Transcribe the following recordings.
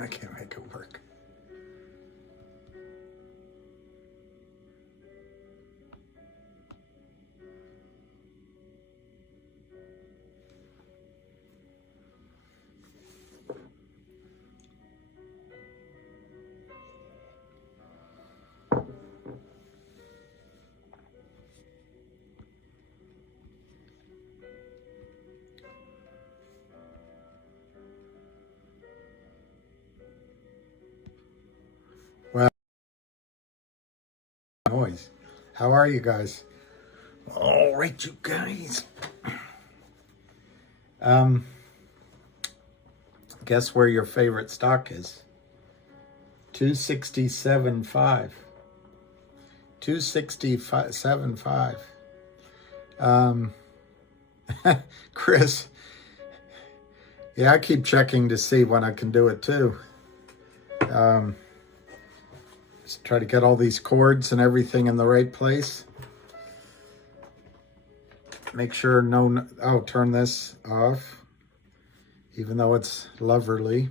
I can't make it work. Well, noise. How are you guys? All right, you guys. Guess where your favorite stock is? 267.5. 267.5. Chris, yeah, I keep checking to see when I can do it too. Just try to get all these cords and everything in the right place. Make sure turn this off, even though it's loverly.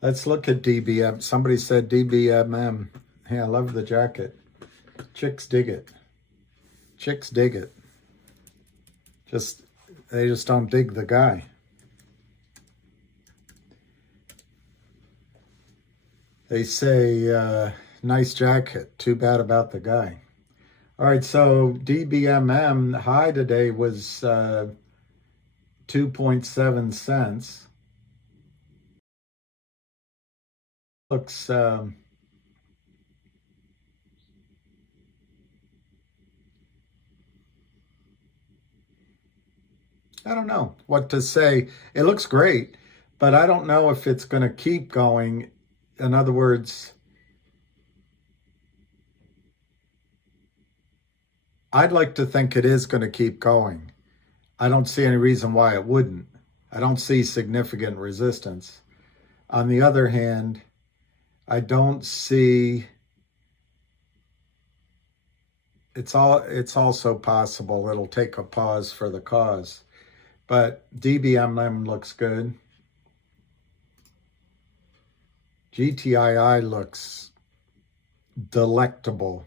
Let's look at DBM. Somebody said DBMM. Hey, I love the jacket. Chicks dig it. Chicks dig it. They just don't dig the guy. They say, nice jacket. Too bad about the guy. All right, so DBMM high today was 2.7 cents. Looks I don't know what to say. It looks great, but I don't know if it's going to keep going. In other words, I'd like to think it is going to keep going. I don't see any reason why it wouldn't. I don't see significant resistance. On the other hand, I don't see, it's also possible it'll take a pause for the cause. But DBMM looks good. Gtiil looks delectable.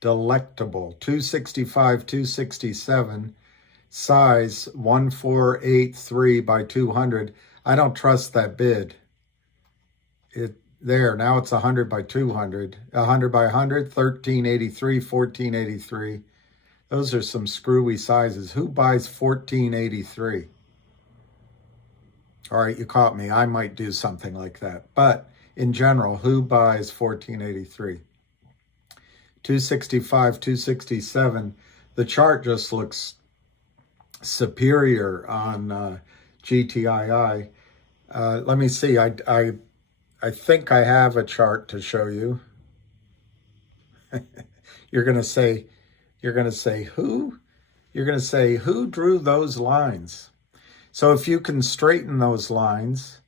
Delectable. 265, 267, size 1483 by 200. I don't trust that bid. Now it's 100 by 200. 100 by 100, 1383, 1483. Those are some screwy sizes. Who buys 1483? All right, you caught me. I might do something like that. But in general, who buys 1483? 265, 267. The chart just looks superior on GTII. Let me see. I think I have a chart to show you. You're gonna say who? You're gonna say who drew those lines? So if you can straighten those lines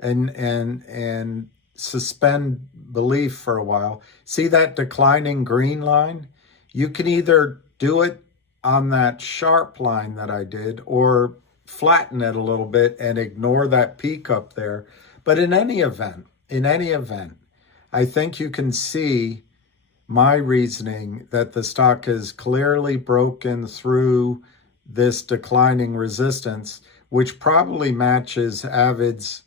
and suspend belief for a while, see that declining green line? You can either do it on that sharp line that I did or flatten it a little bit and ignore that peak up there. But in any event, I think you can see my reasoning that the stock has clearly broken through this declining resistance, which probably matches Avid's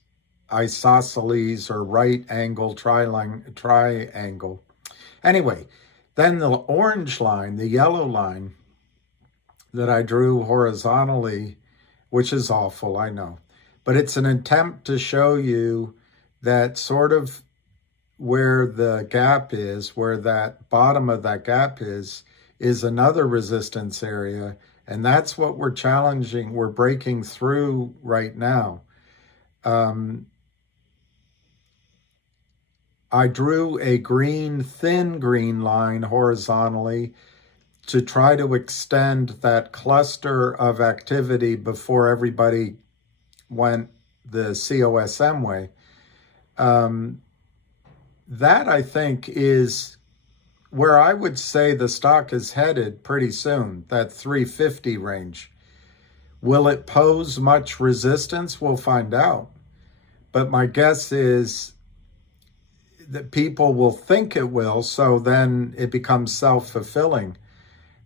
isosceles or right angle triangle. Anyway, then the orange line, the yellow line that I drew horizontally, which is awful, I know, but it's an attempt to show you that sort of where the gap is, where that bottom of that gap is another resistance area. And that's what we're challenging. We're breaking through right now. I drew a thin green line horizontally to try to extend that cluster of activity before everybody went the COSM way. That, I think, is where I would say the stock is headed pretty soon, that 350 range. Will it pose much resistance? We'll find out. But my guess is that people will think it will, so then it becomes self-fulfilling.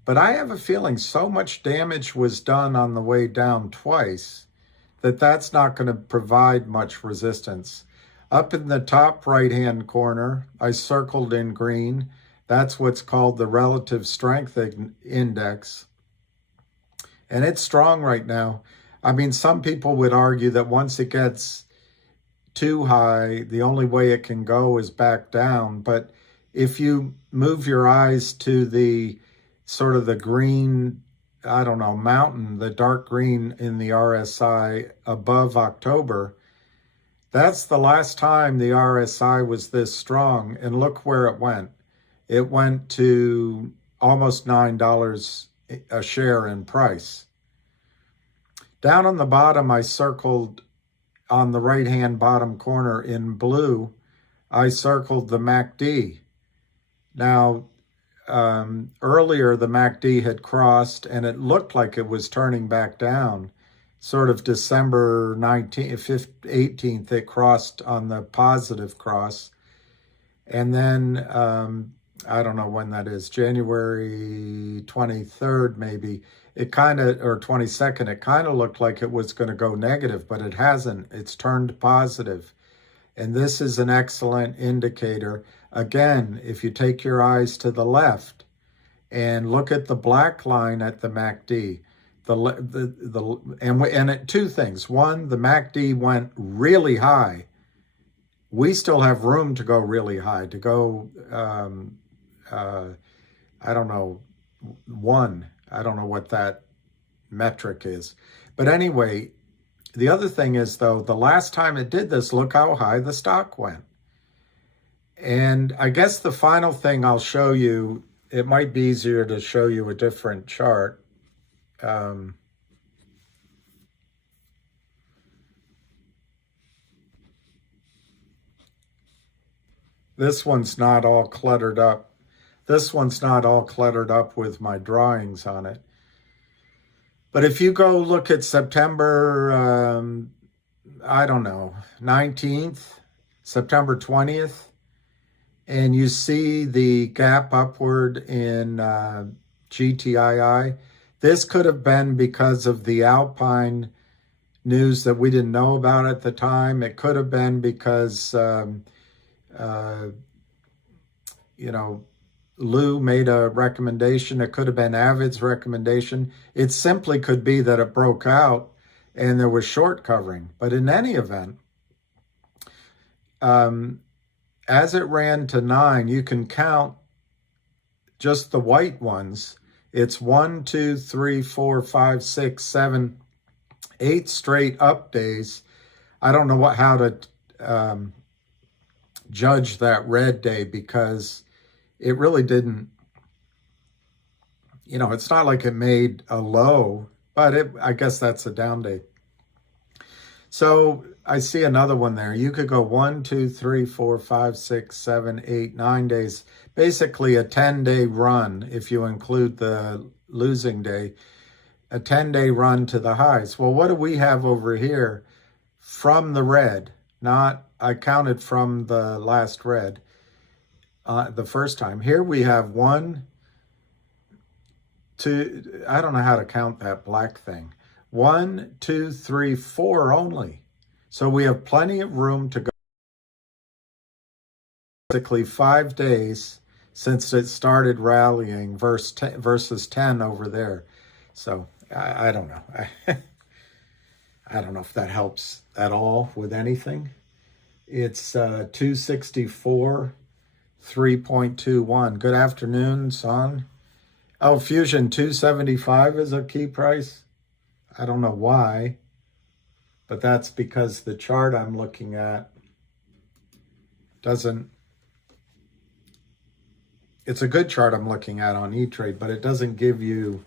But I have a feeling so much damage was done on the way down twice that that's not going to provide much resistance. Up in the top right-hand corner, I circled in green. That's what's called the relative strength index. And it's strong right now. I mean, some people would argue that once it gets too high, the only way it can go is back down. But if you move your eyes to the sort of the green, I don't know, mountain, the dark green in the RSI above October, that's the last time the RSI was this strong. And look where it went. It went to almost $9 a share in price. Down on the bottom, I circled on the right-hand bottom corner in blue, I circled the MACD. Now, earlier the MACD had crossed and it looked like it was turning back down. Sort of December 19th, 18th, it crossed on the positive cross. And then, I don't know when that is, January 23rd maybe, it kind of, or 22nd, it kind of looked like it was going to go negative, but it hasn't. It's turned positive. And this is an excellent indicator. Again, if you take your eyes to the left and look at the black line at the MACD, two things. One, the MACD went really high. We still have room to go really high, to go, I don't know, I don't know what that metric is. But anyway, the other thing is, though, the last time it did this, look how high the stock went. And I guess the final thing I'll show you, it might be easier to show you a different chart. This one's not all cluttered up. This one's not all cluttered up with my drawings on it. But if you go look at September, I don't know, 19th, September 20th, and you see the gap upward in Gtiil, this could have been because of the Alpine news that we didn't know about at the time. It could have been because, Lou made a recommendation. It could have been Avid's recommendation. It simply could be that it broke out and there was short covering. But in any event, as it ran to 9, you can count just the white ones. It's 1, 2, 3, 4, 5, 6, 7, 8 straight up days. I don't know how to judge that red day, because it really didn't, it's not like it made a low, but I guess that's a down day. So I see another one there. You could go 1, 2, 3, 4, 5, 6, 7, 8, 9 days, basically a 10-day run if you include the losing day, a 10-day run to the highs. Well, what do we have over here from the red? I counted from the last red. The first time. Here we have 1, 2, I don't know how to count that black thing. 1, 2, 3, 4 only. So we have plenty of room to go. Basically 5 days since it started rallying versus 10 over there. So I don't know. I don't know if that helps at all with anything. It's 264. 3.21. Good afternoon, son. Oh, Fusion 275 is a key price. I don't know why, but that's because the chart I'm looking at doesn't. It's a good chart I'm looking at on E-Trade, but it doesn't give you.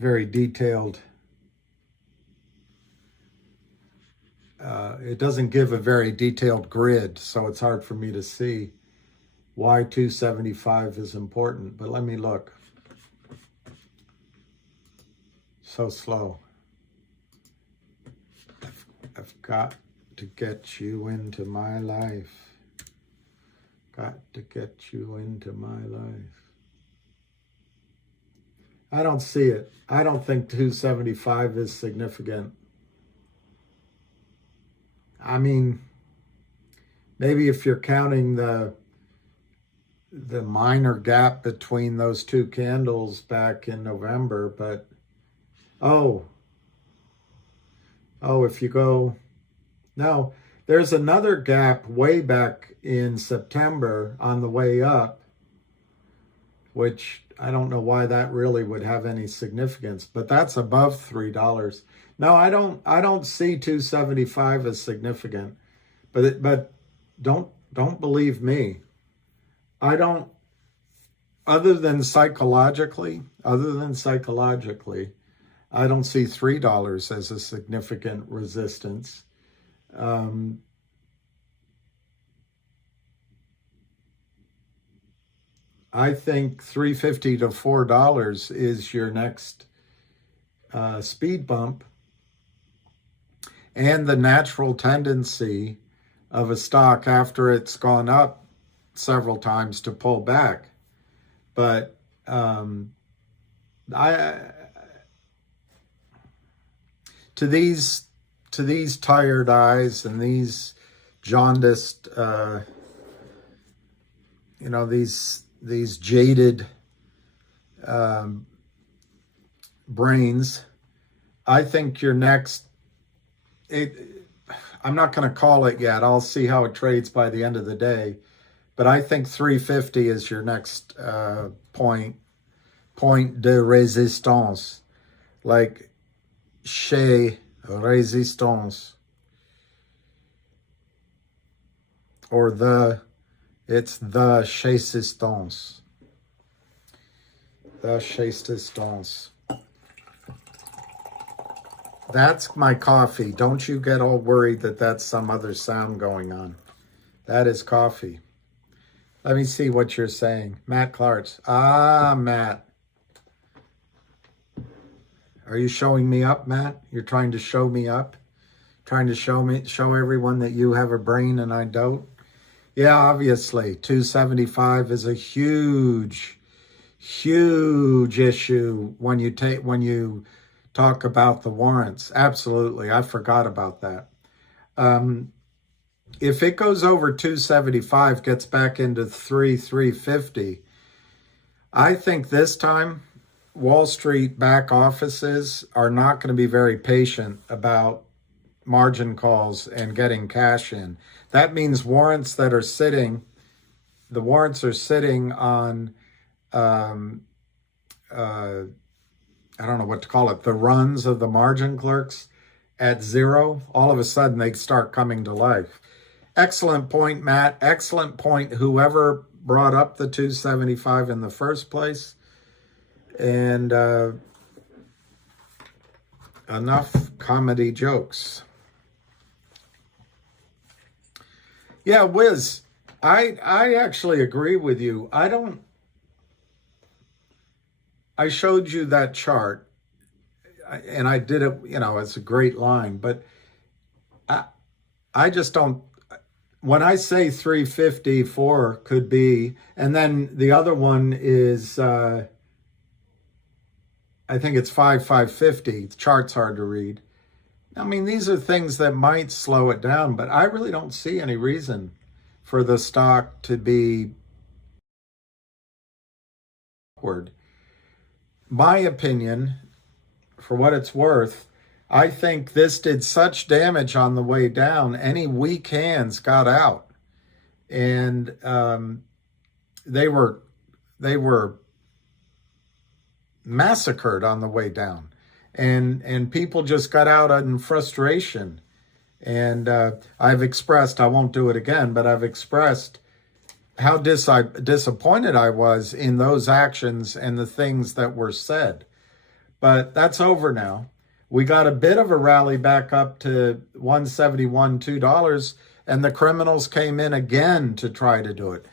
Very detailed. It doesn't give a very detailed grid, so it's hard for me to see why 275 is important, but let me look. So slow. I've got to get you into my life. Got to get you into my life. I don't see it. I don't think 275 is significant. I mean, maybe if you're counting the minor gap between those two candles back in November, but if you go, no, there's another gap way back in September on the way up, which I don't know why that really would have any significance, but that's above $3. No, I don't see 275 as significant, but don't believe me. I don't, other than psychologically, I don't see $3 as a significant resistance. I think $3.50 to $4 is your next speed bump, and the natural tendency of a stock after it's gone up several times to pull back. But to these tired eyes and these jaundiced, these jaded brains, I think your next, I'm not going to call it yet. I'll see how it trades by the end of the day. But I think 350 is your next point de résistance, like chez résistance, or it's the chésistance. The chésistance. That's my coffee. Don't you get all worried that that's some other sound going on. That is coffee. Let me see what you're saying. Matt Clarks. Ah, Matt. Are you showing me up, Matt? You're trying to show me up? Trying to show everyone that you have a brain and I don't? Yeah, obviously. 275 is a huge issue when you talk about the warrants. Absolutely. I forgot about that. If it goes over 275, gets back into 350, I think this time Wall Street back offices are not going to be very patient about margin calls and getting cash in. That means warrants that are sitting, the warrants are sitting on, I don't know what to call it, the runs of the margin clerks at zero. All of a sudden they start coming to life. Excellent point, Matt. Excellent point, whoever brought up the 275 in the first place. And enough comedy jokes. Yeah, Wiz, I actually agree with you. I showed you that chart, and I did it, it's a great line, but I just don't, when I say 354 could be, and then the other one is, I think it's 550. The chart's hard to read. I mean, these are things that might slow it down, but I really don't see any reason for the stock to be upward. My opinion, for what it's worth, I think this did such damage on the way down, any weak hands got out. And they were massacred on the way down. And people just got out in frustration. And I've expressed, I won't do it again, but I've expressed how disappointed I was in those actions and the things that were said. But that's over now. We got a bit of a rally back up to $171, $2, and the criminals came in again to try to do it.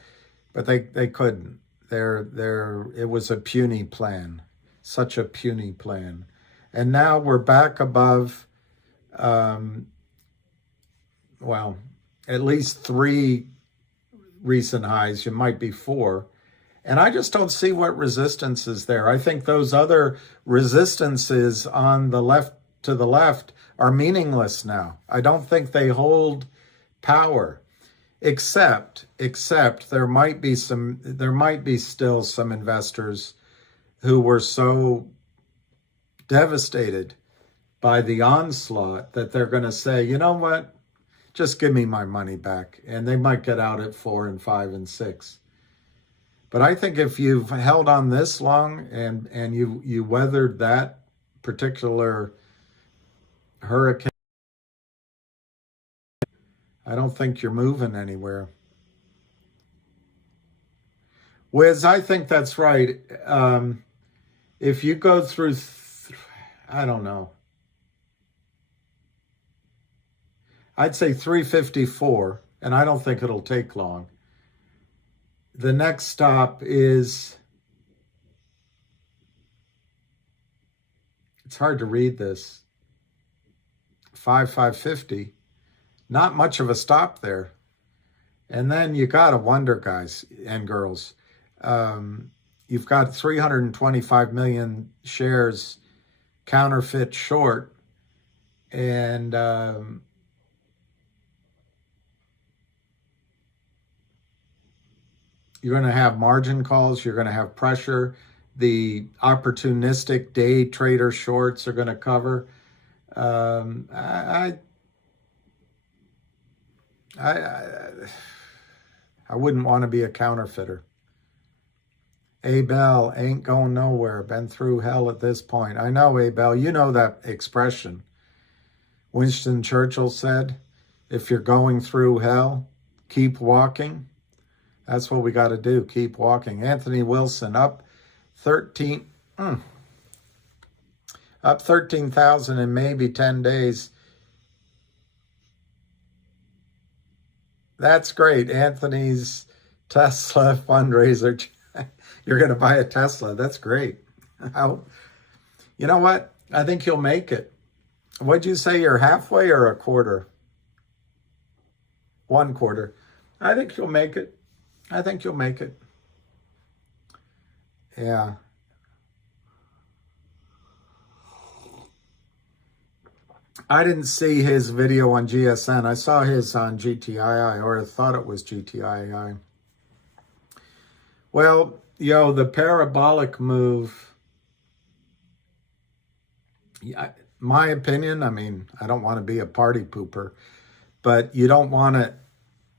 but they couldn't. It was a puny plan, such a puny plan. And now we're back above, well, at least 3 recent highs. It might be 4. And I just don't see what resistance is there. I think those other resistances on the left, to the left, are meaningless now. I don't think they hold power, except there might be still some investors who were so devastated by the onslaught that they're going to say, you know what, just give me my money back. And they might get out at 4 and 5 and 6. But I think if you've held on this long and you weathered that particular hurricane, I don't think you're moving anywhere. Wiz, I think that's right. If you go through, I don't know, I'd say 354, and I don't think it'll take long. The next stop is, it's hard to read this, 5,550. Not much of a stop there. And then you got to wonder, guys and girls, you've got 325 million shares counterfeit short, and you're going to have margin calls, you're going to have pressure. The opportunistic day trader shorts are going to cover. I wouldn't want to be a counterfeiter. Abel ain't going nowhere. Been through hell at this point. I know, Abel. You know that expression. Winston Churchill said, if you're going through hell, keep walking. That's what we got to do. Keep walking. Anthony Wilson up 13,000 in maybe 10 days. That's great. Anthony's Tesla fundraiser. You're going to buy a Tesla. That's great. You know what? I think you'll make it. What'd you say? You're halfway or a quarter? 1/4. I think you'll make it. I think you'll make it. Yeah. I didn't see his video on GSN. I saw his on GTII, or I thought it was GTII. Well, the parabolic move, my opinion, I mean, I don't want to be a party pooper, but you don't want it.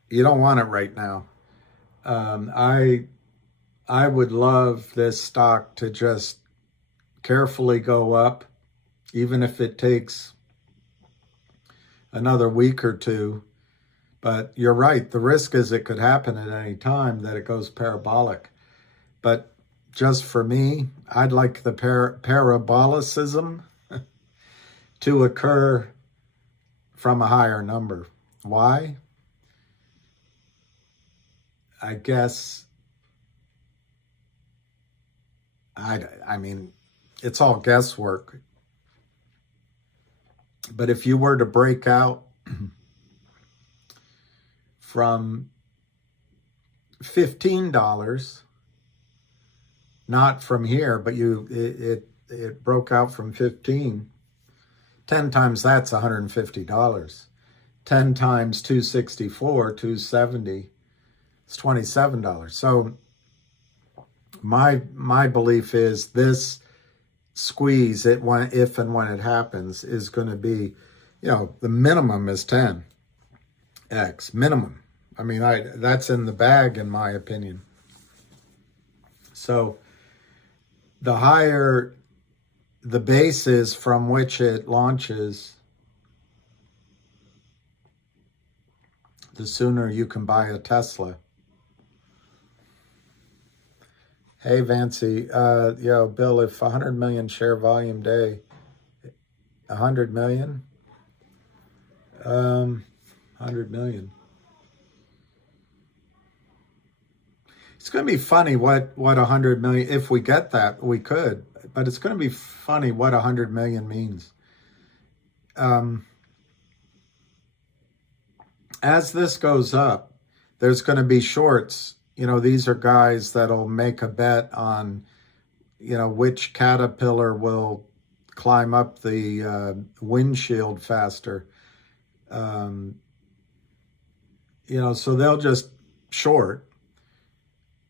You don't want it right now. I would love this stock to just carefully go up, even if it takes another week or two. But you're right. The risk is it could happen at any time that it goes parabolic. But just for me, I'd like the parabolicism to occur from a higher number. Why? I guess, I mean, it's all guesswork. But if you were to break out from $15, not from here, but it broke out from 15, 10 times that's $150. 10 times 264, 270, it's $27. So my belief is this squeeze, if and when it happens, is going to be, the minimum is 10x minimum. I mean, that's in the bag, in my opinion. So the higher the base is from which it launches, the sooner you can buy a Tesla. Hey, Vancy, Bill, if 100 million share volume day, 100 million? 100 million. It's going to be funny what 100 million, if we get that, we could, but it's going to be funny what 100 million means. As this goes up, there's going to be shorts. These are guys that'll make a bet on, which caterpillar will climb up the windshield faster. So they'll just short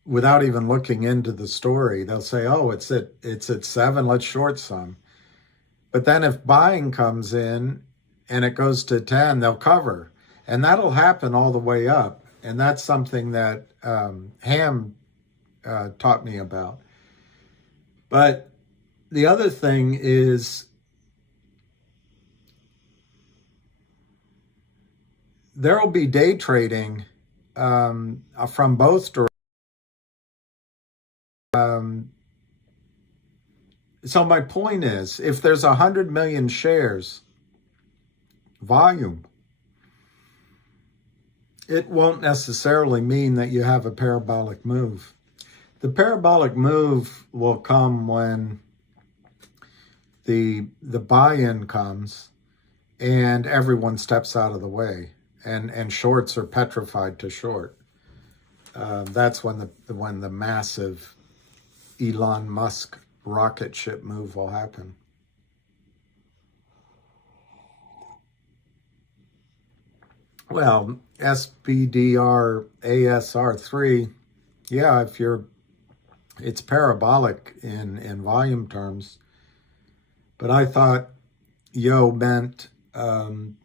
without even looking into the story. They'll say, oh, it's at 7, let's short some. But then if buying comes in and it goes to 10, they'll cover. And that'll happen all the way up. And that's something that Ham taught me about. But the other thing is, there will be day trading from both directions. So my point is, if there's 100 million shares volume, it won't necessarily mean that you have a parabolic move. The parabolic move will come when the buy-in comes and everyone steps out of the way, and shorts are petrified to short. That's when the massive Elon Musk rocket ship move will happen. Well, SPDR ASR3, yeah, it's parabolic in volume terms, but I thought yo meant on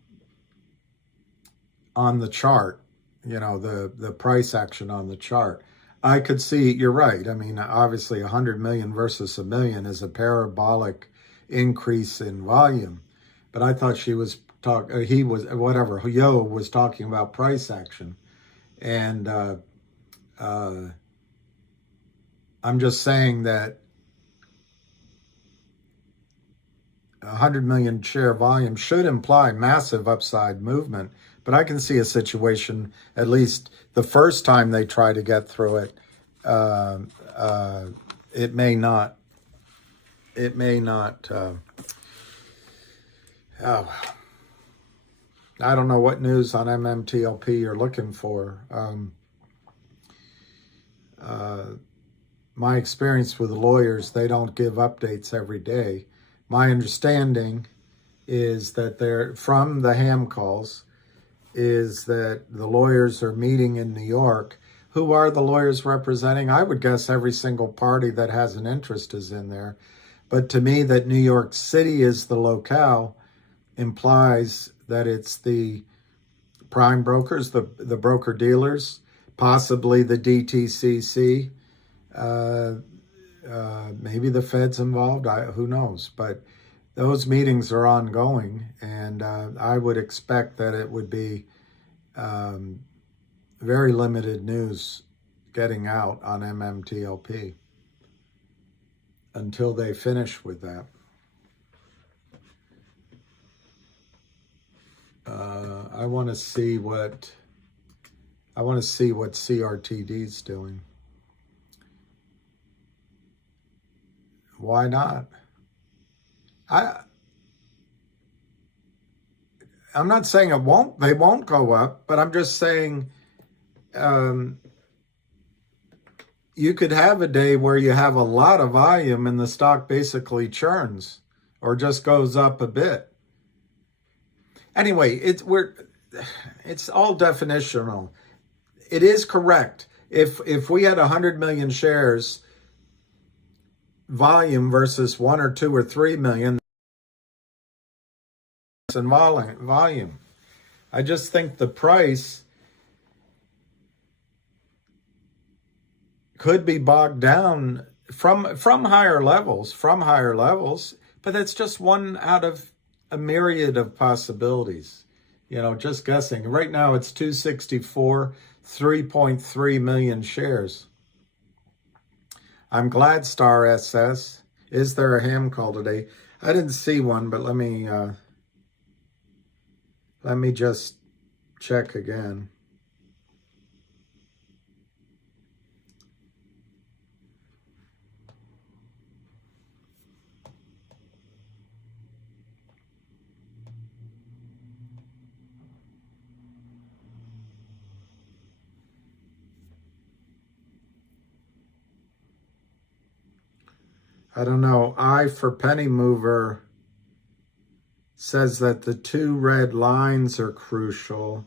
the chart, the price action on the chart. I could see, you're right. I mean, obviously 100 million versus a million is a parabolic increase in volume, but I thought Yo was talking about price action. And I'm just saying that 100 million share volume should imply massive upside movement. But I can see a situation, at least the first time they try to get through it, it may not. I don't know what news on MMTLP you're looking for. My experience with lawyers, they don't give updates every day. My understanding is that they're, from the ham calls, is that the lawyers are meeting in New York. Who are the lawyers representing? I would guess every single party that has an interest is in there. But to me, that New York City is the locale implies that it's the prime brokers, the broker dealers, possibly the DTCC, maybe the Fed's involved, who knows? But those meetings are ongoing, and I would expect that it would be very limited news getting out on MMTLP until they finish with that. I want to see what CRTD's doing. Why not? I'm not saying they won't go up, but I'm just saying you could have a day where you have a lot of volume and the stock basically churns or just goes up a bit. Anyway, it's all definitional. It is correct. If we had 100 million shares volume versus 1 or 2 or 3 million in volume, I just think the price could be bogged down from higher levels, but that's just one out of a myriad of possibilities. Just guessing. Right now it's 264, 3.3 million shares. I'm glad Star SS. Is there a ham call today? I didn't see one, but let me just check again. I don't know. I for penny mover says that the two red lines are crucial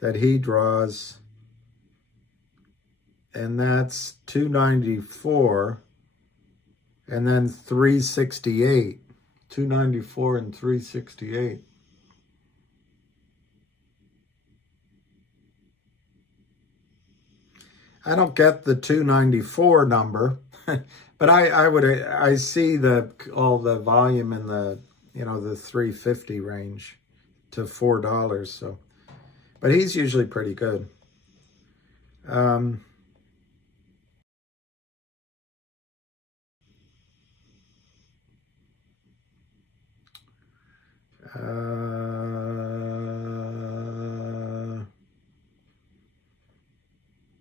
that he draws, and that's 294 and then 368. 294 and 368. I don't get the 294 number, but I see all the volume in the the 350 range to $4. So, but he's usually pretty good.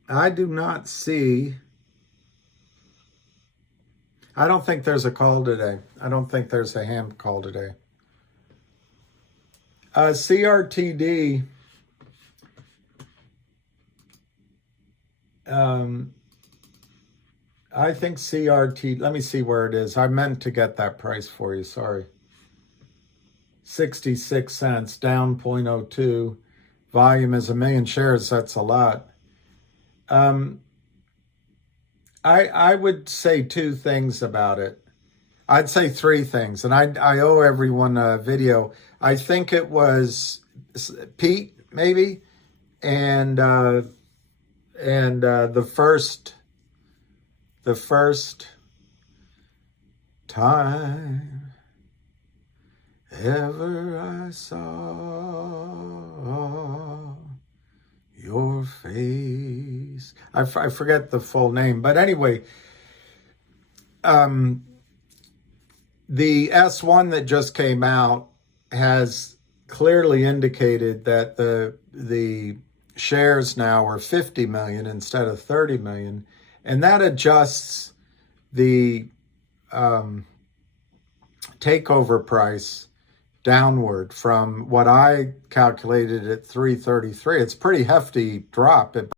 I do not see. I don't think there's a call today. I don't think there's a ham call today. CRTD. I think CRT. Let me see where it is. I meant to get that price for you. Sorry. 66 cents, down 0.02. Volume is 1 million shares. That's a lot. I would say two things about it. I'd say three things, and I owe everyone a video. I think it was Pete, maybe, and the first time ever I saw your face. I forget the full name, but anyway, the S1 that just came out has clearly indicated that the shares now are 50 million instead of 30 million, and that adjusts the takeover price downward from what I calculated at 333. It's a pretty hefty drop at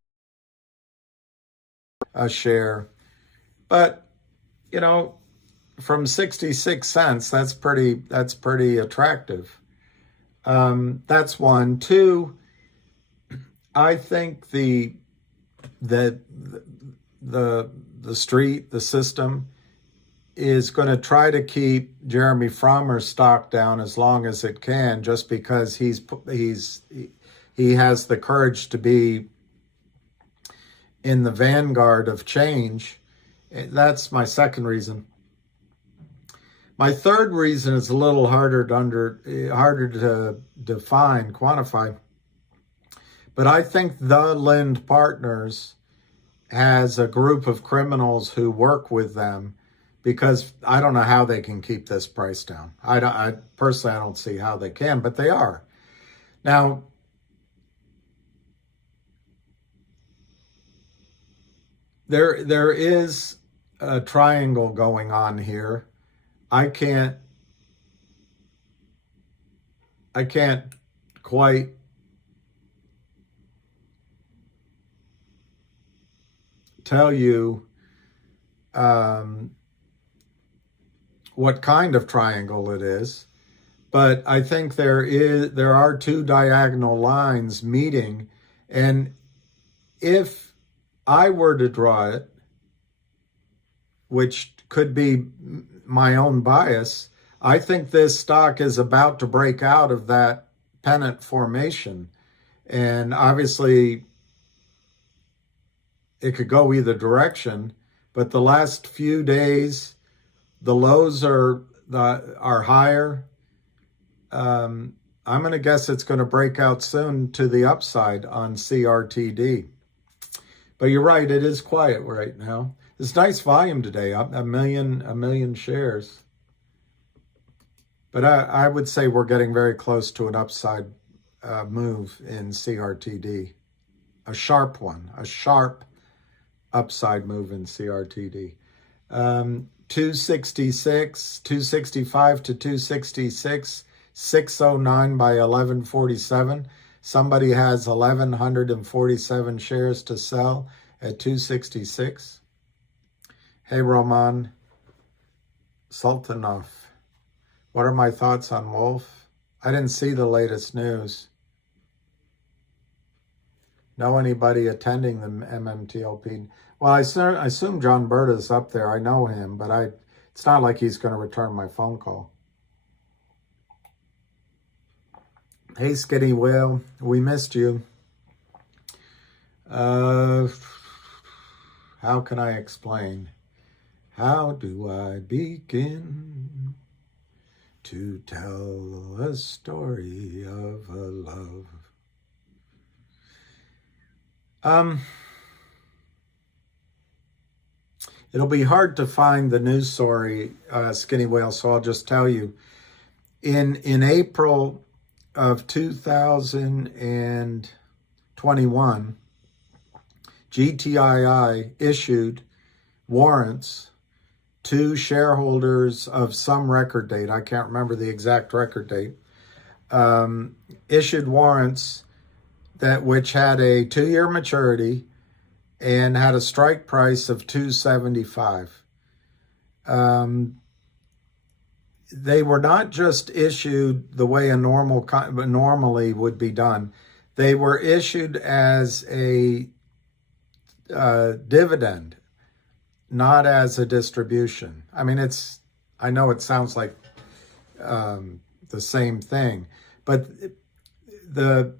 a share, but from 66 cents, that's pretty attractive. That's one. Two, I think the street, the system, is going to try to keep Jeremy Frommer's stock down as long as it can, just because he has the courage to be in the vanguard of change. That's my second reason. My third reason is a little harder to define, quantify, but I think the Lind Partners has a group of criminals who work with them, because I don't know how they can keep this price down. I personally don't see how they can, but they are. Now, there is a triangle going on here. I can't quite tell you what kind of triangle it is, but I think there are two diagonal lines meeting, and if I were to draw it, which could be my own bias, I think this stock is about to break out of that pennant formation, and obviously it could go either direction, but the last few days, the lows are higher. I'm going to guess it's going to break out soon to the upside on CRTD. But you're right, it is quiet right now. It's nice volume today, up a million shares. But I would say we're getting very close to an upside move in CRTD. A sharp one, a sharp upside move in CRTD. 266, 265 to 266, 609 by 1147. Somebody has 1,147 shares to sell at 266. Hey, Roman. Sultanov. What are my thoughts on Wolf? I didn't see the latest news. Know anybody attending the Mmtlp? Well, I assume John Berta's up there. I know him, but it's not like he's going to return my phone call. Hey, Skinny Whale, we missed you. How can I explain? How do I begin to tell a story of a love? It'll be hard to find the news story, Skinny Whale, so I'll just tell you. In April of 2021, Gtiil issued warrants to shareholders of some record date. I can't remember the exact record date. Issued warrants which had a 2-year maturity and had a strike price of $2.75. They were not just issued the way a normally would be done. They were issued as a dividend, not as a distribution. I mean, I know it sounds like the same thing, but the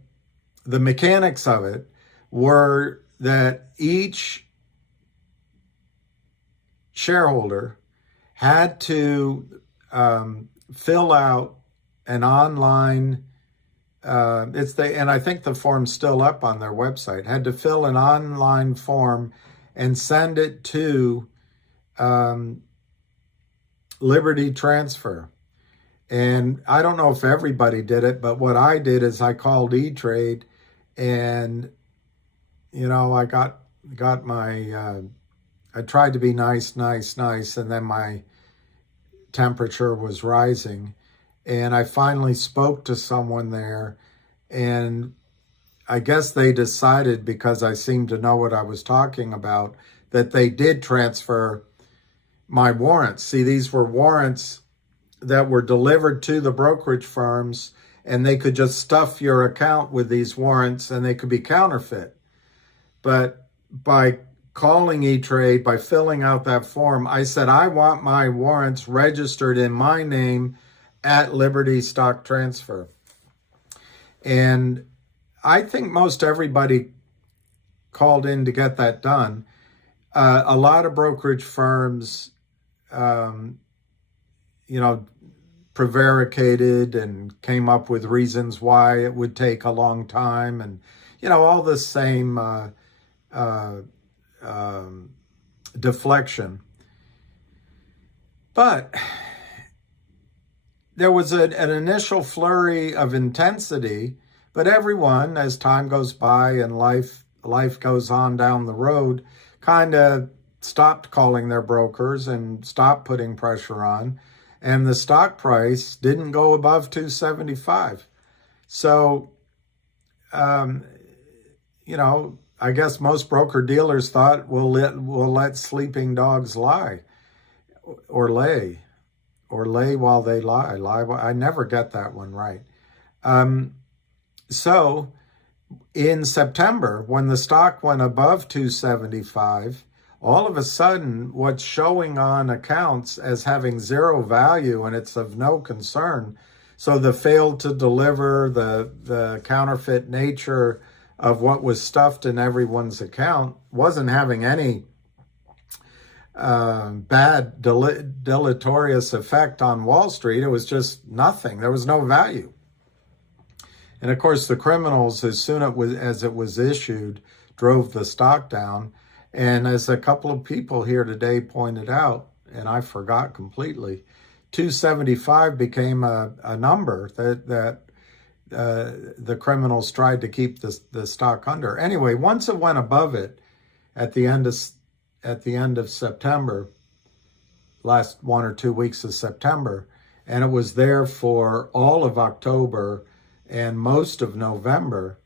mechanics of it were that each shareholder had to fill out an online, and I think the form's still up on their website, had to fill an online form and send it to Liberty Transfer. And I don't know if everybody did it, but what I did is I called E-Trade, and I got my, I tried to be nice, and then my temperature was rising. And I finally spoke to someone there, and I guess they decided, because I seemed to know what I was talking about, that they did transfer my warrants. See, these were warrants that were delivered to the brokerage firms, and they could just stuff your account with these warrants and they could be counterfeit. But by calling E-Trade, by filling out that form, I said, I want my warrants registered in my name at Liberty Stock Transfer. And I think most everybody called in to get that done. A lot of brokerage firms, prevaricated and came up with reasons why it would take a long time, and all the same deflection. But there was an initial flurry of intensity, but everyone, as time goes by and life goes on down the road, kind of stopped calling their brokers and stopped putting pressure on. And the stock price didn't go above 275. So, I guess most broker dealers thought we'll let sleeping dogs lie, or lay while they lie. I never get that one right. So in September, when the stock went above 275, all of a sudden, what's showing on accounts as having zero value, and it's of no concern. So the failed to deliver, the counterfeit nature of what was stuffed in everyone's account wasn't having any bad deleterious effect on Wall Street. It was just nothing. There was no value. And of course, the criminals, as soon as it was issued, drove the stock down. And as a couple of people here today pointed out, and I forgot completely, 275 became a number that the criminals tried to keep the stock under. Anyway, once it went above it at the end of September, last 1 or 2 weeks of September, and it was there for all of October and most of November,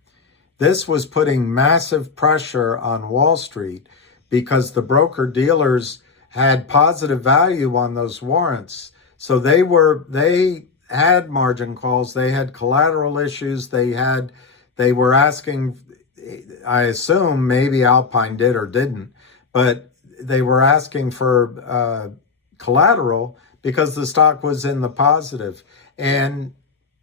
this was putting massive pressure on Wall Street, because the broker-dealers had positive value on those warrants. So they had margin calls, they had collateral issues, they were asking, I assume maybe Alpine did or didn't, but they were asking for collateral because the stock was in the positive. And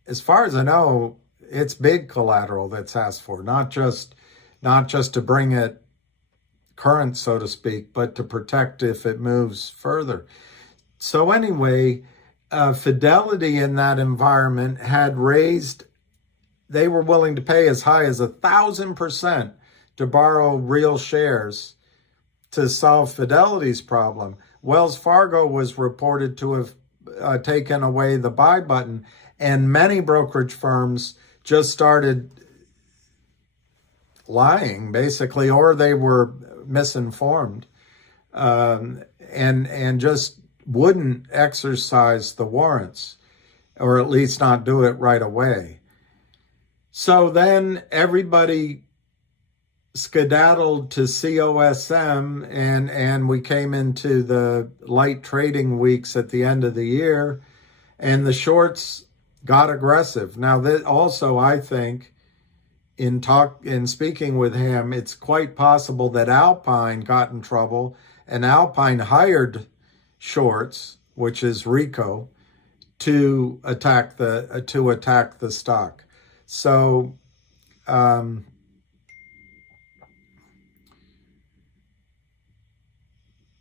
as far as I know, it's big collateral that's asked for, not just to bring it current, so to speak, but to protect if it moves further. So anyway, Fidelity in that environment had raised, they were willing to pay as high as 1,000% to borrow real shares to solve Fidelity's problem. Wells Fargo was reported to have taken away the buy button, and many brokerage firms just started lying, basically, or they were misinformed, and just wouldn't exercise the warrants, or at least not do it right away. So then everybody skedaddled to COSM, and we came into the light trading weeks at the end of the year, and the shorts got aggressive. Now that also, I think, in speaking with him, it's quite possible that Alpine got in trouble, and Alpine hired shorts, which is Rico, to attack the stock. So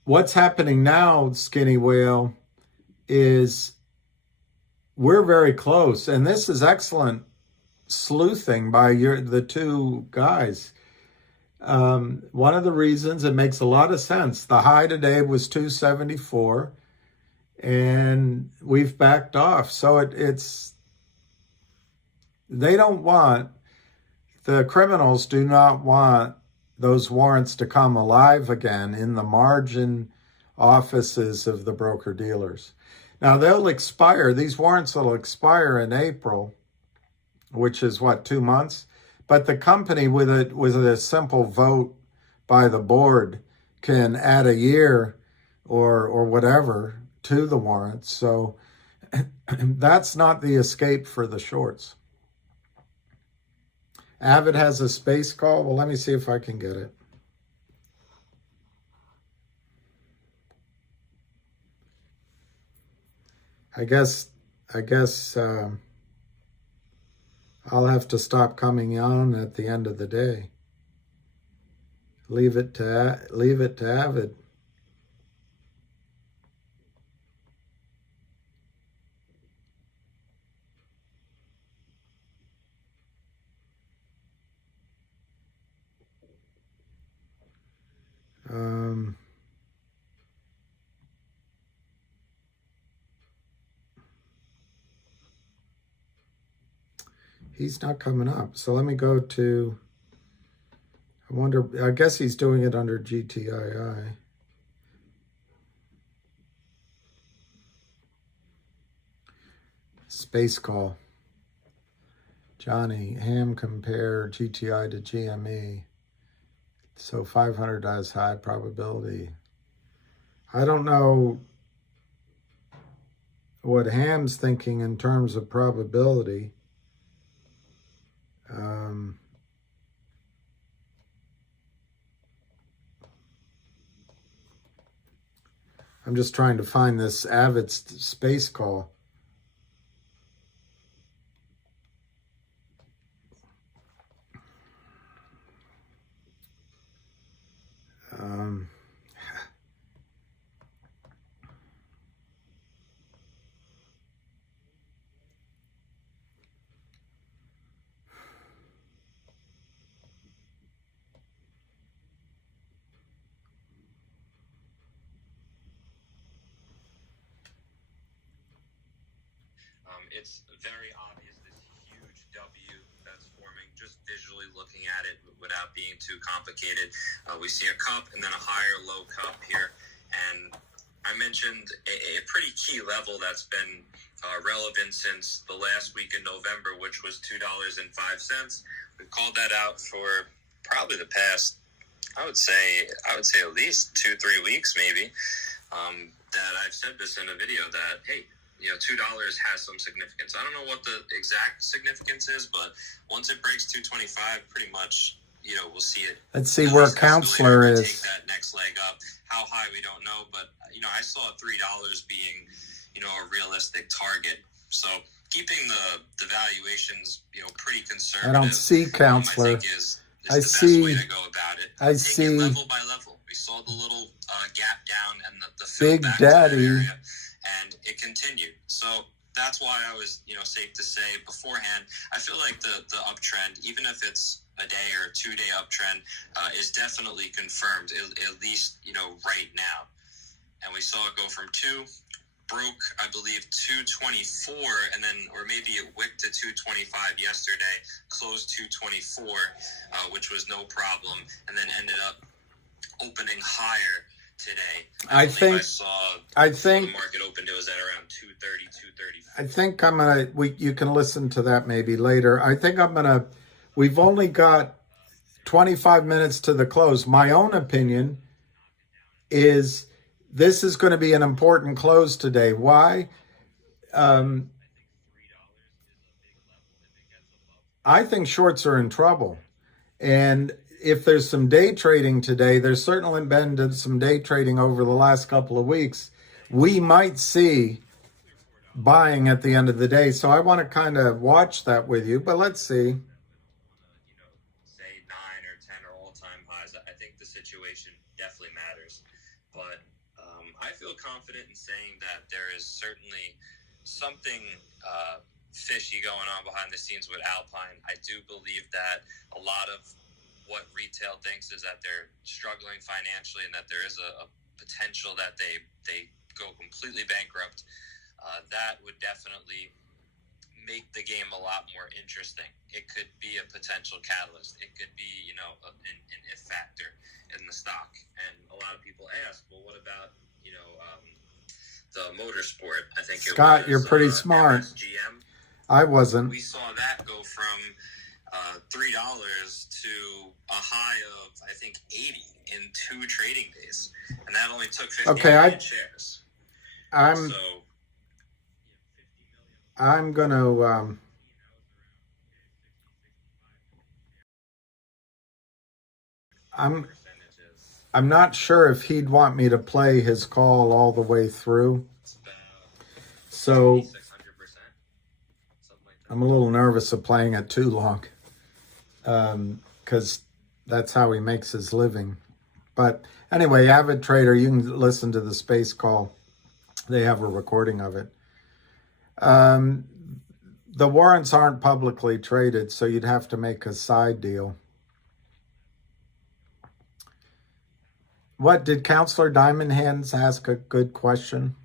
what's happening now, Skinny Whale, is we're very close, and this is excellent sleuthing by the two guys. One of the reasons, it makes a lot of sense. The high today was 274, and we've backed off. So they don't want, the criminals do not want those warrants to come alive again in the margin offices of the broker-dealers. Now, they'll expire, these warrants will expire in April, which is 2 months? But the company, with a simple vote by the board, can add a year or whatever to the warrants. So that's not the escape for the shorts. Avid has a space call. Well, let me see if I can get it. I guess I'll have to stop coming on at the end of the day. Leave it to Avid. He's not coming up. So let me go to, I guess he's doing it under Gtiil. Space call. Johnny, Ham compare GTI to GME. So 500 has high probability. I don't know what Ham's thinking in terms of probability. I'm just trying to find this Avid space call. It's very obvious this huge W that's forming just visually looking at it without being too complicated. We see a cup and then a higher low cup here. And I mentioned a pretty key level that's been relevant since the last week in November, which was $2.05. We called that out for probably the past, I would say at least 2-3 weeks maybe. that I've said this in a video that, hey, $2 has some significance. I don't know what the exact significance is, but once it breaks 225, pretty much, we'll see it. Let's see where Counselor is. Take that next leg up. How high, we don't know, but I saw $3 being, a realistic target. So keeping the valuations, pretty conservative. I don't see Counselor. I think is the best way to go about it. I Take see it level by level. We saw the little gap down and the Big back Daddy, to that area, and it continued. So that's why I was, safe to say beforehand, I feel like the uptrend, even if it's a day or a 2-day uptrend, is definitely confirmed, at least, right now. And we saw it go from 2, broke, I believe, 224, and then, or maybe it wicked to 225 yesterday, closed 224, which was no problem, and then ended up opening higher today. I think the market opened, it was at around 230, 235. I think you can listen to that maybe later. I think we've only got 25 minutes to the close. My own opinion is this is going to be an important close today. Why? I think shorts are in trouble. And if there's some day trading today, there's certainly been some day trading over the last couple of weeks. We might see buying at the end of the day. So I want to kind of watch that with you, but let's see. Say 9 or 10 are all-time highs. I think the situation definitely matters. But I feel confident in saying that there is certainly something fishy going on behind the scenes with Alpine. I do believe that a lot of what retail thinks is that they're struggling financially and that there is a potential that they go completely bankrupt. That would definitely make the game a lot more interesting. It could be a potential catalyst. It could be, an if factor in the stock. And a lot of people ask, well, what about, the motorsport? I think Scott, you're pretty smart. MSGM. I wasn't. We saw that go from $3 to a high of, I think, 80 in 2 trading days. And that only took 50 million shares. I'm going to... I'm not sure if he'd want me to play his call all the way through. So I'm a little nervous of playing it too long because that's how he makes his living. But anyway, Avid Trader, you can listen to the space call. They have a recording of it. The warrants aren't publicly traded, so you'd have to make a side deal. What, did Counselor Diamond Hands ask a good question?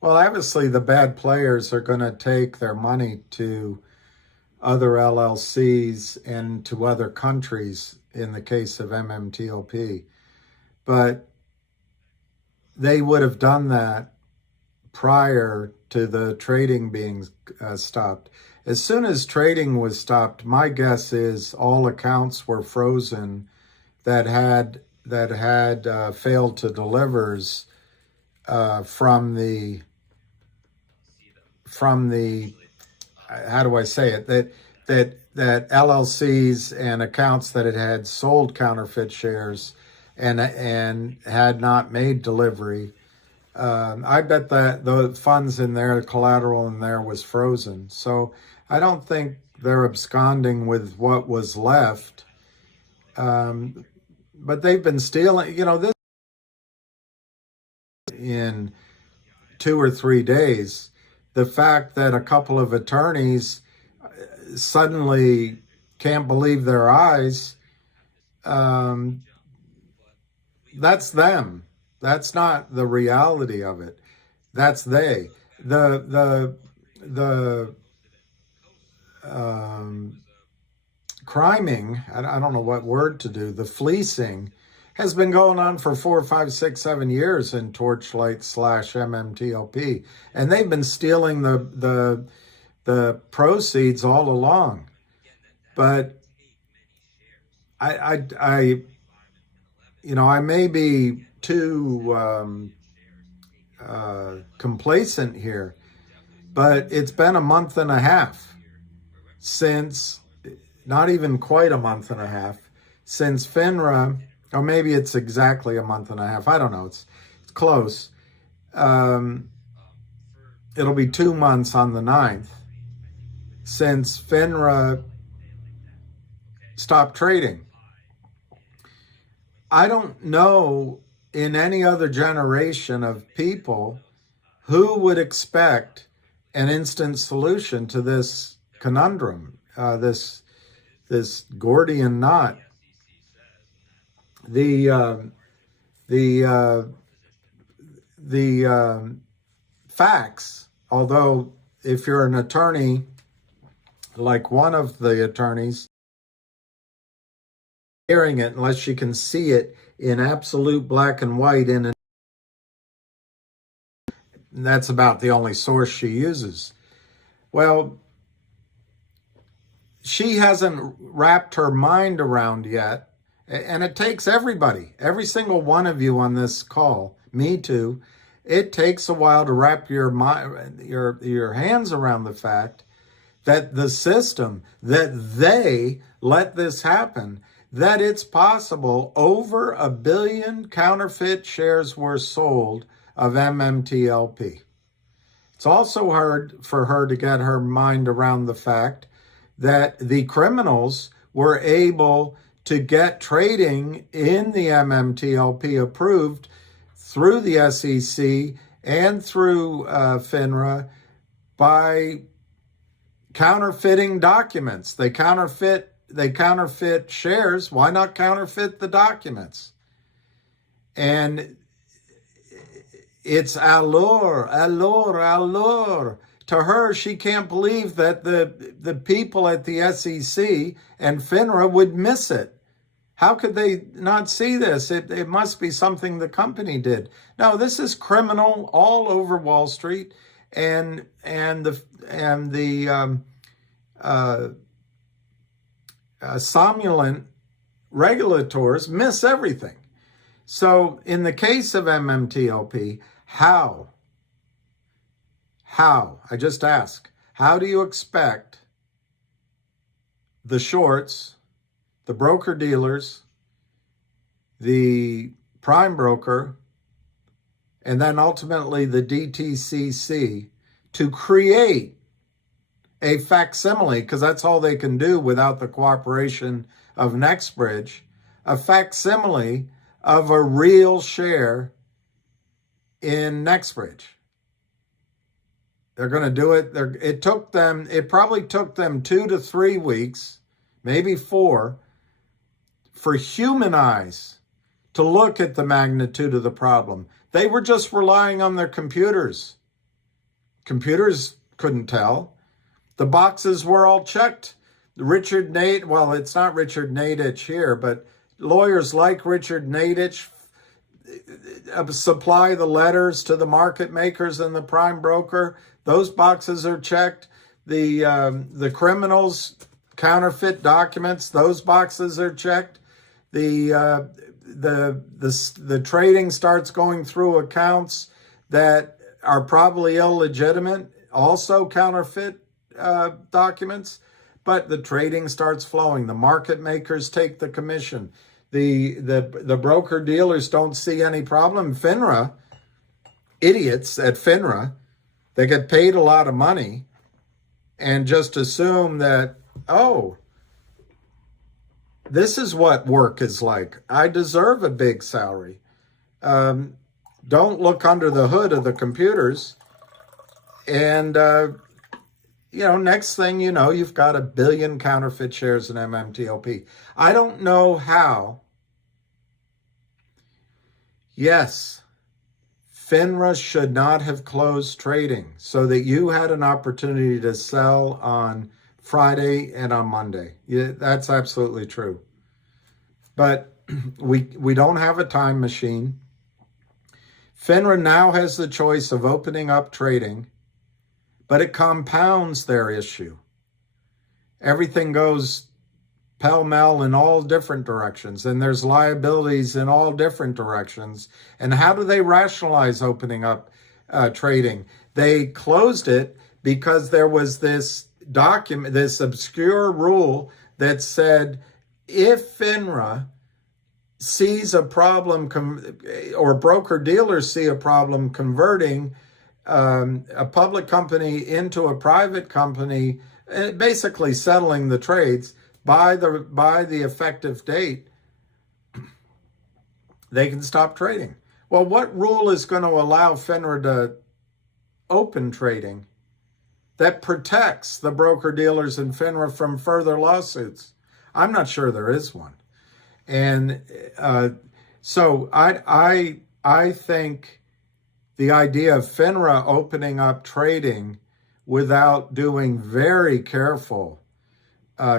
Well, obviously the bad players are going to take their money to other LLCs and to other countries in the case of Mmtlp. But they would have done that prior to the trading being stopped. As soon as trading was stopped, my guess is all accounts were frozen that had failed to delivers from the how do I say it, that LLCs and accounts that had sold counterfeit shares and had not made delivery. I bet that the funds in there, the collateral in there was frozen. So I don't think they're absconding with what was left. But they've been stealing, this in 2 or 3 days. The fact that a couple of attorneys suddenly can't believe their eyes, that's them. That's not the reality of it. That's they. The criming, I don't know what word to do, the fleecing has been going on for 4, 5, 6, 7 years in Torchlight / Mmtlp. And they've been stealing the proceeds all along. But I I may be too complacent here, but it's been a month and a half since, not even quite a month and a half, since FINRA, or maybe it's exactly a month and a half. I don't know. It's close. It'll be 2 months on the 9th since FINRA stopped trading. I don't know in any other generation of people who would expect an instant solution to this conundrum, this Gordian knot. The facts, although if you're an attorney, like one of the attorneys, hearing it unless you can see it in absolute black and white and that's about the only source she uses. Well, she hasn't wrapped her mind around yet, and it takes everybody, every single one of you on this call, me too, it takes a while to wrap your hands around the fact that the system, that they let this happen, that it's possible over 1 billion counterfeit shares were sold of Mmtlp. It's also hard for her to get her mind around the fact that the criminals were able to get trading in the Mmtlp approved through the SEC and through FINRA by counterfeiting documents. They counterfeit shares. Why not counterfeit the documents? And it's allure. To her, she can't believe that the people at the SEC and FINRA would miss it. How could they not see this? It must be something the company did. No, this is criminal all over Wall Street, and the somnolent regulators miss everything. So in the case of Mmtlp, how? I just ask, how do you expect the shorts, the broker-dealers, the prime broker, and then ultimately the DTCC to create a facsimile, because that's all they can do without the cooperation of NextBridge, a facsimile of a real share in NextBridge? They're going to do it. It probably took them 2 to 3 weeks, maybe 4, for human eyes to look at the magnitude of the problem. They were just relying on their computers. Computers couldn't tell. The boxes were all checked. Well, it's not Richard Nadich here, but lawyers like Richard Nadich supply the letters to the market makers and the prime broker. Those boxes are checked. The criminals counterfeit documents. Those boxes are checked. The trading starts going through accounts that are probably illegitimate, also counterfeit documents, but the trading starts flowing. The market makers take the commission. The broker dealers don't see any problem. FINRA, idiots at FINRA, they get paid a lot of money and just assume that, oh, this is what work is like. I deserve a big salary. Don't look under the hood of the computers. And, next thing you know, you've got 1 billion counterfeit shares in Mmtlp. I don't know how. Yes, FINRA should not have closed trading so that you had an opportunity to sell on Friday and on Monday. Yeah, that's absolutely true. But we don't have a time machine. FINRA now has the choice of opening up trading, but it compounds their issue. Everything goes pell-mell in all different directions, and there's liabilities in all different directions. And how do they rationalize opening up trading? They closed it because there was this document, this obscure rule that said if FINRA sees a problem or broker-dealers see a problem converting a public company into a private company, basically settling the trades, by the effective date, they can stop trading. Well, what rule is going to allow FINRA to open trading that protects the broker-dealers and FINRA from further lawsuits? I'm not sure there is one. And so I think the idea of FINRA opening up trading without doing very careful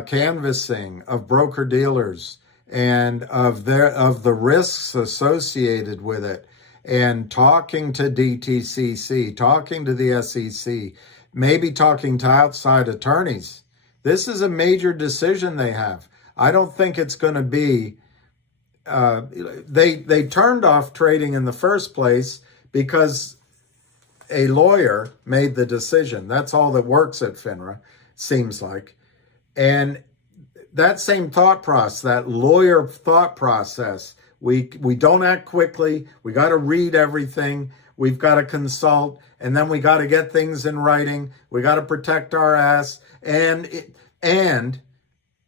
canvassing of broker-dealers and of the risks associated with it, and talking to DTCC, talking to the SEC, maybe talking to outside attorneys. This is a major decision they have. I don't think it's going to be, they turned off trading in the first place because a lawyer made the decision. That's all that works at FINRA, seems like. And that same thought process, that lawyer thought process, we don't act quickly. We got to read everything. We've got to consult, and then we got to get things in writing. We got to protect our ass. And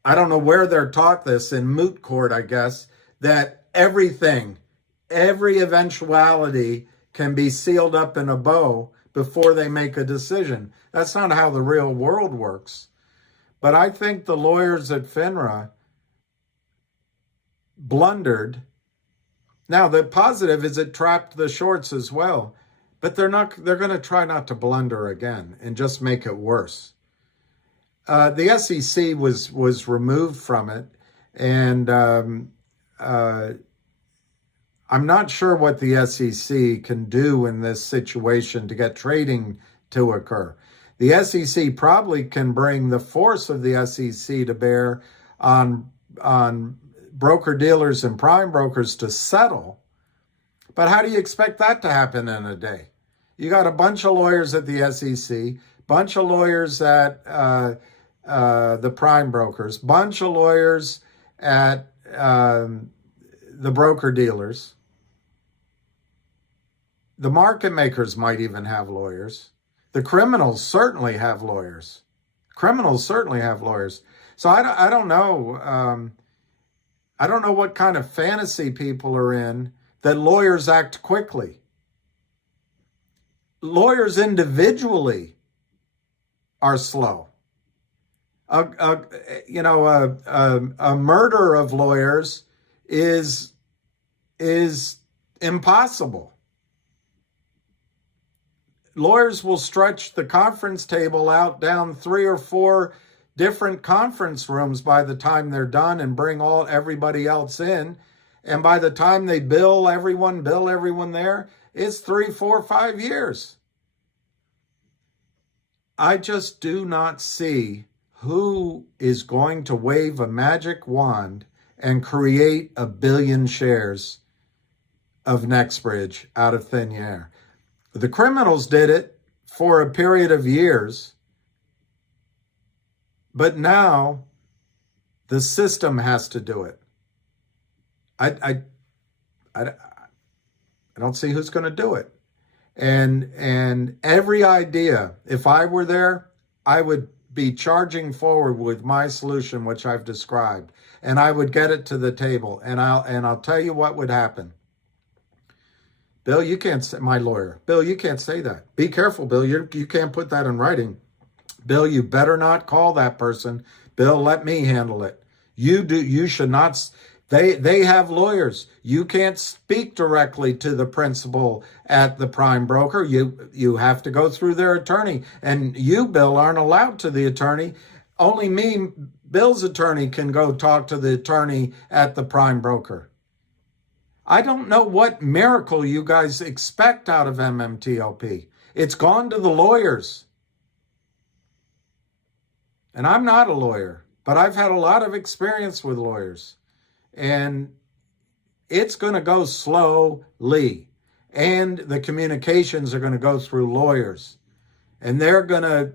I don't know where they're taught this, in moot court, I guess, that every eventuality can be sealed up in a bow before they make a decision. That's not how the real world works. But I think the lawyers at FINRA blundered. Now, the positive is it trapped the shorts as well, but they're going to try not to blunder again and just make it worse. The SEC was removed from it, and I'm not sure what the SEC can do in this situation to get trading to occur. The SEC probably can bring the force of the SEC to bear on broker-dealers and prime brokers to settle. But how do you expect that to happen in a day? You got a bunch of lawyers at the SEC, bunch of lawyers at the prime brokers, bunch of lawyers at the broker-dealers. The market makers might even have lawyers. The criminals certainly have lawyers. So I don't know. I don't know what kind of fantasy people are in that lawyers act quickly. Lawyers individually are slow. A murder of lawyers is impossible. Lawyers will stretch the conference table out down 3 or 4 different conference rooms by the time they're done and bring everybody else in. And by the time they bill everyone there, it's 3, 4, 5 years. I just do not see who is going to wave a magic wand and create 1 billion shares of NextBridge out of thin air. The criminals did it for a period of years, but now the system has to do it. I don't see who's going to do it. And every idea, if I were there, I would be charging forward with my solution, which I've described, and I would get it to the table. And I'll tell you what would happen. Bill, you can't say, my lawyer, Bill, you can't say that. Be careful, Bill. You can't put that in writing. Bill, you better not call that person. Bill, let me handle it. You should not. They have lawyers. You can't speak directly to the principal at the prime broker. You have to go through their attorney. And you, Bill, aren't allowed to the attorney. Only me, Bill's attorney, can go talk to the attorney at the prime broker. I don't know what miracle you guys expect out of MMTLP. It's gone to the lawyers. And I'm not a lawyer. but I've had a lot of experience with lawyers, and it's going to go slowly. And the communications are going to go through lawyers. And they're going to...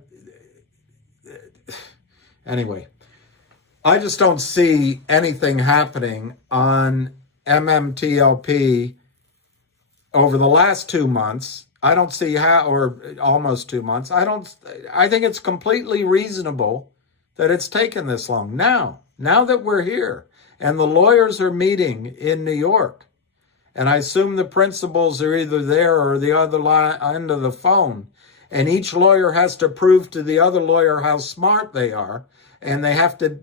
Anyway, I just don't see anything happening on Mmtlp over the last 2 months. I don't see how, or almost 2 months. I think it's completely reasonable that it's taken this long. Now that we're here and the lawyers are meeting in New York, and I assume the principals are either there or the other end of the phone, and each lawyer has to prove to the other lawyer how smart they are, and they have to,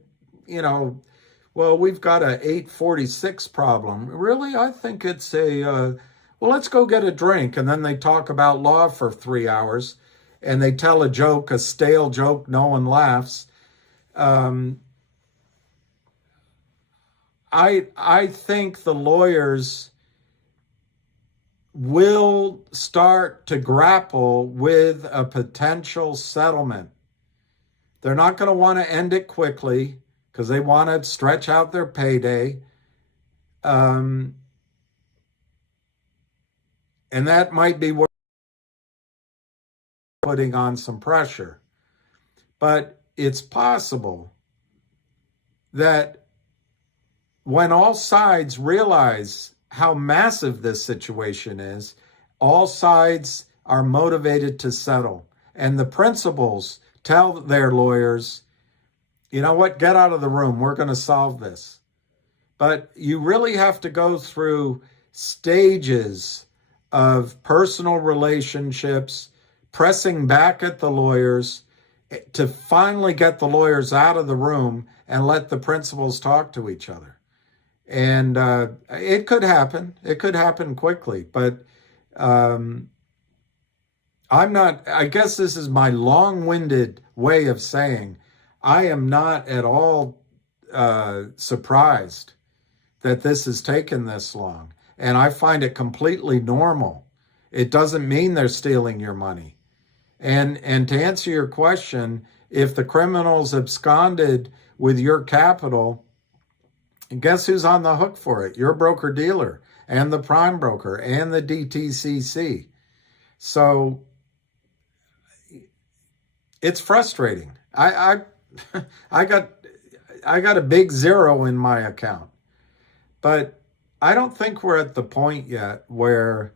well, we've got a 846 problem. Really? I think it's well, let's go get a drink. And then they talk about law for 3 hours, and they tell a joke, a stale joke, no one laughs. I think the lawyers will start to grapple with a potential settlement. They're not going to want to end it quickly because they want to stretch out their payday. And that might be what putting on some pressure. But it's possible that when all sides realize how massive this situation is, all sides are motivated to settle. And the principals tell their lawyers, you know what, get out of the room. We're going to solve this. But you really have to go through stages of personal relationships, pressing back at the lawyers to finally get the lawyers out of the room and let the principals talk to each other. And it could happen. It could happen quickly. But I guess this is my long-winded way of saying I am not at all surprised that this has taken this long. And I find it completely normal. It doesn't mean they're stealing your money. And to answer your question, if the criminals absconded with your capital, guess who's on the hook for it? Your broker-dealer and the prime broker and the DTCC. So it's frustrating. I got a big zero in my account, but I don't think we're at the point yet where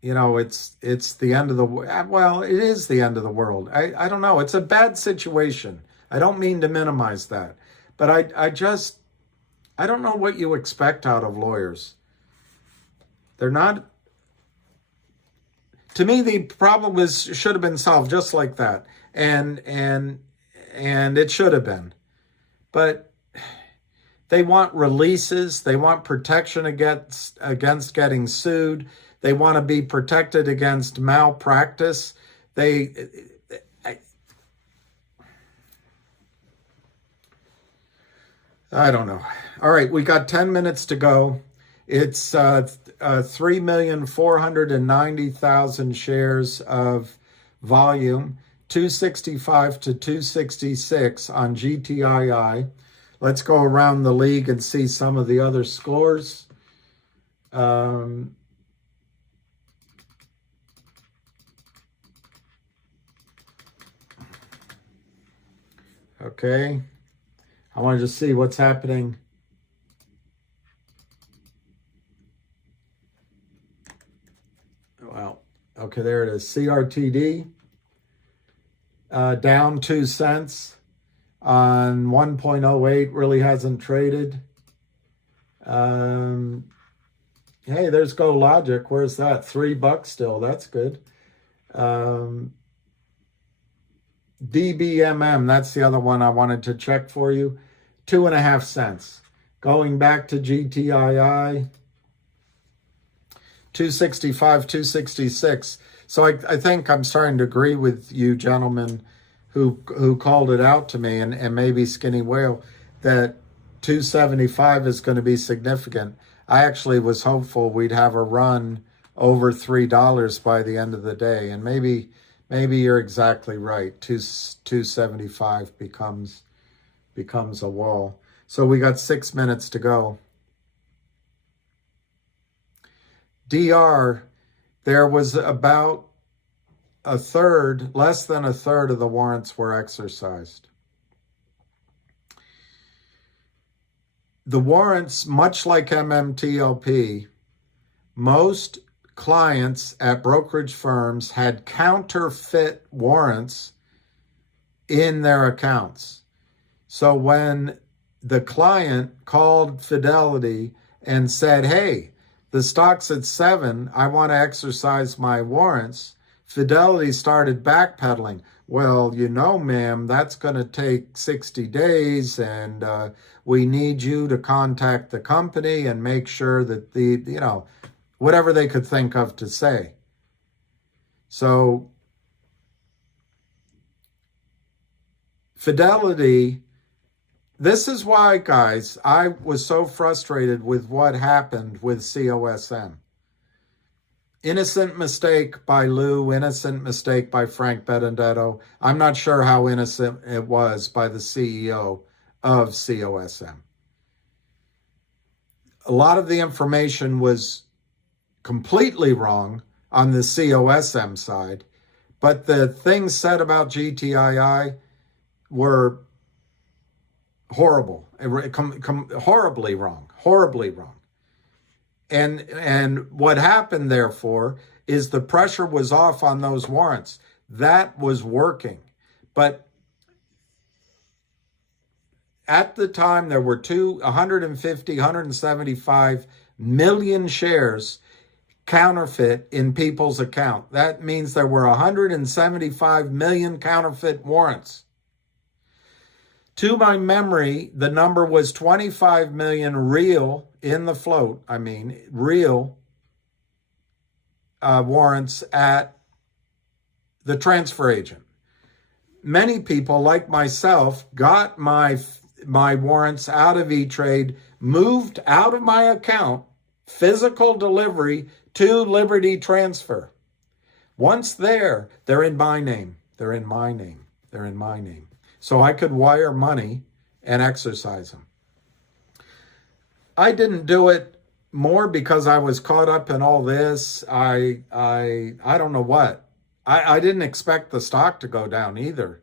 it's the end of the world. Well, it is the end of the world. I don't know. It's a bad situation. I don't mean to minimize that, but I don't know what you expect out of lawyers. They're not. To me, the problem should have been solved just like that, and it should have been, but they want releases. They want protection against getting sued. They want to be protected against malpractice. I don't know. All right, we got 10 minutes to go. It's 3,490,000 shares of volume, 265 to 266 on Gtiil. Let's go around the league and see some of the other scores. Okay. I want to just see what's happening. Well, okay, there it is. CRTD down 2 cents on 1.08, really hasn't traded. Hey, there's Go Logic. Where's that? $3 still. That's good. DBMM, that's the other one I wanted to check for you. 2.5 cents. Going back to Gtiil, 265, 266. So I think I'm starting to agree with you gentlemen who called it out to me, and maybe Skinny Whale, that 275 is going to be significant. I actually was hopeful we'd have a run over $3 by the end of the day, and maybe maybe you're exactly right. 275 becomes a wall. So we got 6 minutes to go. DR, there was about a third, less than a third of the warrants were exercised. The warrants, much like MMTLP, most clients at brokerage firms had counterfeit warrants in their accounts. So when the client called Fidelity and said, hey, the stock's at 7, I want to exercise my warrants, Fidelity started backpedaling. Well, you know, ma'am, that's going to take 60 days, and we need you to contact the company and make sure that whatever they could think of to say. So Fidelity, this is why, guys, I was so frustrated with what happened with COSM. Innocent mistake by Lou, innocent mistake by Frank Benedetto. I'm not sure how innocent it was by the CEO of COSM. A lot of the information was completely wrong on the COSM side, but the things said about GTII were horrible, horribly wrong. And what happened, therefore, is the pressure was off on those warrants. That was working. But at the time, there were 175 million shares counterfeit in people's account. That means there were 175 million counterfeit warrants. To my memory, the number was 25 million real in the float. Real warrants at the transfer agent. Many people, like myself, got my warrants out of E-Trade, moved out of my account, physical delivery to Liberty Transfer. Once there, they're in my name. They're in my name. So I could wire money and exercise them. I didn't do it more because I was caught up in all this. I don't know what. I didn't expect the stock to go down either.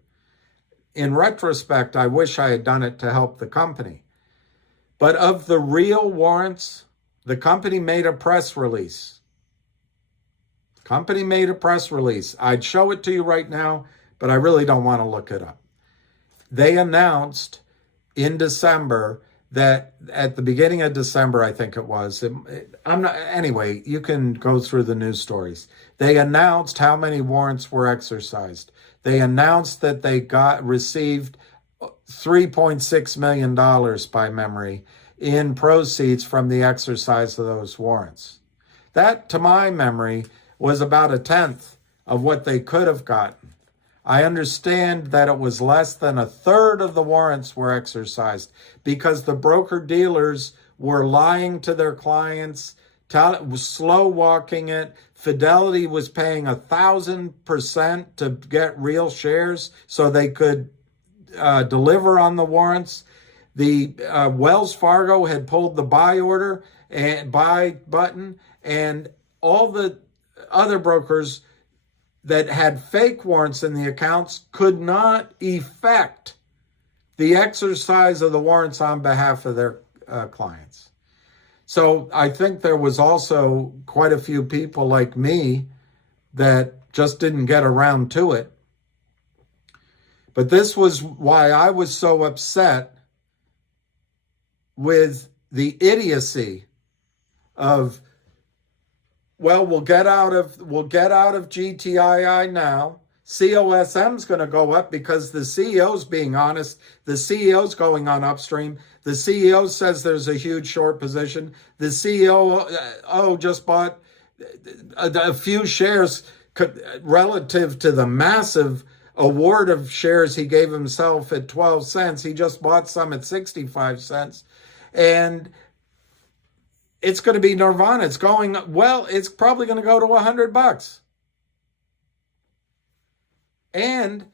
In retrospect, I wish I had done it to help the company. But of the real warrants, the company made a press release. I'd show it to you right now, but I really don't want to look it up. They announced in December that at the beginning of December, I think it was, anyway, you can go through the news stories. They announced how many warrants were exercised. They announced that they received $3.6 million by memory in proceeds from the exercise of those warrants. That, to my memory, was about a tenth of what they could have gotten. I understand that it was less than a third of the warrants were exercised because the broker-dealers were lying to their clients, slow walking it. Fidelity was paying 1,000% to get real shares so they could deliver on the warrants. The Wells Fargo had pulled the buy order and buy button, and all the other brokers that had fake warrants in the accounts could not effect the exercise of the warrants on behalf of their clients. So I think there was also quite a few people like me that just didn't get around to it. But this was why I was so upset with the idiocy of, well, we'll get out of GTII now. COSM's going to go up because the CEO's being honest. The CEO's going on upstream. The CEO says there's a huge short position. The CEO just bought a few shares relative to the massive award of shares he gave himself at 12 cents. He just bought some at 65 cents. And it's going to be nirvana. It's probably going to go to $100. And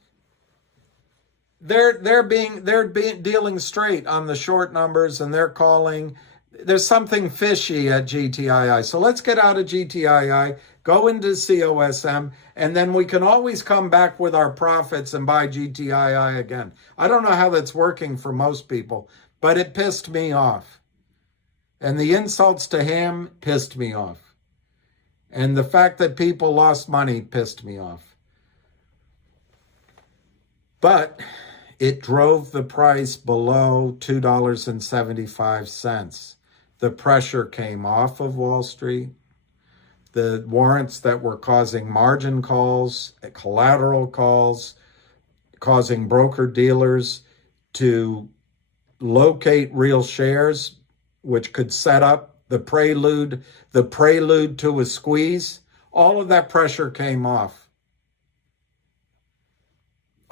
they're dealing straight on the short numbers, and they're calling there's something fishy at GTII. So let's get out of GTII, go into COSM, and then we can always come back with our profits and buy GTII again. I don't know how that's working for most people, but it pissed me off. And the insults to him pissed me off. And the fact that people lost money pissed me off. But it drove the price below $2.75. The pressure came off of Wall Street. The warrants that were causing margin calls, collateral calls, causing broker-dealers to locate real shares, which could set up the prelude to a squeeze, all of that pressure came off.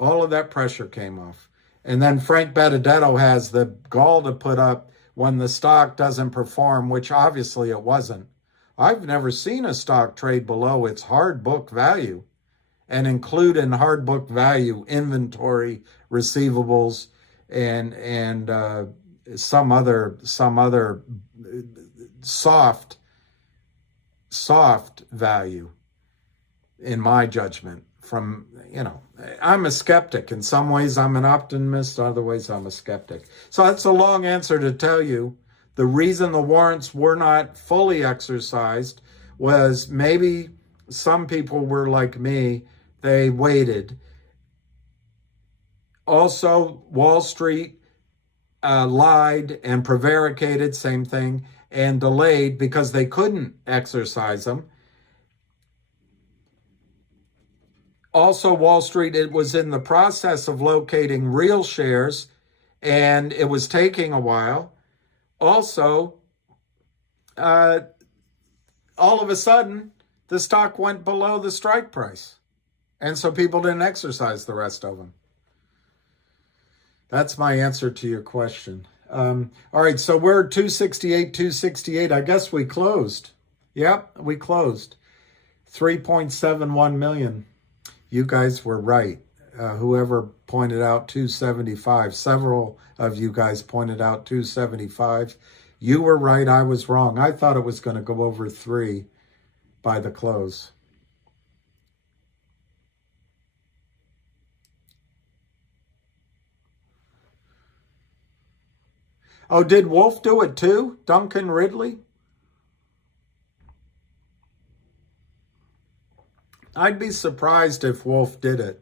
All of that pressure came off. And then Frank Benedetto has the gall to put up when the stock doesn't perform, which obviously it wasn't. I've never seen a stock trade below its hard book value, and include in hard book value inventory, receivables, and some other soft value, in my judgment. From, I'm a skeptic. In some ways, I'm an optimist. Other ways, I'm a skeptic. So that's a long answer to tell you the reason the warrants were not fully exercised was maybe some people were like me. They waited. Also, Wall Street lied and prevaricated, same thing, and delayed because they couldn't exercise them. Also, Wall Street, it was in the process of locating real shares, and it was taking a while. Also, all of a sudden, the stock went below the strike price. And so people didn't exercise the rest of them. That's my answer to your question. All right, so we're 268. I guess we closed. Yep, we closed. 3.71 million. You guys were right. Whoever pointed out 275, several of you guys pointed out 275. You were right, I was wrong. I thought it was going to go over 3 by the close. Oh, did Wolf do it too? Duncan Ridley? I'd be surprised if Wolf did it.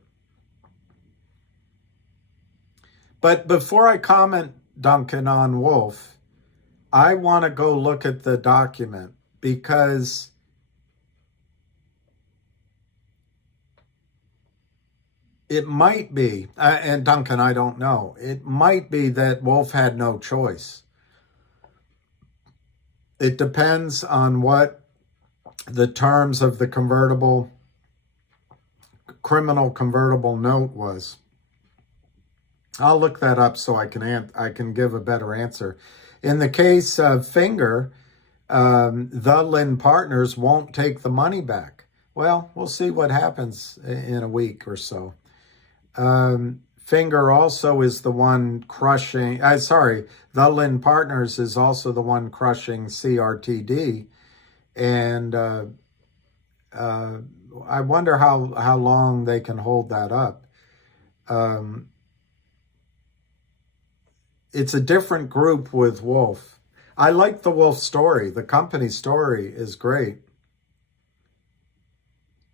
But before I comment, Duncan, on Wolf, I want to go look at the document because it might be, and Duncan, I don't know, it might be that Wolf had no choice. It depends on what the terms of the criminal convertible note was. I'll look that up so I can give a better answer. In the case of Finger, the Lynn Partners won't take the money back. Well, we'll see what happens in a week or so. Finger also is the one crushing, the Lynn Partners is also the one crushing CRTD. And I wonder how long they can hold that up. It's a different group with Wolf. I like the Wolf story. The company story is great.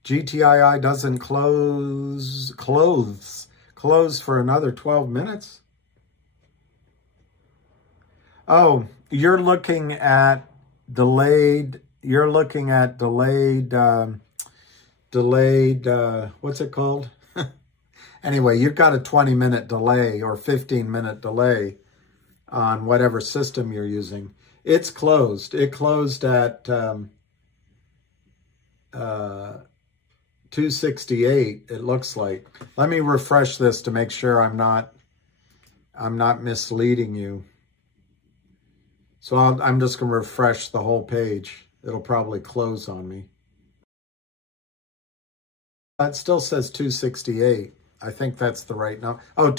GTII doesn't close for another 12 minutes. Oh, you're looking at delayed, what's it called? Anyway, you've got a 20-minute delay or 15-minute delay on whatever system you're using. It's closed. It closed at 268, it looks like. Let me refresh this to make sure I'm not misleading you. So I'm just going to refresh the whole page. It'll probably close on me. It still says 268. I think that's the right number. Oh,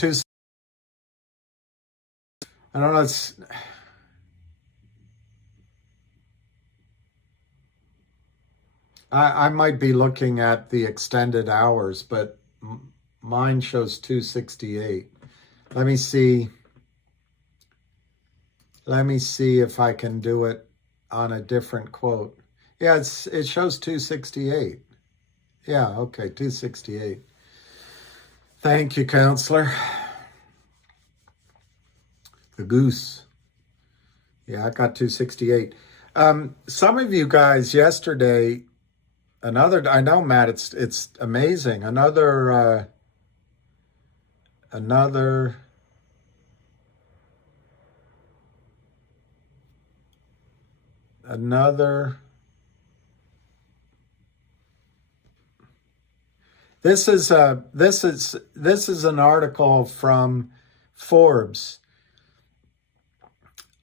I don't know. I might be looking at the extended hours, but mine shows 268. Let me see. Let me see if I can do it on a different quote. Yeah, it shows 268. Yeah, okay, 268. Thank you, counselor. The goose. Yeah, I got 268. Some of you guys yesterday, I know, Matt, it's amazing. Another this is an article from Forbes.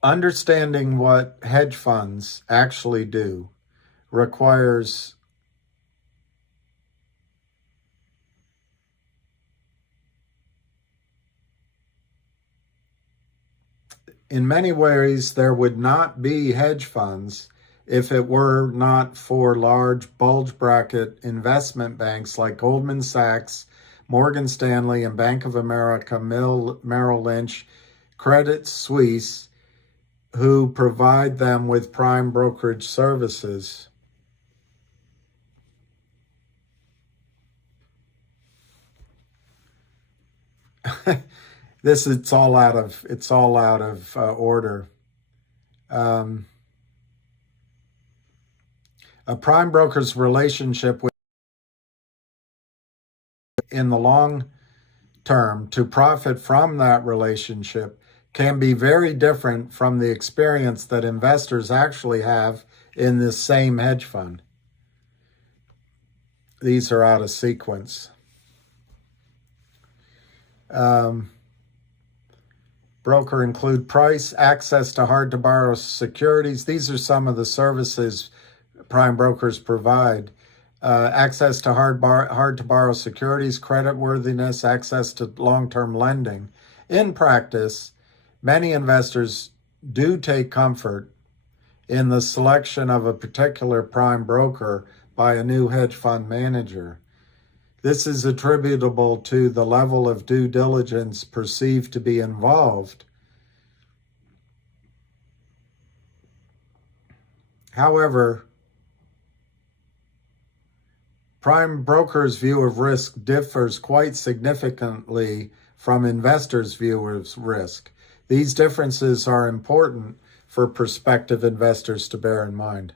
Understanding what hedge funds actually do requires in many ways, there would not be hedge funds if it were not for large bulge bracket investment banks like Goldman Sachs, Morgan Stanley, and Bank of America, Merrill Lynch, Credit Suisse, who provide them with prime brokerage services. It's all out of order. A prime broker's relationship with, in the long term, to profit from that relationship can be very different from the experience that investors actually have in this same hedge fund. These are out of sequence. Broker include price, access to hard-to-borrow securities. These are some of the services prime brokers provide. Access to hard-to-borrow securities, creditworthiness, access to long-term lending. In practice, many investors do take comfort in the selection of a particular prime broker by a new hedge fund manager. This is attributable to the level of due diligence perceived to be involved. However, prime brokers' view of risk differs quite significantly from investors' view of risk. These differences are important for prospective investors to bear in mind.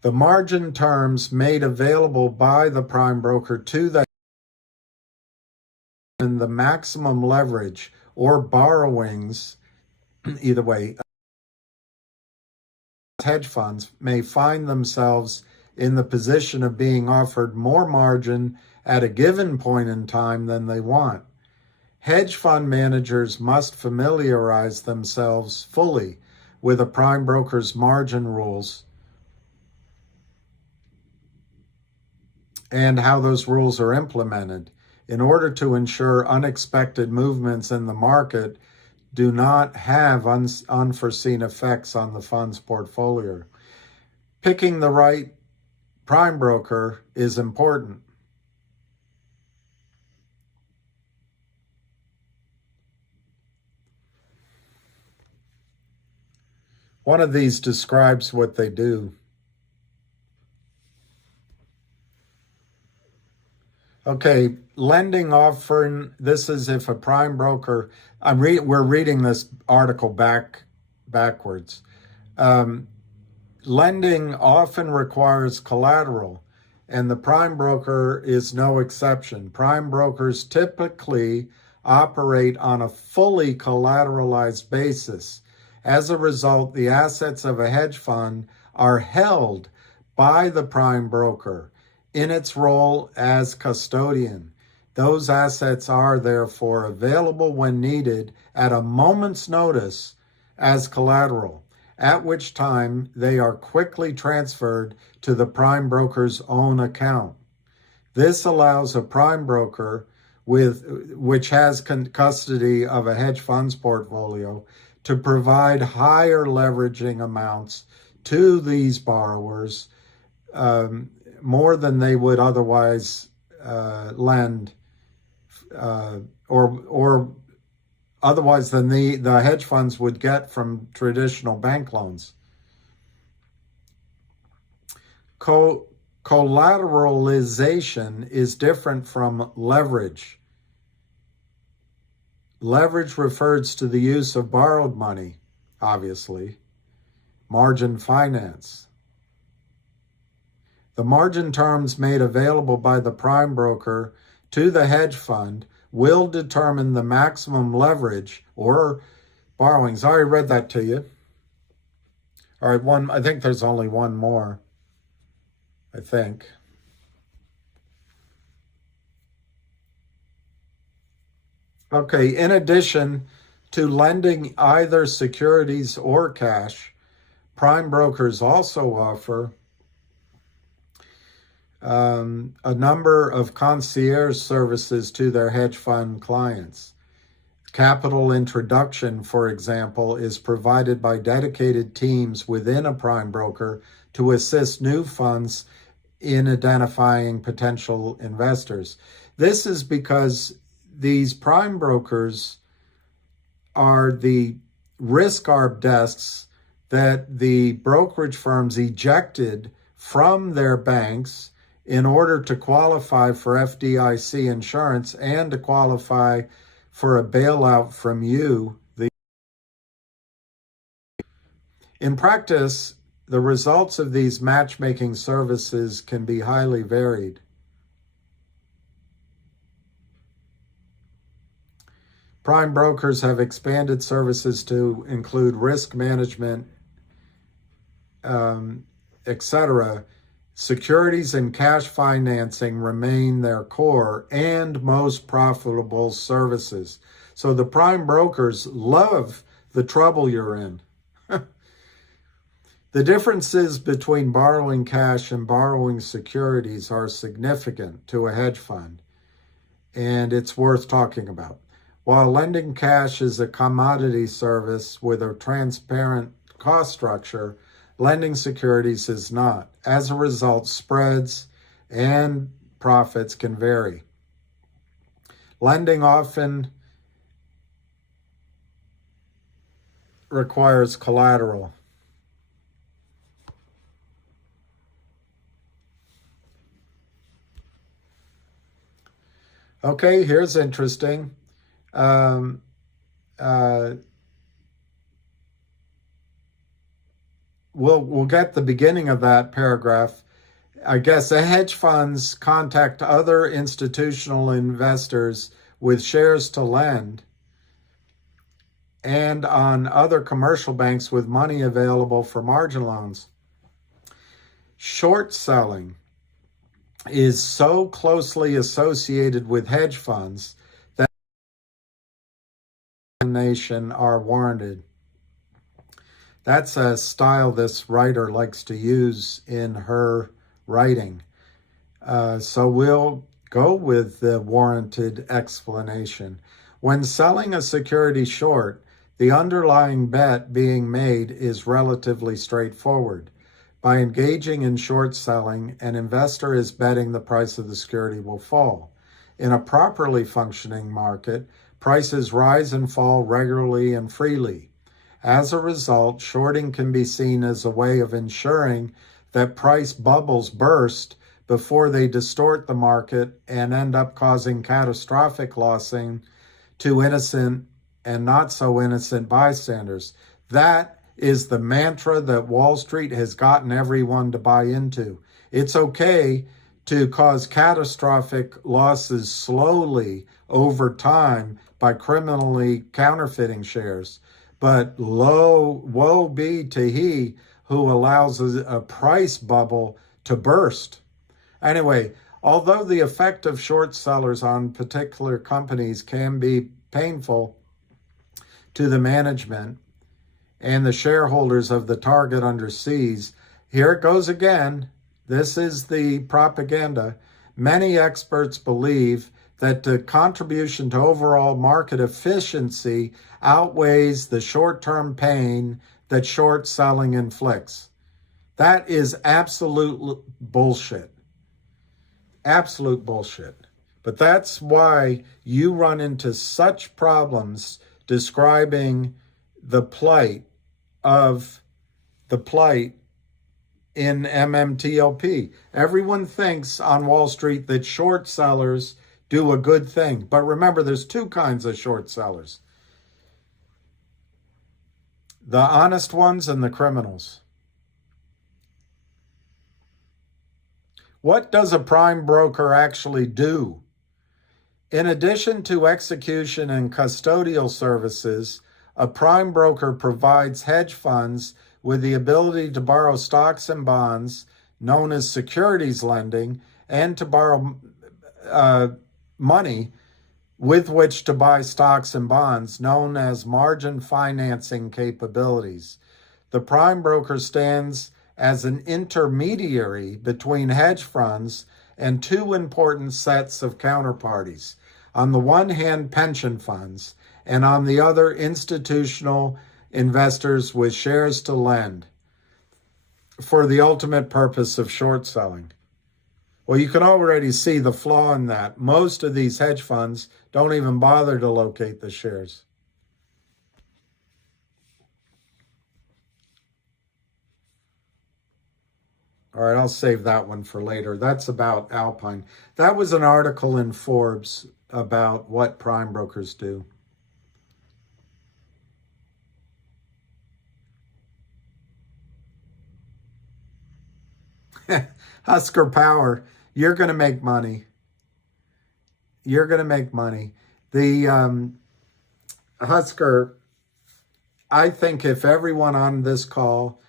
The margin terms made available by the prime broker to the maximum leverage or borrowings, either way, hedge funds may find themselves in the position of being offered more margin at a given point in time than they want. Hedge fund managers must familiarize themselves fully with a prime broker's margin rules and how those rules are implemented in order to ensure unexpected movements in the market do not have unforeseen effects on the fund's portfolio. Picking the right prime broker is important. One of these describes what they do. Okay, lending offering. This is if a prime broker. We're reading this article backwards. Lending often requires collateral, and the prime broker is no exception. Prime brokers typically operate on a fully collateralized basis. As a result, the assets of a hedge fund are held by the prime broker in its role as custodian. Those assets are therefore available when needed at a moment's notice as collateral. at which time they are quickly transferred to the prime broker's own account. This allows a prime broker which has custody of a hedge funds portfolio to provide higher leveraging amounts to these borrowers, more than they would otherwise lend, or otherwise than the hedge funds would get from traditional bank loans. Collateralization is different from leverage. Leverage refers to the use of borrowed money, obviously. Margin finance. The margin terms made available by the prime broker to the hedge fund will determine the maximum leverage or borrowings. I already read that to you. All right, I think there's only one more. I think. Okay, in addition to lending either securities or cash, prime brokers also offer a number of concierge services to their hedge fund clients. Capital introduction, for example, is provided by dedicated teams within a prime broker to assist new funds in identifying potential investors. This is because these prime brokers are the risk arb desks that the brokerage firms ejected from their banks in order to qualify for FDIC insurance and to qualify for a bailout from you. In practice, the results of these matchmaking services can be highly varied. Prime brokers have expanded services to include risk management, etc. Securities and cash financing remain their core and most profitable services. So the prime brokers love the trouble you're in. The differences between borrowing cash and borrowing securities are significant to a hedge fund, and it's worth talking about. While lending cash is a commodity service with a transparent cost structure, lending securities is not. As a result, spreads and profits can vary. Lending often requires collateral. Okay, here's interesting. We'll get the beginning of that paragraph. I guess the hedge funds contact other institutional investors with shares to lend and on other commercial banks with money available for margin loans. Short selling is so closely associated with hedge funds that are warranted. That's a style this writer likes to use in her writing. So we'll go with the warranted explanation. When selling a security short, the underlying bet being made is relatively straightforward. By engaging in short selling, an investor is betting the price of the security will fall. In a properly functioning market, prices rise and fall regularly and freely. As a result, shorting can be seen as a way of ensuring that price bubbles burst before they distort the market and end up causing catastrophic losses to innocent and not so innocent bystanders. That is the mantra that Wall Street has gotten everyone to buy into. It's okay to cause catastrophic losses slowly over time by criminally counterfeiting shares. But woe be to he who allows a price bubble to burst. Anyway, although the effect of short sellers on particular companies can be painful to the management and the shareholders of the target underseas. Here it goes again. This is the propaganda. Many experts believe that the contribution to overall market efficiency outweighs the short-term pain that short selling inflicts. That is absolute bullshit. Absolute bullshit. But that's why you run into such problems describing the plight in MMTLP. Everyone thinks on Wall Street that short sellers do a good thing. But remember, there's two kinds of short sellers. The honest ones and the criminals. What does a prime broker actually do? In addition to execution and custodial services, a prime broker provides hedge funds with the ability to borrow stocks and bonds, known as securities lending, and to borrow money with which to buy stocks and bonds, known as margin financing capabilities. The prime broker stands as an intermediary between hedge funds and two important sets of counterparties. On the one hand, pension funds, and on the other, institutional investors with shares to lend for the ultimate purpose of short selling. Well, you can already see the flaw in that. Most of these hedge funds don't even bother to locate the shares. All right, I'll save that one for later. That's about Alpine. That was an article in Forbes about what prime brokers do. Husker Power, you're going to make money. You're going to make money. The Husker, I think if everyone on this call,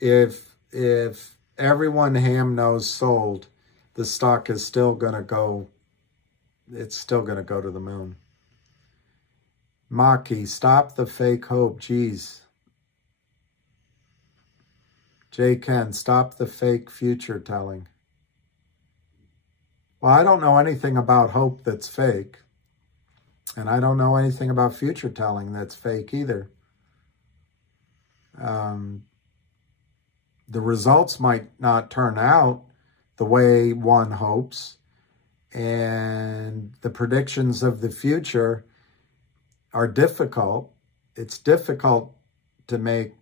if everyone ham knows sold, the stock is still going to go, it's still going to go to the moon. Maki, stop the fake hope. Geez. J. Ken, stop the fake future telling. Well, I don't know anything about hope that's fake. And I don't know anything about future telling that's fake either. The results might not turn out the way one hopes. And the predictions of the future are difficult. It's difficult to make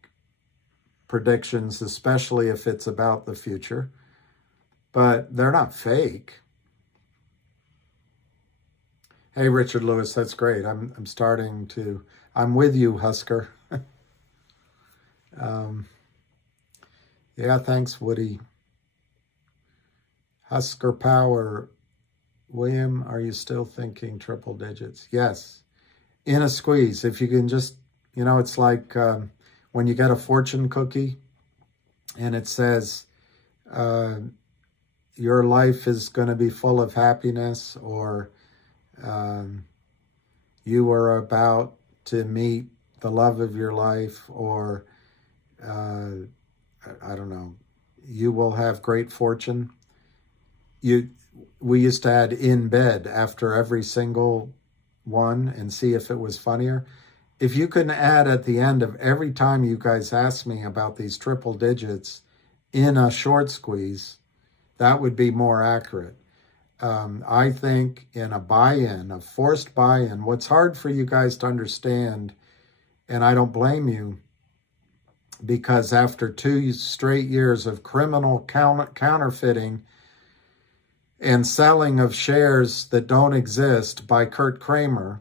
predictions, especially if it's about the future, but they're not fake. Hey, Richard Lewis, that's great. I'm with you, Husker. Yeah, thanks, Woody. Husker Power. William, are you still thinking triple digits? Yes. In a squeeze. If you can just, it's like when you get a fortune cookie and it says your life is going to be full of happiness, or you are about to meet the love of your life, or I don't know, you will have great fortune. We used to add in bed after every single one and see if it was funnier. If you can add at the end of every time you guys ask me about these triple digits in a short squeeze, that would be more accurate. I think in a buy-in, a forced buy-in, what's hard for you guys to understand, and I don't blame you, because after 2 straight years of criminal counterfeiting and selling of shares that don't exist by Kurt Kramer,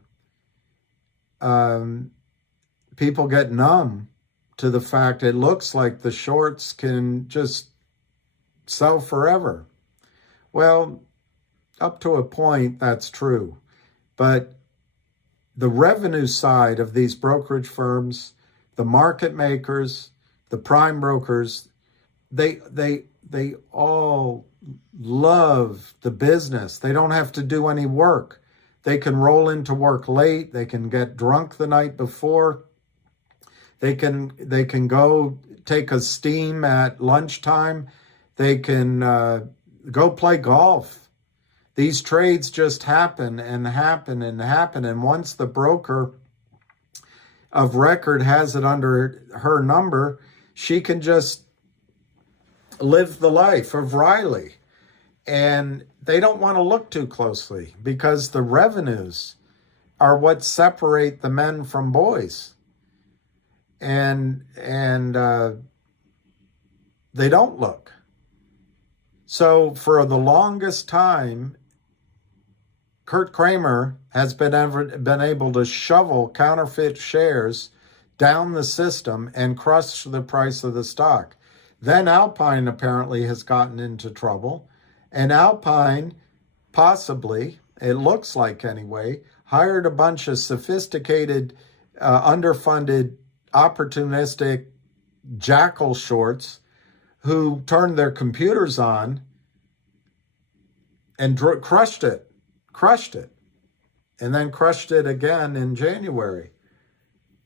people get numb to the fact it looks like the shorts can just sell forever. Well, up to a point, that's true. But the revenue side of these brokerage firms, the market makers, the prime brokers, they all love the business. They don't have to do any work. They can roll into work late. They can get drunk the night before. They can go take a steam at lunchtime. They can go play golf. These trades just happen and happen and happen. And once the broker of record has it under her number, she can just live the life of Riley. And they don't want to look too closely because the revenues are what separate the men from boys. And they don't look. So for the longest time, Kurt Kramer has been able to shovel counterfeit shares down the system and crush the price of the stock. Then Alpine apparently has gotten into trouble, and Alpine possibly, it looks like anyway, hired a bunch of sophisticated, underfunded, opportunistic jackal shorts who turned their computers on and crushed it, and then crushed it again in January.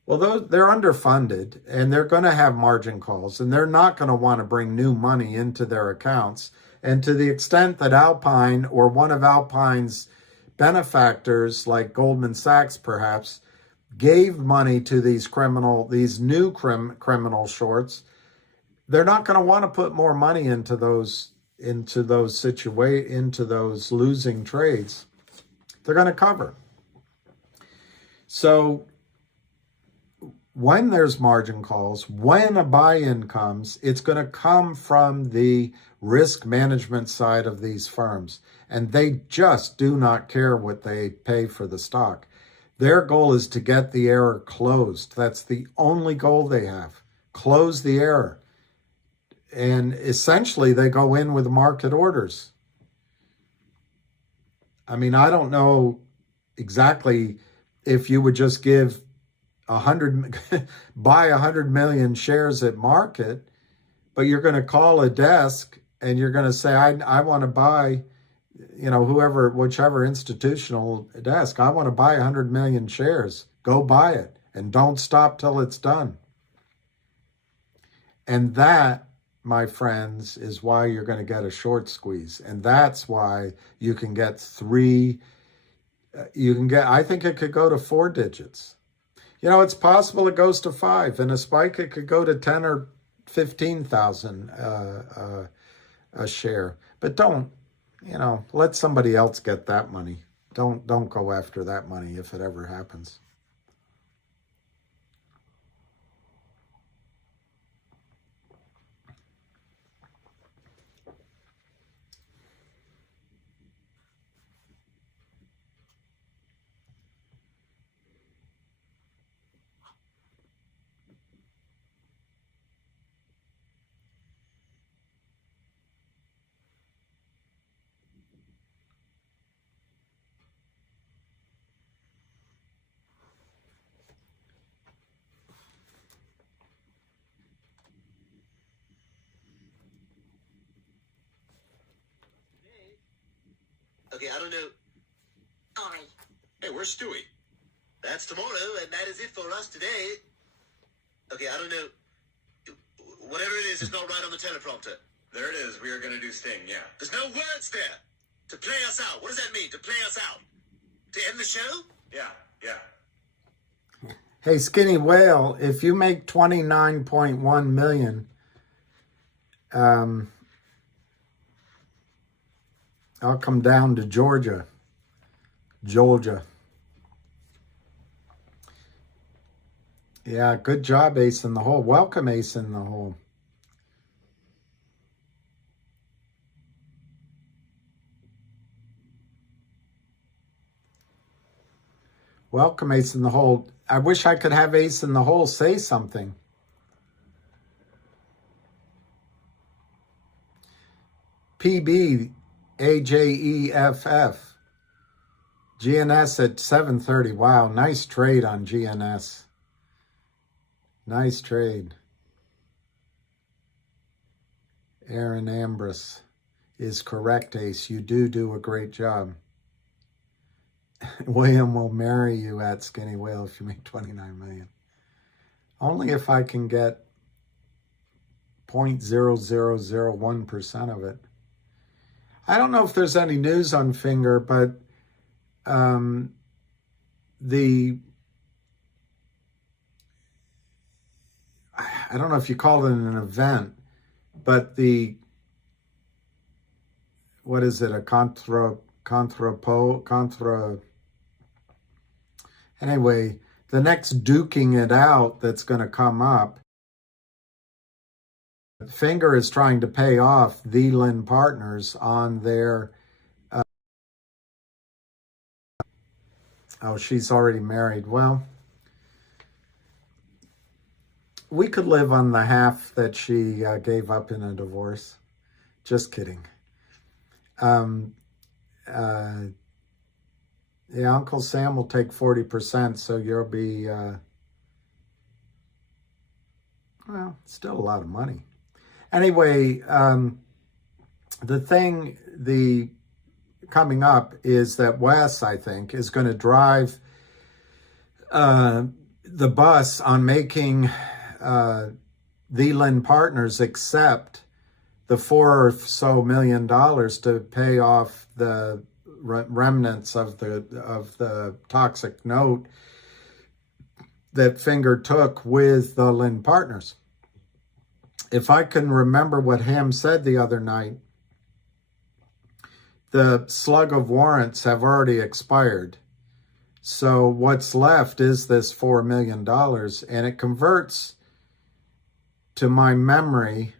Well, they're underfunded, and they're going to have margin calls, and they're not going to want to bring new money into their accounts. And to the extent that Alpine or one of Alpine's benefactors, like Goldman Sachs perhaps, gave money to these new criminal shorts, they're not going to want to put more money into those losing trades. They're going to cover. So when there's margin calls, when a buy-in comes, it's going to come from the risk management side of these firms. And they just do not care what they pay for the stock. Their goal is to get the error closed. That's the only goal they have. Close the error. And essentially, they go in with market orders. I mean, I don't know exactly if you would just give buy 100 million shares at market, but you're going to call a desk and you're going to say, I want to buy, whichever institutional desk, I want to buy 100 million shares. Go buy it and don't stop till it's done. And that, my friends, is why you're going to get a short squeeze. And that's why you can get I think it could go to 4 digits. It's possible it goes to 5. In a spike, it could go to 10 or 15,000 a share. But don't, let somebody else get that money. Don't go after that money if it ever happens. Okay, I don't know. Hi. Hey, where's Stewie? That's tomorrow, and that is it for us today. Okay, I don't know. Whatever it is, it's not right on the teleprompter. There it is. We are going to do Sting, yeah. There's no words there. To play us out. What does that mean, to play us out? To end the show? Yeah. Hey, Skinny Whale, if you make 29.1 million, I'll come down to Georgia. Yeah, good job, Ace in the Hole. Welcome, Ace in the Hole. Welcome, Ace in the Hole. I wish I could have Ace in the Hole say something. PB, AJEFF. GNS at 7:30. Wow, nice trade on GNS. Nice trade. Aaron Ambrose is correct, Ace. You do a great job. William will marry you at Skinny Whale if you make 29 million. only if I can get 0.0001% of it. I don't know if there's any news on Finger, but I don't know if you call it an event, but what is it, a anyway, the next duking it out that's going to come up, Finger is trying to pay off the Lin Partners on their, oh, she's already married. Well, we could live on the half that she gave up in a divorce. Just kidding. Yeah, Uncle Sam will take 40%, so you'll be, well, still a lot of money. Anyway, the coming up is that Wes, I think, is going to drive the bus on making the Lin Partners accept the $4 or so million to pay off the remnants of the toxic note that Finger took with the Lin Partners. If I can remember what Ham said the other night, the slug of warrants have already expired. So what's left is this $4 million, and it converts, to my memory,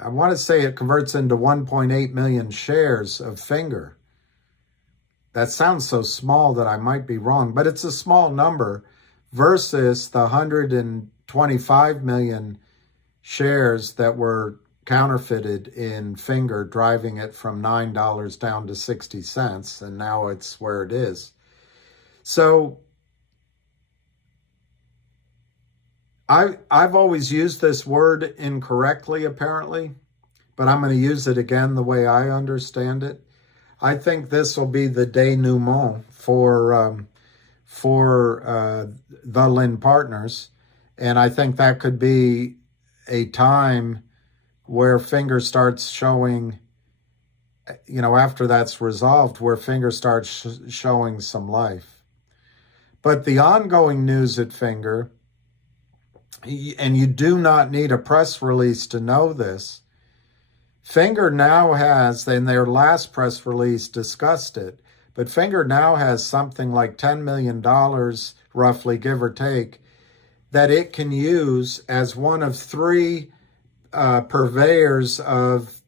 I want to say it converts into 1.8 million shares of Finger. That sounds so small that I might be wrong, but it's a small number versus the 125 million shares that were counterfeited in Finger, driving it from $9 down to 60 cents, and now it's where it is. So I've always used this word incorrectly, apparently, but I'm going to use it again the way I understand it. I think this will be the denouement for the Lin Partners, and I think that could be a time where Finger starts showing, after that's resolved, where Finger starts showing some life. But the ongoing news at Finger, and you do not need a press release to know this, Finger now has, in their last press release discussed it, but Finger now has something like $10 million, roughly, give or take, that it can use as one of three purveyors of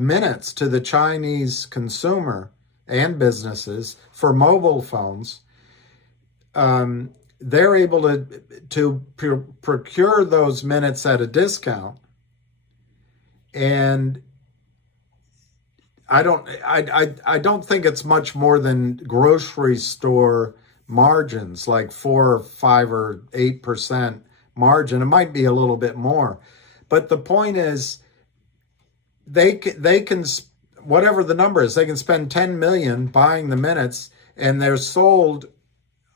minutes to the Chinese consumer and businesses for mobile phones. They're able to procure those minutes at a discount, and I don't think it's much more than grocery store margins, like 4 or 5 or 8% margin. It might be a little bit more, but the point is, they can, whatever the number is, they can spend 10 million buying the minutes, and they're sold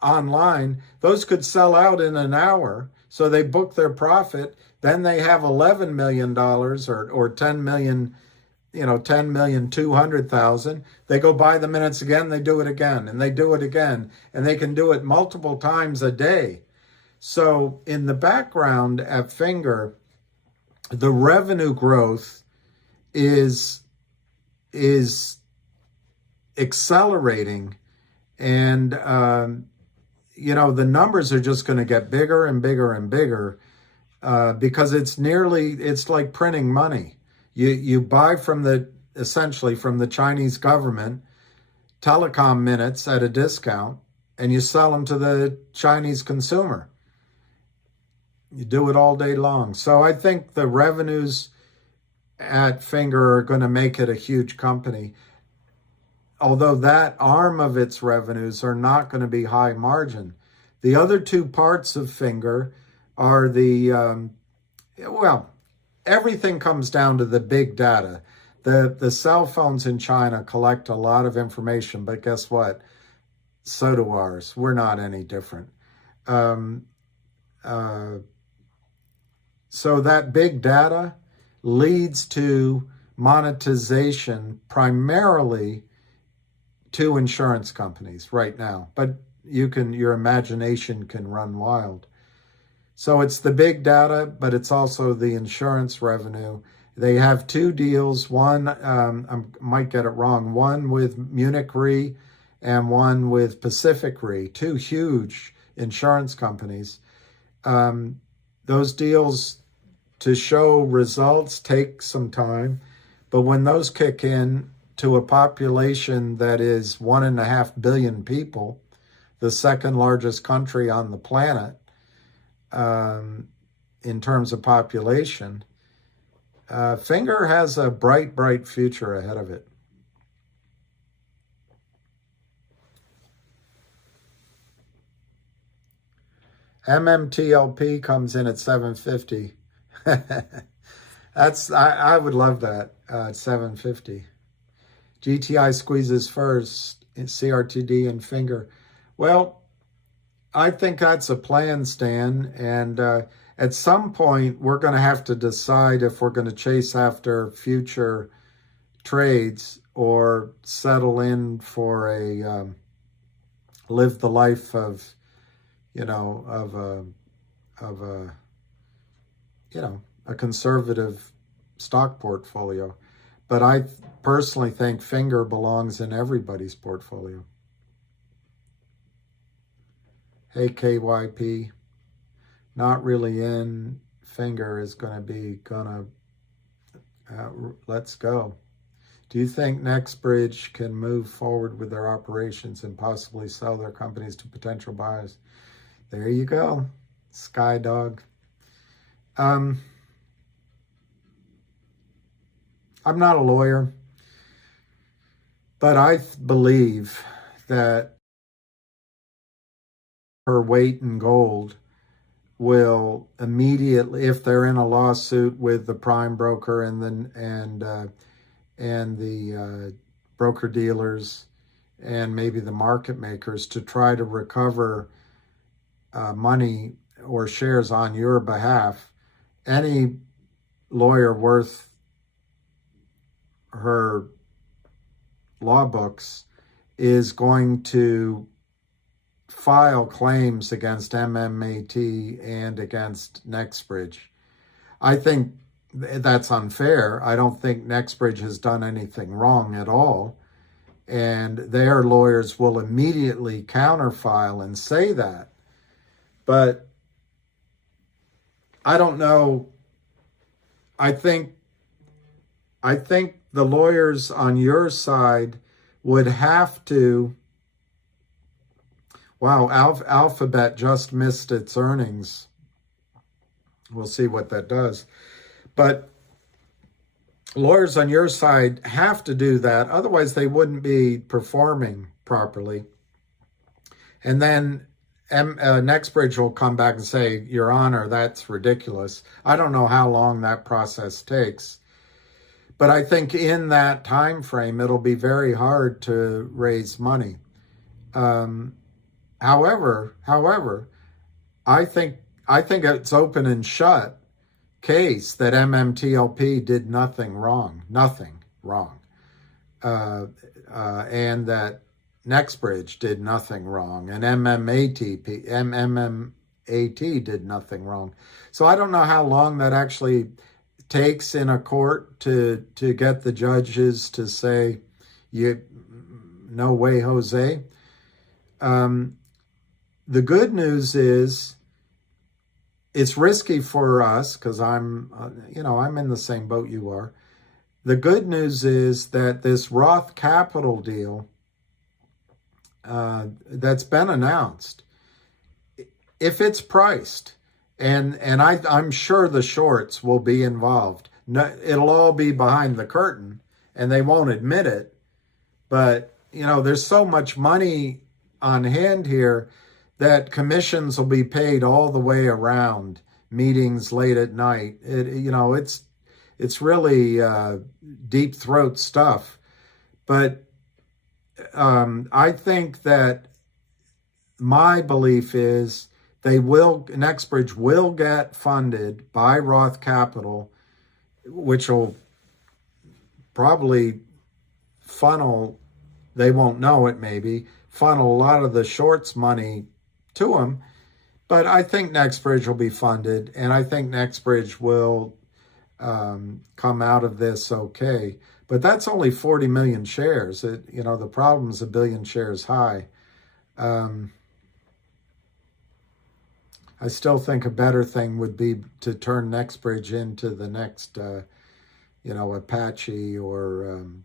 online. Those could sell out in an hour, so they book their profit. Then they have $11 million or 10 million, 10,200,000. They go buy the minutes again, they do it again, and they do it again, and they can do it multiple times a day. So in the background at Finger, the revenue growth is accelerating, and the numbers are just going to get bigger and bigger and bigger, because it's like printing money. You buy essentially from the Chinese government telecom minutes at a discount, and you sell them to the Chinese consumer. You do it all day long. So I think the revenues at Finger are going to make it a huge company, although that arm of its revenues are not going to be high margin. The other two parts of Finger are everything comes down to the big data. The cell phones in China collect a lot of information, but guess what? so do ours. We're not any different. Um, uh, so that big data leads to monetization primarily to insurance companies right now, but your imagination can run wild. So it's the big data, but it's also the insurance revenue. They have two deals. One, I might get it wrong, one with Munich Re and one with Pacific Re, two huge insurance companies. Those deals to show results take some time, but when those kick in to a population that is 1.5 billion people, the second largest country on the planet, in terms of population, Finger has a bright, bright future ahead of it. MMTLP comes in at 750. I would love that at 750. GTI squeezes first, CRTD and Finger. Well, I think that's a plan, Stan. And at some point, we're going to have to decide if we're going to chase after future trades or settle in for a live the life of, a conservative stock portfolio. But I personally think Finger belongs in everybody's portfolio. Hey, KYP, not really in. Finger is going to let's go. Do you think NextBridge can move forward with their operations and possibly sell their companies to potential buyers? There you go, Skydog. I'm not a lawyer, but I believe that her weight in gold will immediately, if they're in a lawsuit with the prime broker and the broker dealers and maybe the market makers, to try to recover money or shares on your behalf, any lawyer worth her law books is going to file claims against MMAT and against NextBridge. I think that's unfair. I don't think NextBridge has done anything wrong at all. And their lawyers will immediately counterfile and say that. But I don't know. I think the lawyers on your side would have to. Wow, Alphabet just missed its earnings. We'll see what that does. But lawyers on your side have to do that. Otherwise, they wouldn't be performing properly. And then NextBridge will come back and say, Your Honor, that's ridiculous. I don't know how long that process takes. But I think in that time frame, it'll be very hard to raise money. However, I think it's open and shut case that MMTLP did nothing wrong, and that NextBridge did nothing wrong, and MMAT did nothing wrong. So I don't know how long that actually takes in a court to get the judges to say, no way, Jose. The good news is it's risky for us because I'm in the same boat you are. The good news is that this Roth Capital deal that's been announced, if it's priced, and I'm sure the shorts will be involved. No, it'll all be behind the curtain, and they won't admit it. But there's so much money on hand here that commissions will be paid all the way around, meetings late at night. It's really deep throat stuff. But I think that my belief is Nexbridge will get funded by Roth Capital, which will probably funnel, they won't know it maybe, funnel a lot of the shorts money to them. But I think Nexbridge will be funded, and I think Nexbridge will come out of this okay. But that's only 40 million shares. The problem's a billion shares high. I still think a better thing would be to turn Nexbridge into the next, Apache or I'm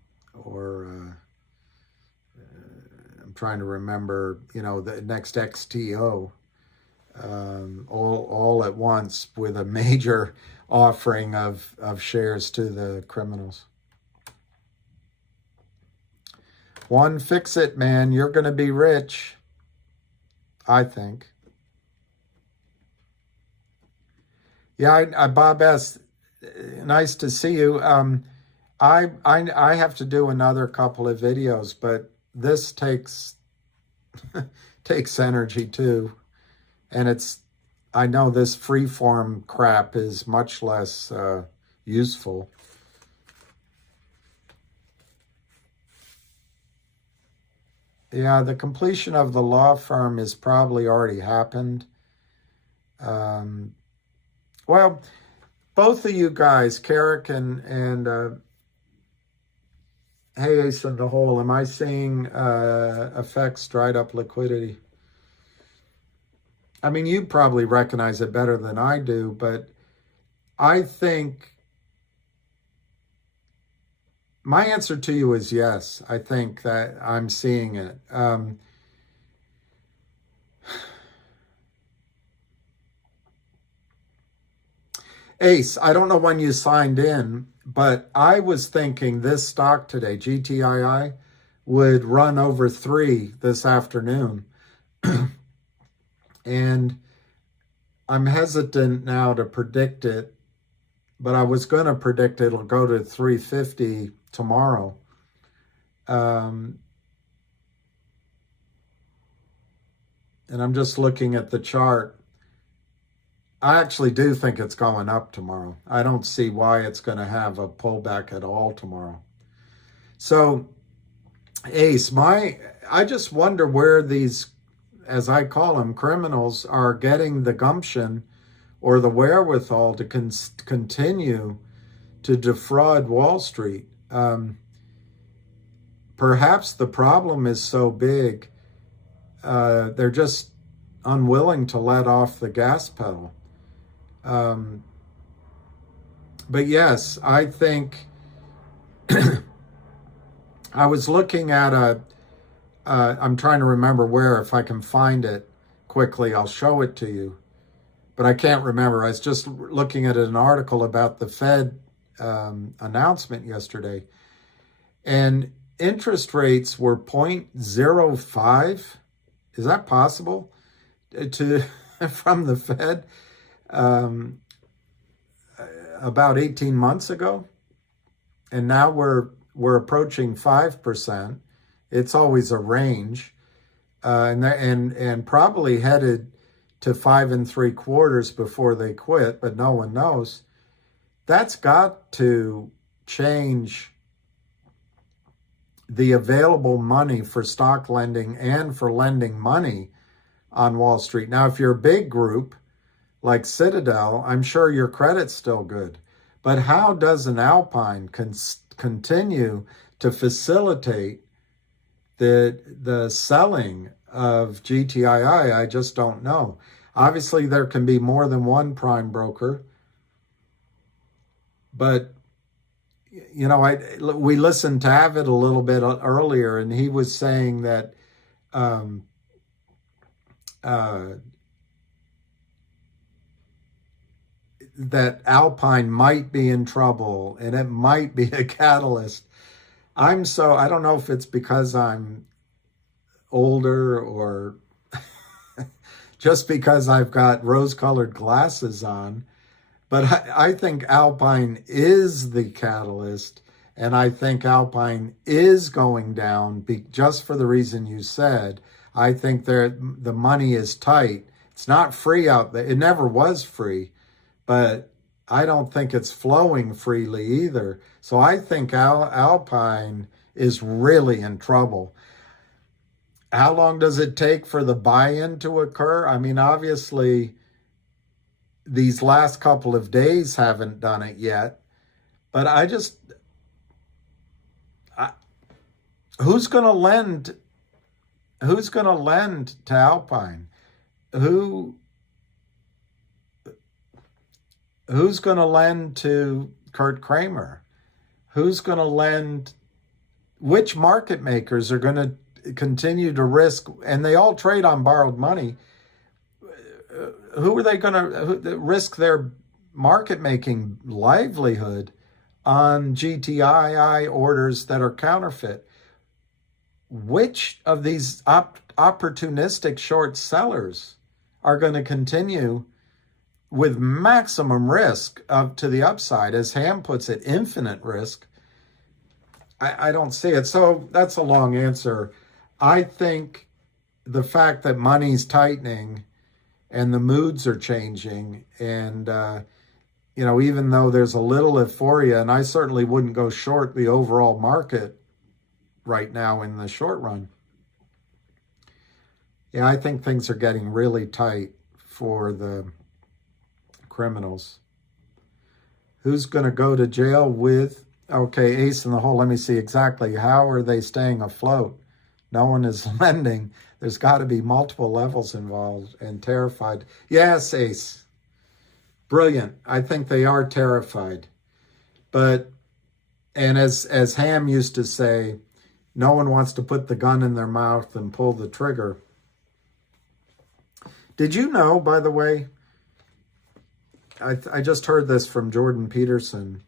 trying to remember, the next XTO, all at once with a major offering of shares to the criminals. One, fix it, man. You're going to be rich, I think. Yeah, Bob S., nice to see you. I have to do another couple of videos, but this takes energy too, and I know this freeform crap is much less useful. Yeah, the completion of the law firm is probably already happened. Well, both of you guys, Carrick and Hey Ace in the Hole, am I seeing affects dried up liquidity? I mean, you probably recognize it better than I do, but I think my answer to you is yes. I think that I'm seeing it. Ace, I don't know when you signed in, but I was thinking this stock today, GTII, would run over 3 this afternoon. And I'm hesitant now to predict it, but I was going to predict it'll go to 350 tomorrow. And I'm just looking at the chart. I actually do think it's going up tomorrow. I don't see why it's going to have a pullback at all tomorrow. So, Ace, I just wonder where these, as I call them, criminals are getting the gumption or the wherewithal to continue to defraud Wall Street. Perhaps the problem is so big, they're just unwilling to let off the gas pedal. But yes, I think I was looking at I'm trying to remember where, if I can find it quickly, I'll show it to you. But I can't remember. I was just looking at an article about the Fed announcement yesterday. And interest rates were 0.05. Is that possible? From the Fed about 18 months ago, and now we're approaching 5%. It's always a range, and probably headed to 5 3/4 before they quit, but no one knows. That's got to change the available money for stock lending and for lending money on Wall Street. Now, if you're a big group like Citadel, I'm sure your credit's still good. But how does an Alpine continue to facilitate the selling of GTII? I just don't know. Obviously, there can be more than one prime broker. But, we listened to Avid a little bit earlier, and he was saying that that Alpine might be in trouble and it might be a catalyst. I don't know if it's because I'm older or just because I've got rose-colored glasses on, but I think Alpine is the catalyst, and I think Alpine is going down just for the reason you said. I think the money is tight. It's not free out there. It never was free, but I don't think it's flowing freely either. So I think Alpine is really in trouble. How long does it take for the buy-in to occur? I mean, obviously, these last couple of days haven't done it yet, but who's going to lend? Who's going to lend to Alpine? Who's going to lend to Kurt Kramer? Who's going to lend? Which market makers are going to continue to risk? And they all trade on borrowed money. Who are they going to risk their market making livelihood on GTII orders that are counterfeit? Which of these opportunistic short sellers are going to continue with maximum risk up to the upside, as Ham puts it, infinite risk? I don't see it. So that's a long answer. I think the fact that money's tightening and the moods are changing, and even though there's a little euphoria, and I certainly wouldn't go short the overall market right now in the short run. Yeah, I think things are getting really tight for the criminals. Who's going to go to jail with? Okay, ace in the hole. Let me see exactly. How are they staying afloat? No one is lending. There's got to be multiple levels involved and terrified. Yes, ace. Brilliant. I think they are terrified. But, and as Ham used to say, no one wants to put the gun in their mouth and pull the trigger. Did you know, by the way, I just heard this from Jordan Peterson,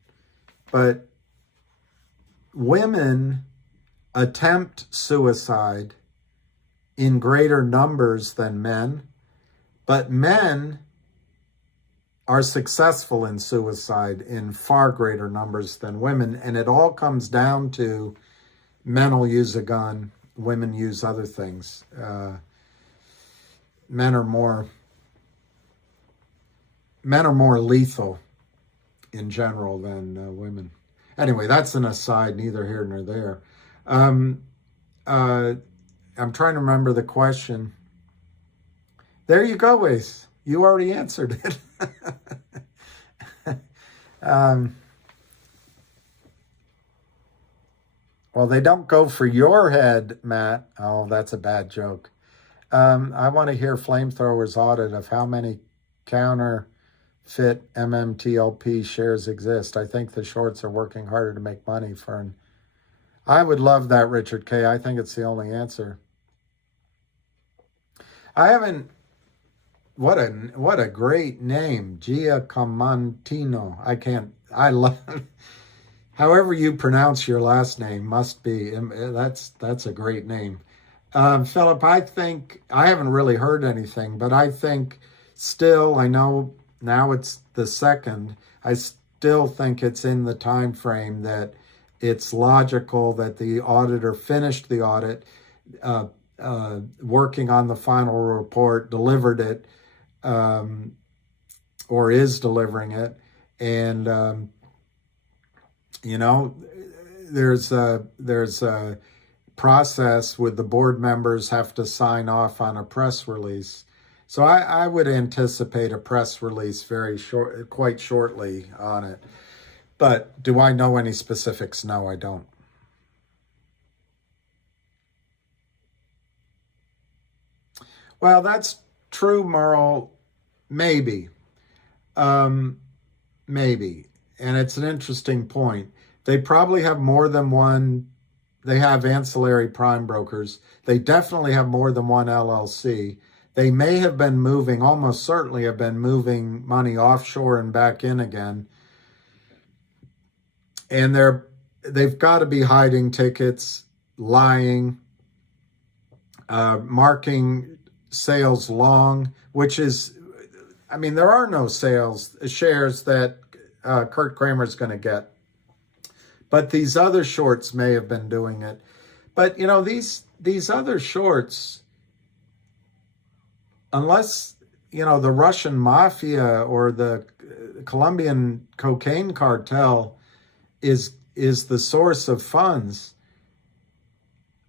but women attempt suicide in greater numbers than men, but men are successful in suicide in far greater numbers than women. And it all comes down to men will use a gun, women use other things. Men are more lethal in general than women. Anyway, that's an aside, neither here nor there. I'm trying to remember the question. There you go, Ace. You already answered it. Well, they don't go for your head, Matt. Oh, that's a bad joke. I want to hear Flamethrower's audit of how many counterfeit Mmtlp shares exist. I think the shorts are working harder to make money, Fern. I would love that, Richard K. I think it's the only answer. I haven't... What a great name. Giacomontino. I love... However you pronounce your last name must be... That's a great name. Philip, I think... I haven't really heard anything, but I think still, I know now it's the 2nd. I still think it's in the time frame that it's logical that the auditor finished the audit, working on the final report, delivered it, or is delivering it. And, there's a process with the board members have to sign off on a press release. So I would anticipate a press release quite shortly on it. But do I know any specifics? No, I don't. Well, that's true, Merle. Maybe. Maybe. And it's an interesting point. They probably have more than one. They have ancillary prime brokers. They definitely have more than one LLC. They may have been moving, almost certainly have been moving money offshore and back in again. And they've got to be hiding tickets, lying, marking sales long, which is, there are no shares that Kurt Kramer's going to get. But these other shorts may have been doing it. But, these other shorts, unless, the Russian mafia or the Colombian cocaine cartel is the source of funds,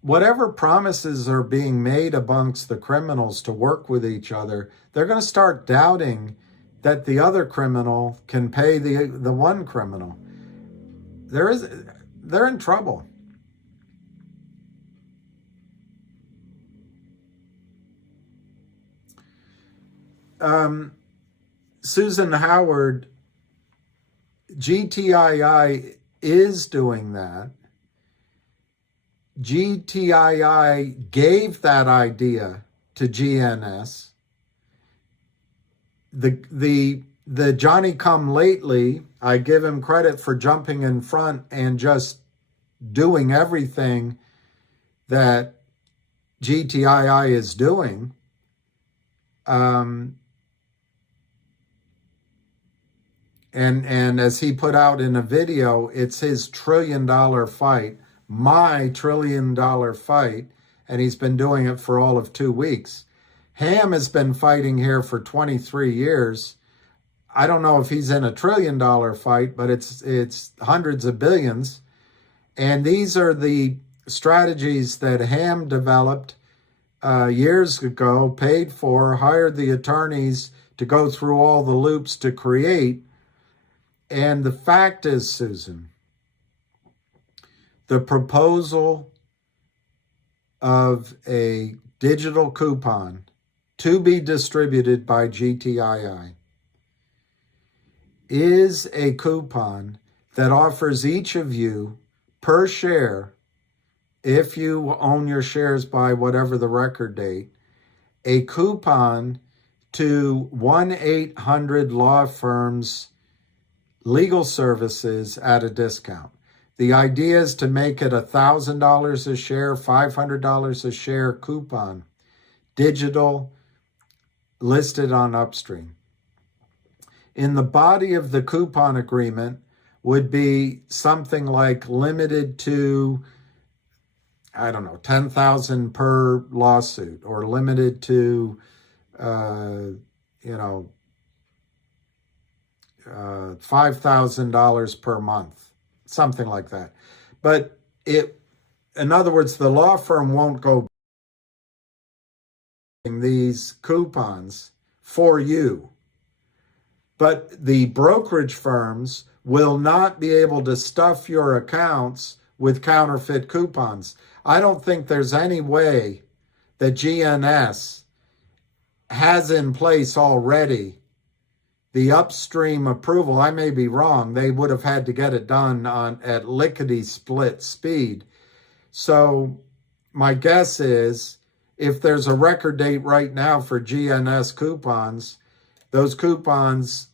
whatever promises are being made amongst the criminals to work with each other, they're going to start doubting that the other criminal can pay the one criminal. They're in trouble. Susan Howard, Gtiil is doing that. Gtiil gave that idea to GNS. The Johnny Come Lately, I give him credit for jumping in front and just doing everything that Gtiil is doing. And as he put out in a video, it's his $1 trillion fight, my $1 trillion fight, and he's been doing it for all of 2 weeks. Ham has been fighting here for 23 years. I don't know if he's in a $1 trillion fight, but it's hundreds of billions. And these are the strategies that Ham developed years ago, paid for, hired the attorneys to go through all the loops to create. And the fact is, Susan, the proposal of a digital coupon to be distributed by Gtiil is a coupon that offers each of you per share, if you own your shares by whatever the record date, a coupon to 1-800 law firms legal services at a discount. The idea is to make it $1,000 a share, $500 a share coupon, digital, listed on Upstream. In the body of the coupon agreement would be something like limited to, I don't know, 10,000 per lawsuit, or limited to, $5,000 per month, something like that. But in other words, the law firm won't go these coupons for you, but the brokerage firms will not be able to stuff your accounts with counterfeit coupons. I don't think there's any way that GNS has in place already the upstream approval. I may be wrong. They would have had to get it done at lickety-split speed. So my guess is, if there's a record date right now for GNS coupons, those coupons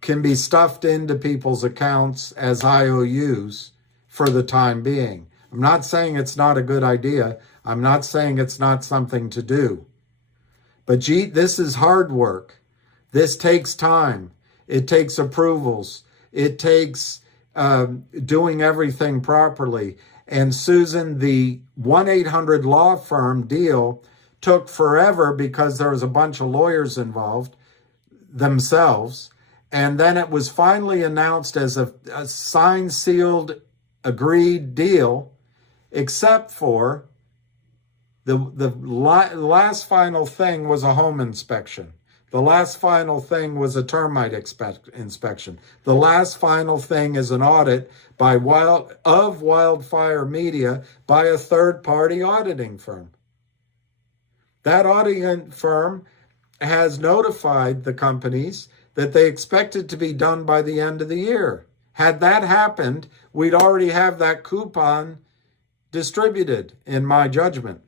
can be stuffed into people's accounts as IOUs for the time being. I'm not saying it's not a good idea. I'm not saying it's not something to do. But this is hard work. This takes time. It takes approvals. It takes doing everything properly. And Susan, the 1-800 law firm deal took forever because there was a bunch of lawyers involved themselves. And then it was finally announced as a signed, sealed, agreed deal, except for the last final thing was a home inspection. The last final thing was a termite inspection. The last final thing is an audit by Wildfire Media by a third-party auditing firm. That auditing firm has notified the companies that they expect it to be done by the end of the year. Had that happened, we'd already have that coupon distributed, in my judgment.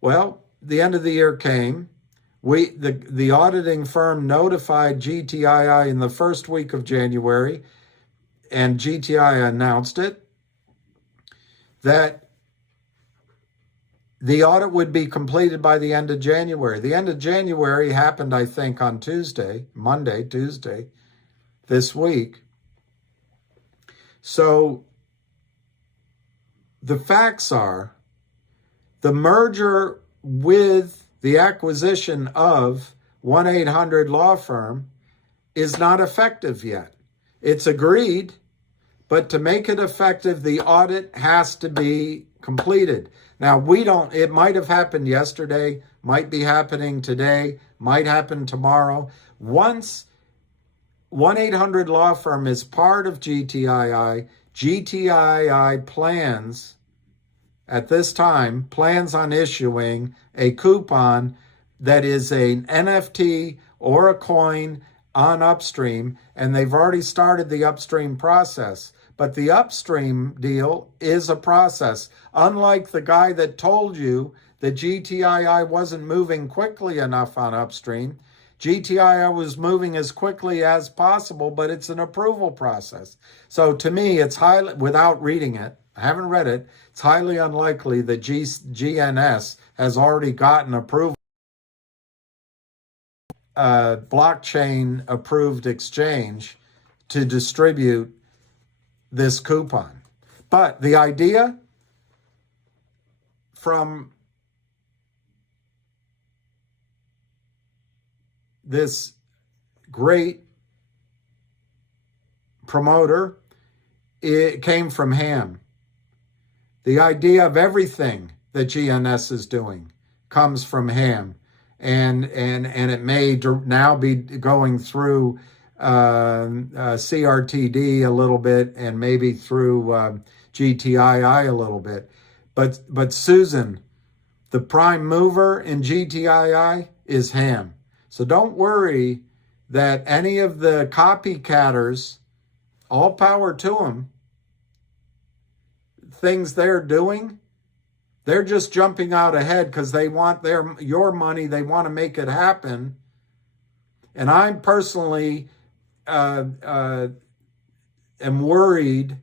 Well, the end of the year came. The auditing firm notified Gtiil in the first week of January, and Gtiil announced it, that the audit would be completed by the end of January. The end of January happened, I think, on Tuesday, this week. So the facts are, the merger with the acquisition of 1-800 Law Firm is not effective yet. It's agreed, but to make it effective, the audit has to be completed. Now, it might have happened yesterday, might be happening today, might happen tomorrow. Once 1-800 Law Firm is part of GTII, GTII plans, at this time, plans on issuing a coupon that is an NFT or a coin on Upstream, and they've already started the upstream process. But the upstream deal is a process. Unlike the guy that told you that GTII wasn't moving quickly enough on upstream, GTII was moving as quickly as possible, but it's an approval process. So to me, it's highly, without reading it, I haven't read it, it's highly unlikely that GNS has already gotten approval. Blockchain approved exchange to distribute this coupon. But the idea from this great promoter, it came from Ham. The idea of everything that GNS is doing comes from Ham. And it may now be going through CRTD a little bit, and maybe through GTII a little bit. But Susan, the prime mover in GTII is Ham. So don't worry that any of the copycatters, all power to them, things they're doing, they're just jumping out ahead because they want your money. They want to make it happen. And I'm personally am worried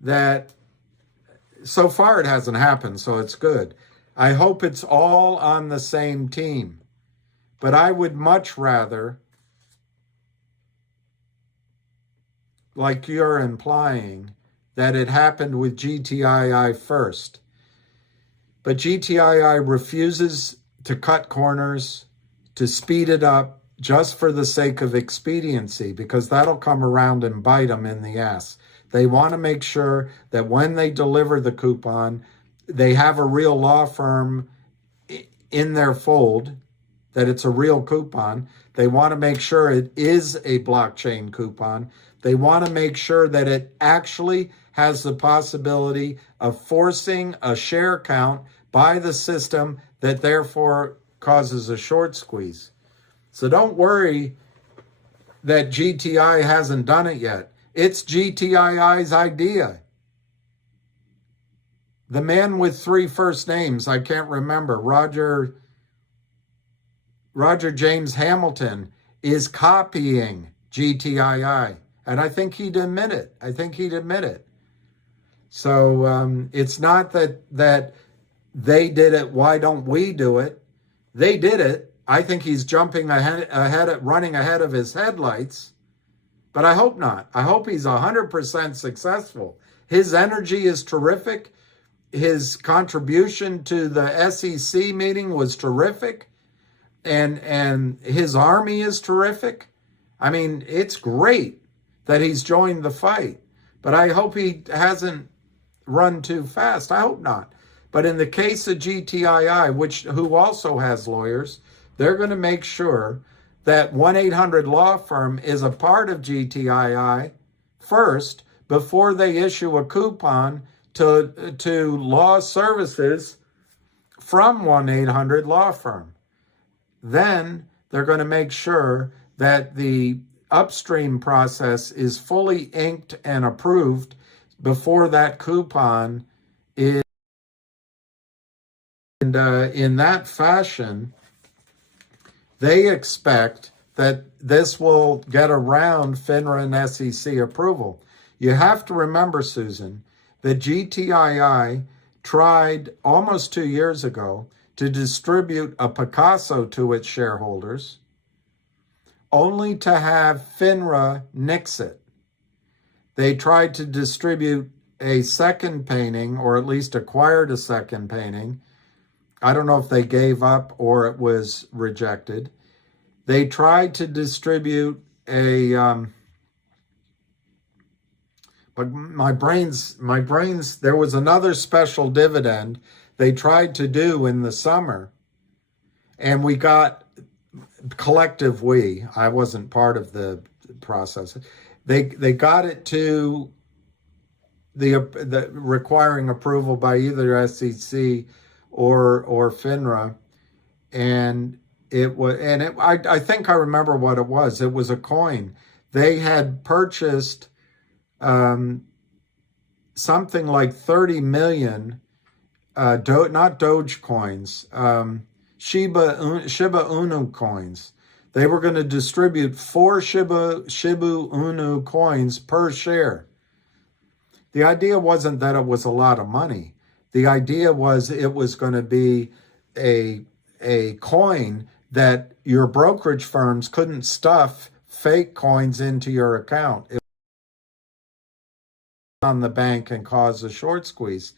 that so far it hasn't happened, so it's good. I hope it's all on the same team. But I would much rather, like you're implying, that it happened with GTII first. But GTII refuses to cut corners, to speed it up, just for the sake of expediency, because that'll come around and bite them in the ass. They want to make sure that when they deliver the coupon, they have a real law firm in their fold, that it's a real coupon. They want to make sure it is a blockchain coupon. They want to make sure that it actually has the possibility of forcing a share count by the system that therefore causes a short squeeze. So don't worry that GTI hasn't done it yet. It's GTII's idea. The man with 3 first names, I can't remember, Roger James Hamilton, is copying GTII. And I think he'd admit it. So it's not that they did it, why don't we do it? They did it. I think he's jumping running ahead of his headlights. But I hope not. I hope he's 100% successful. His energy is terrific. His contribution to the SEC meeting was terrific. And his army is terrific. I mean, it's great that he's joined the fight. But I hope he hasn't run too fast. I hope not. But in the case of GTII, who also has lawyers, they're going to make sure that 1-800 Law Firm is a part of GTII first before they issue a coupon to law services from 1-800 Law Firm. Then they're going to make sure that the upstream process is fully inked and approved before that coupon is. And in that fashion, they expect that this will get around FINRA and SEC approval. You have to remember, Susan, that GTII tried almost 2 years ago to distribute a Picasso to its shareholders, only to have FINRA nix it. They tried to distribute a second painting, or at least acquired a second painting, I don't know if they gave up or it was rejected. They tried to distribute a, but my brains, there was another special dividend they tried to do in the summer, and we got I wasn't part of the process. They got it to the requiring approval by either SEC or FINRA, and I think I remember what it was. It was a coin. They had purchased something like 30 million not Doge coins, Shiba Inu coins. They were going to distribute 4 Shiba Inu coins per share. The idea wasn't that it was a lot of money. The idea was it was going to be a coin that your brokerage firms couldn't stuff fake coins into your account. It was on the bank and cause a short squeeze.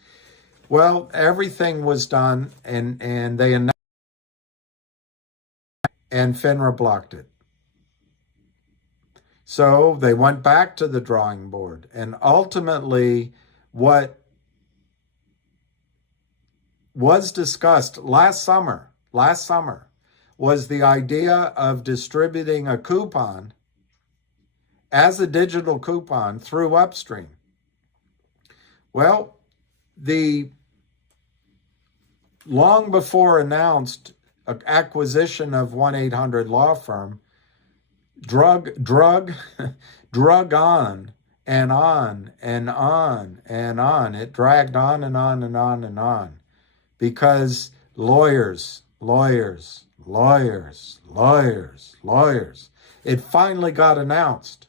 Well, everything was done, and they announced, and FINRA blocked it. So they went back to the drawing board, and ultimately what was discussed last summer was the idea of distributing a coupon as a digital coupon through Upstream. Well, the long before announced acquisition of 1-800 law firm drug on and on and on and on. It dragged on and on and on and on because lawyers. It finally got announced,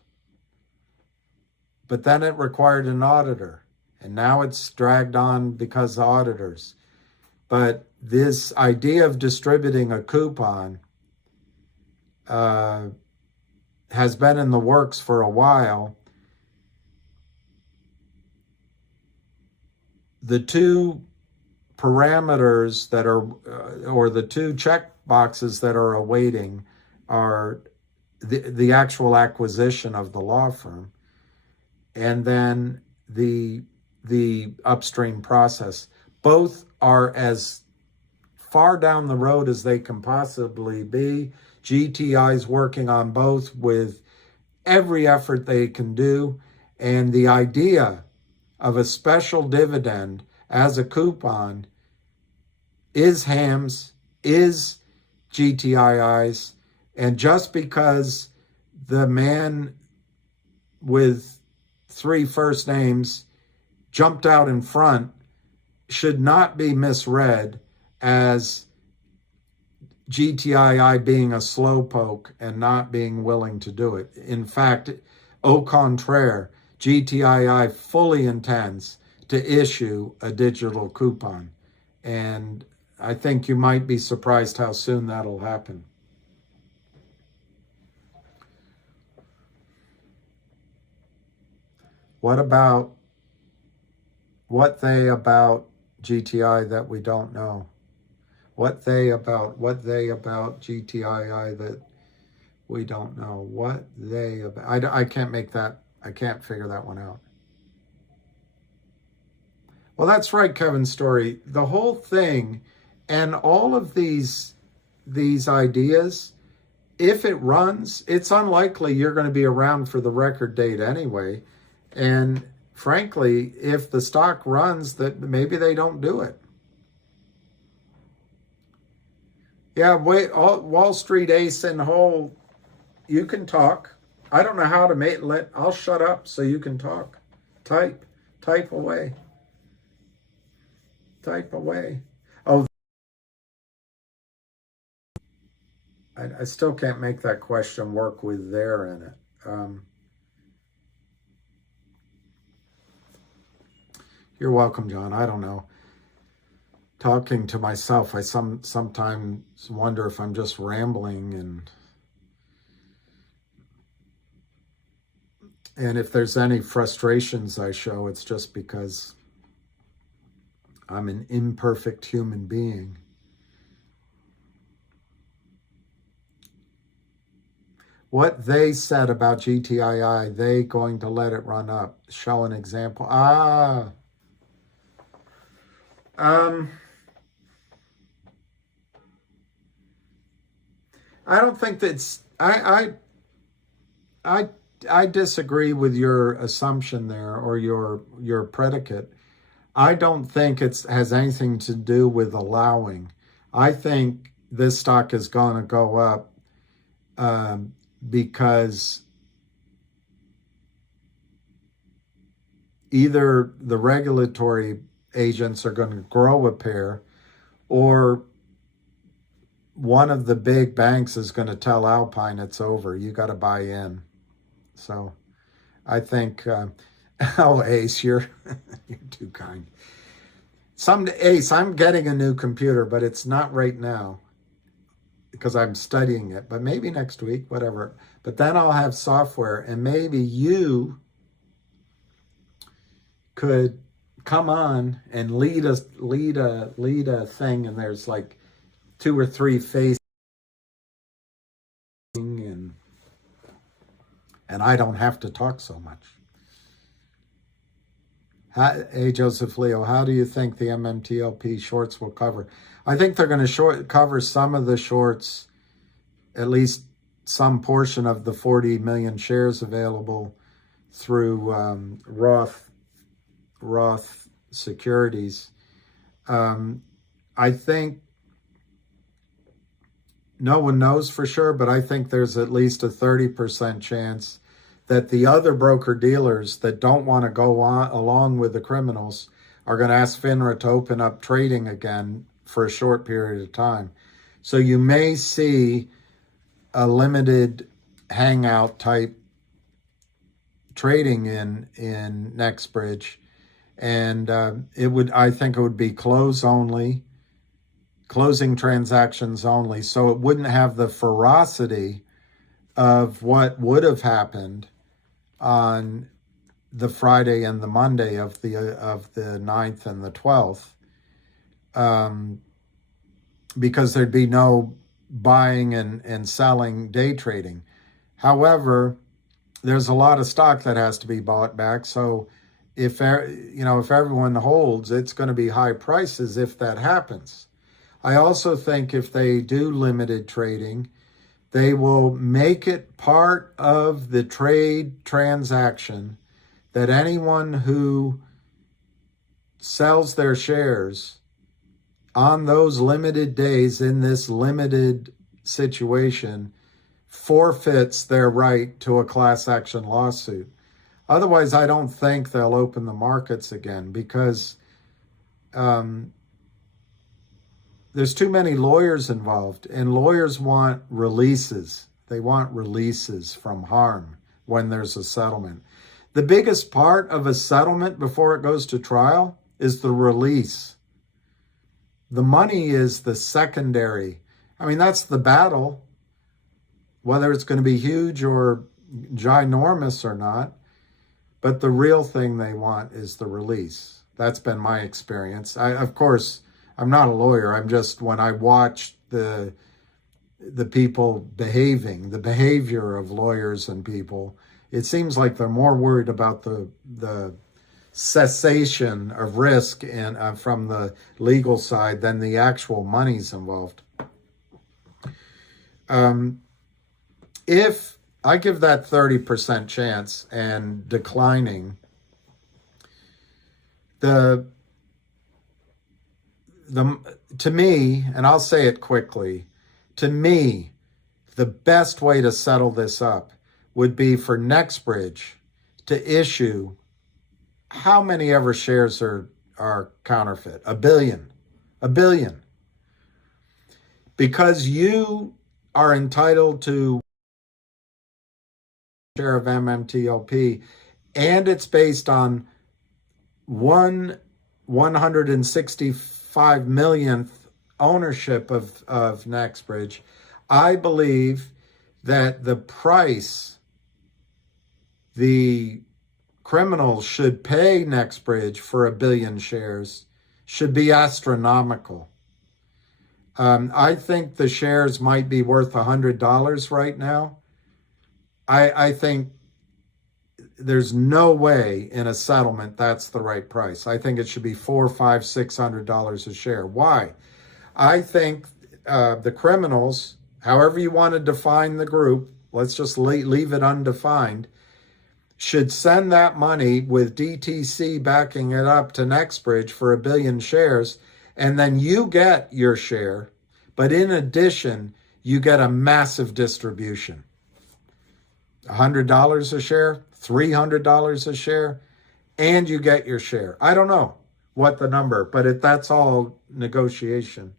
but then it required an auditor, and now it's dragged on because of auditors. But this idea of distributing a coupon has been in the works for a while. The two parameters that are, or the two check boxes that are awaiting are the actual acquisition of the law firm, and then the upstream process. Both are as far down the road as they can possibly be. Gtiil is working on both with every effort they can do, and the idea of a special dividend as a coupon is Ham's, is Gtiil's, and just because the man with 3 first names jumped out in front should not be misread as Gtiil being a slowpoke and not being willing to do it. In fact, au contraire, Gtiil fully intends to issue a digital coupon. And I think you might be surprised how soon that'll happen. What about Gtiil that we don't know? What they about Gtiil that we don't know? I can't make that, I can't figure that one out. Well, that's right, Kevin Story. The whole thing and all of these ideas, if it runs, it's unlikely you're going to be around for the record date anyway. And frankly, if the stock runs, that maybe they don't do it. Yeah, Wall Street ace in hole, you can talk. I don't know how to I'll shut up so you can talk. Type away. Type away. Oh, I still can't make that question work with there in it. You're welcome, John. I don't know. Talking to myself, I sometimes wonder if I'm just rambling, and if there's any frustrations I show, it's just because I'm an imperfect human being. what they said about GTII, they going to let it run up. Show an example. I don't think that's, I disagree with your assumption there, or your predicate. I don't think it has anything to do with allowing. I think this stock is going to go up because either the regulatory agents are going to grow a pair, or one of the big banks is going to tell Alpine it's over. You got to buy in. So I think, oh, Ace, you're too kind. Ace, I'm getting a new computer, but it's not right now because I'm studying it. But maybe next week, whatever. But then I'll have software, and maybe you could come on and lead a thing, and there's like 2 or 3 faces, and I don't have to talk so much. Hey, Joseph Leo, how do you think the MMTLP shorts will cover? I think they're going to cover some of the shorts, at least some portion of the 40 million shares available through Roth securities. I think no one knows for sure, but I think there's at least a 30% chance that the other broker-dealers that don't want to go on along with the criminals are going to ask FINRA to open up trading again for a short period of time. So you may see a limited hangout type trading in NextBridge, and I think it would be closing transactions only, so it wouldn't have the ferocity of what would have happened on the Friday and the Monday of the 9th and the 12th, because there'd be no buying and selling day trading. However, there's a lot of stock that has to be bought back, so if everyone holds, it's going to be high prices if that happens. I also think if they do limited trading, they will make it part of the trade transaction that anyone who sells their shares on those limited days in this limited situation forfeits their right to a class action lawsuit. Otherwise, I don't think they'll open the markets again, because there's too many lawyers involved, and lawyers want releases. They want releases from harm when there's a settlement. The biggest part of a settlement before it goes to trial is the release. The money is the secondary. I mean, that's the battle, whether it's going to be huge or ginormous or not. But the real thing they want is the release. That's been my experience. Of course, I'm not a lawyer. I'm just, when I watch the people behaving, the behavior of lawyers and people, it seems like they're more worried about the cessation of risk and from the legal side than the actual monies involved. If I give that 30% chance and declining, to me, and I'll say it quickly, to me, the best way to settle this up would be for NextBridge to issue how many ever shares are counterfeit? 1 billion. 1 billion. Because you are entitled to share of MMTLP, and it's based on 165 millionth ownership of NextBridge. I believe that the price the criminals should pay NextBridge for 1 billion shares should be astronomical. I think the shares might be worth $100 right now. I think there's no way in a settlement that's the right price. I think it should be $400, $500, $600 a share. Why? I think the criminals, however you want to define the group, let's just leave it undefined, should send that money with DTC backing it up to Nextbridge for 1 billion shares, and then you get your share, but in addition, you get a massive distribution. $100 a share, $300 a share, and you get your share. I don't know what the number, but that's all negotiation.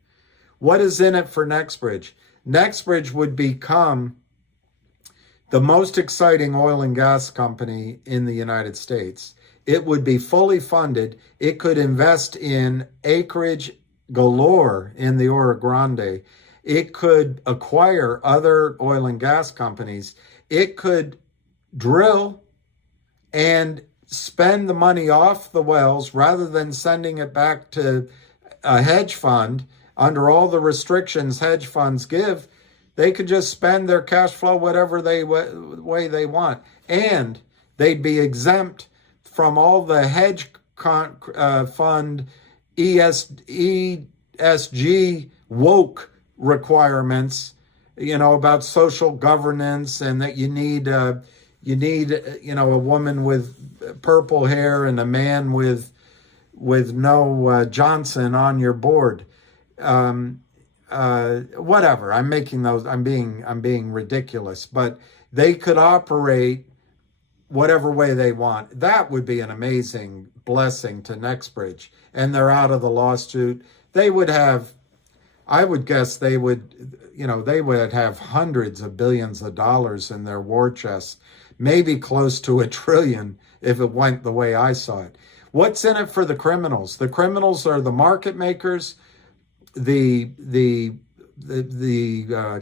What is in it for Nextbridge? Nextbridge would become the most exciting oil and gas company in the United States. It would be fully funded. It could invest in acreage galore in the Oro Grande. It could acquire other oil and gas companies. It could drill and spend the money off the wells rather than sending it back to a hedge fund under all the restrictions hedge funds give. They could just spend their cash flow whatever way they want. And they'd be exempt from all the hedge fund ESG woke requirements, about social governance, and that you need a woman with purple hair and a man with no Johnson on your board. Whatever. I'm being ridiculous, but they could operate whatever way they want. That would be an amazing blessing to Nextbridge. And they're out of the lawsuit. I would guess they would have hundreds of billions of dollars in their war chests, maybe close to $1 trillion if it went the way I saw it. What's in it for the criminals? The criminals are the market makers, the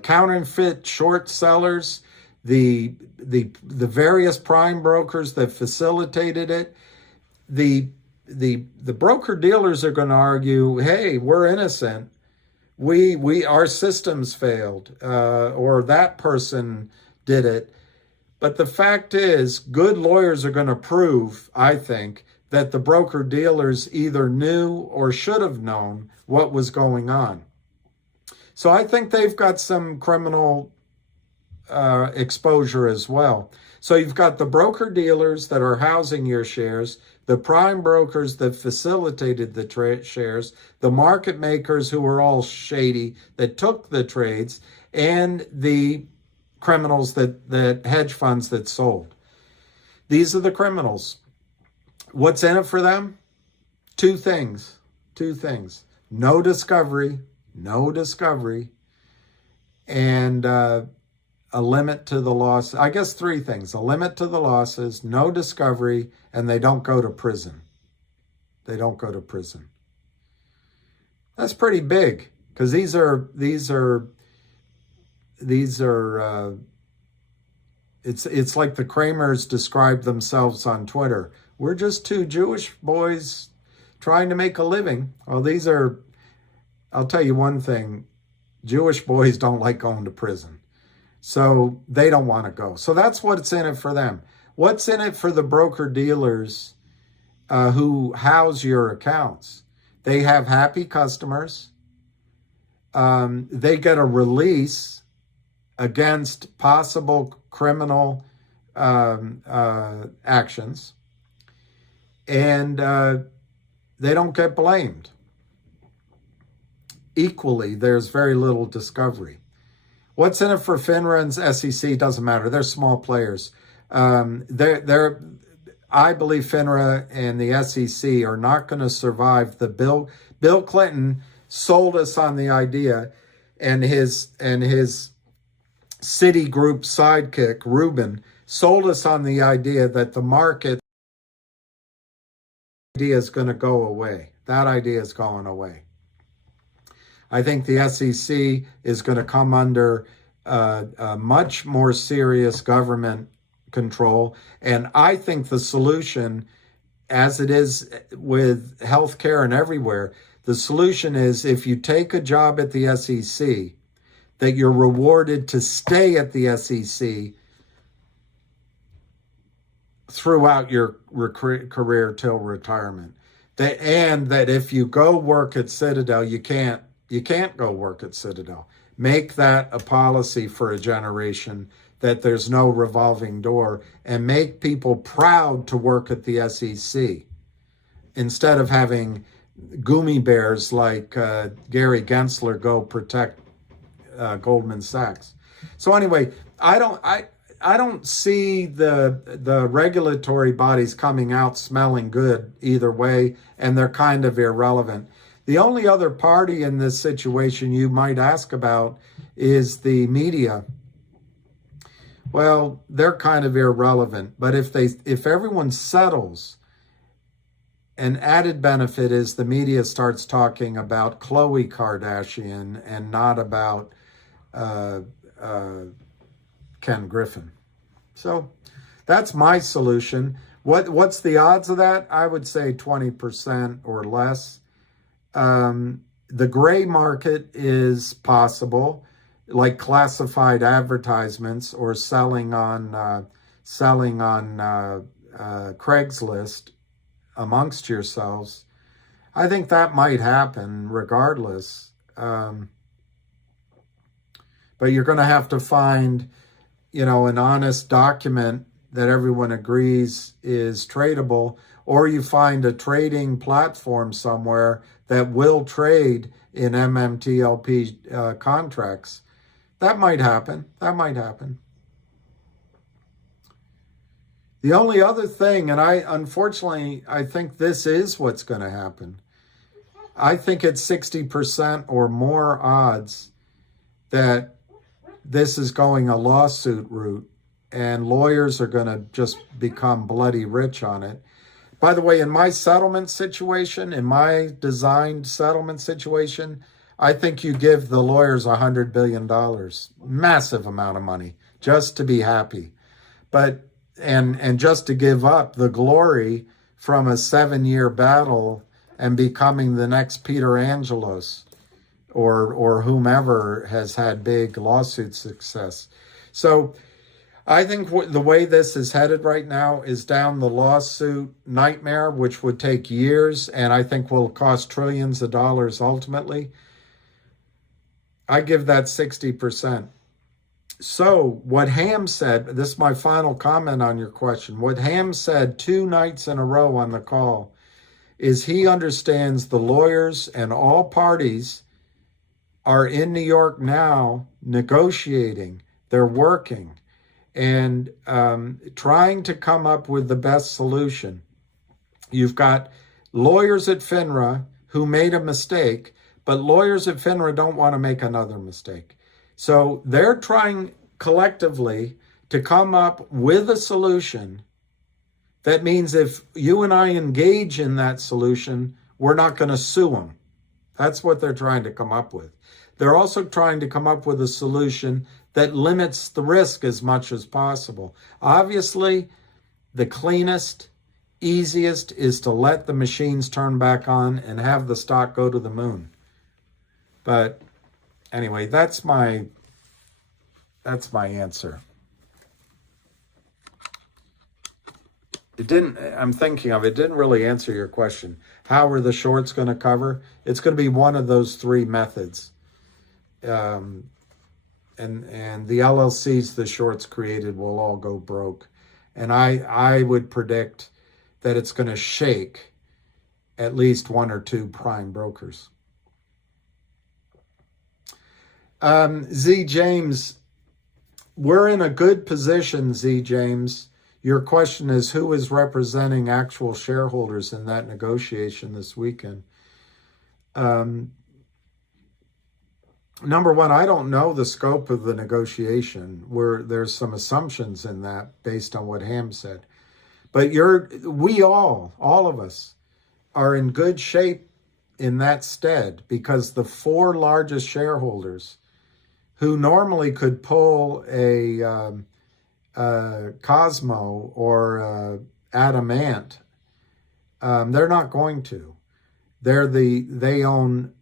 counterfeit short sellers, the various prime brokers that facilitated it. The broker dealers are going to argue, hey, we're innocent. Our systems failed, or that person did it. But the fact is, good lawyers are going to prove, I think, that the broker dealers either knew or should have known what was going on. So I think they've got some criminal exposure as well. So you've got the broker dealers that are housing your shares, the prime brokers that facilitated the shares, the market makers who were all shady that took the trades, and the criminals that hedge funds that sold. These are the criminals. What's in it for them? Two things. No discovery, and a limit to the loss. I guess 3 things: a limit to the losses, no discovery, and they don't go to prison. That's pretty big, because these are it's like the Kramers described themselves on Twitter. We're just 2 Jewish boys trying to make a living. Well, I'll tell you one thing, Jewish boys don't like going to prison. So they don't want to go. So that's what's in it for them. What's in it for the broker dealers who house your accounts? They have happy customers. They get a release against possible criminal actions. And they don't get blamed. Equally, there's very little discovery. What's in it for FINRA and SEC? Doesn't matter. They're small players. I believe FINRA and the SEC are not going to survive the Bill Clinton sold us on the idea, and his Citigroup sidekick, Rubin, sold us on the idea that the market idea is going to go away. That idea is going away. I think the SEC is going to come under much more serious government control. And I think the solution, as it is with healthcare and everywhere, the solution is if you take a job at the SEC, that you're rewarded to stay at the SEC throughout your career till retirement. And that if you go work at Citadel, you can't go work at Citadel. Make that a policy for a generation, that there's no revolving door, and make people proud to work at the SEC instead of having gummy bears like Gary Gensler go protect Goldman Sachs. So anyway, I don't see the regulatory bodies coming out smelling good either way, and they're kind of irrelevant. The only other party in this situation you might ask about is the media. Well, they're kind of irrelevant, but if everyone settles, an added benefit is the media starts talking about Khloe Kardashian and not about Ken Griffin. So that's my solution. What's the odds of that? I would say 20% or less. The gray market is possible, like classified advertisements or selling on Craigslist amongst yourselves. I think that might happen regardless. But you're going to have to find, an honest document that everyone agrees is tradable, or you find a trading platform somewhere that will trade in MMTLP contracts. That might happen. The only other thing, and unfortunately, I think this is what's going to happen. I think it's 60% or more odds that this is going a lawsuit route, and lawyers are going to just become bloody rich on it. By the way, in my settlement situation, in my designed settlement situation, I think you give the lawyers $100 billion, massive amount of money, just to be happy. But and just to give up the glory from a 7-year battle and becoming the next Peter Angelos or whomever has had big lawsuit success. So I think the way this is headed right now is down the lawsuit nightmare, which would take years and I think will cost trillions of dollars ultimately. I give that 60%. So what Ham said, this is my final comment on your question. What Ham said 2 nights in a row on the call is he understands the lawyers and all parties are in New York now negotiating. They're working and trying to come up with the best solution. You've got lawyers at FINRA who made a mistake, but lawyers at FINRA don't want to make another mistake. So they're trying collectively to come up with a solution. That means if you and I engage in that solution, we're not going to sue them. That's what they're trying to come up with. They're also trying to come up with a solution that limits the risk as much as possible. Obviously, the cleanest, easiest is to let the machines turn back on and have the stock go to the moon. But anyway, that's my answer. It didn't really answer your question. How are the shorts going to cover? It's going to be one of those 3 methods. And the LLCs the shorts created will all go broke. And I would predict that it's going to shake at least 1 or 2 prime brokers. Z James, we're in a good position, Z James. Your question is, who is representing actual shareholders in that negotiation this weekend? Number one, I don't know the scope of the negotiation. There's some assumptions in that based on what Ham said. But all of us are in good shape in that stead because the 4 largest shareholders who normally could pull a Cosmo or Adamant, they're not going to. They own,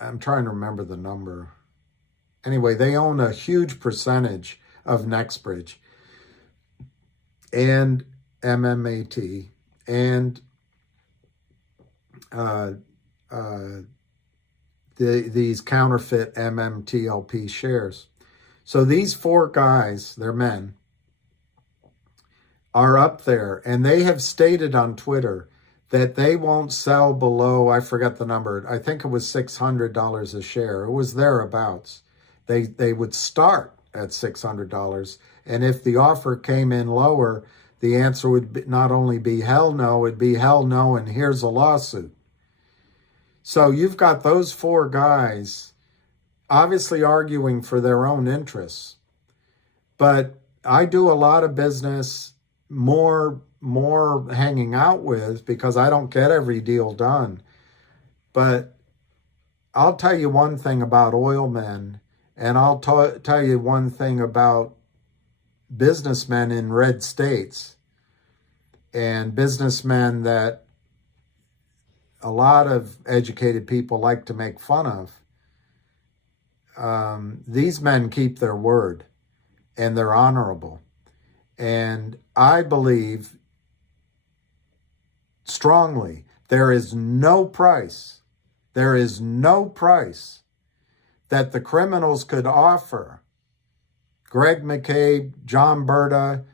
I'm trying to remember the number. Anyway, they own a huge percentage of NextBridge. And MMAT, and these counterfeit MMTLP shares. So these four guys, they're men, are up there, and they have stated on Twitter that they won't sell below, I forget the number, I think it was $600 a share. It was thereabouts. They would start at $600, and if the offer came in lower, the answer would be, not only be hell no, it'd be hell no, and here's a lawsuit. So you've got those four guys obviously arguing for their own interests. But I do a lot of business, more hanging out with, because I don't get every deal done. But I'll tell you one thing about oil men, and I'll tell you one thing about businessmen in red states and businessmen that a lot of educated people like to make fun of. These men keep their word, and they're honorable. And I believe strongly there is no price that the criminals could offer Greg McCabe, John Berta,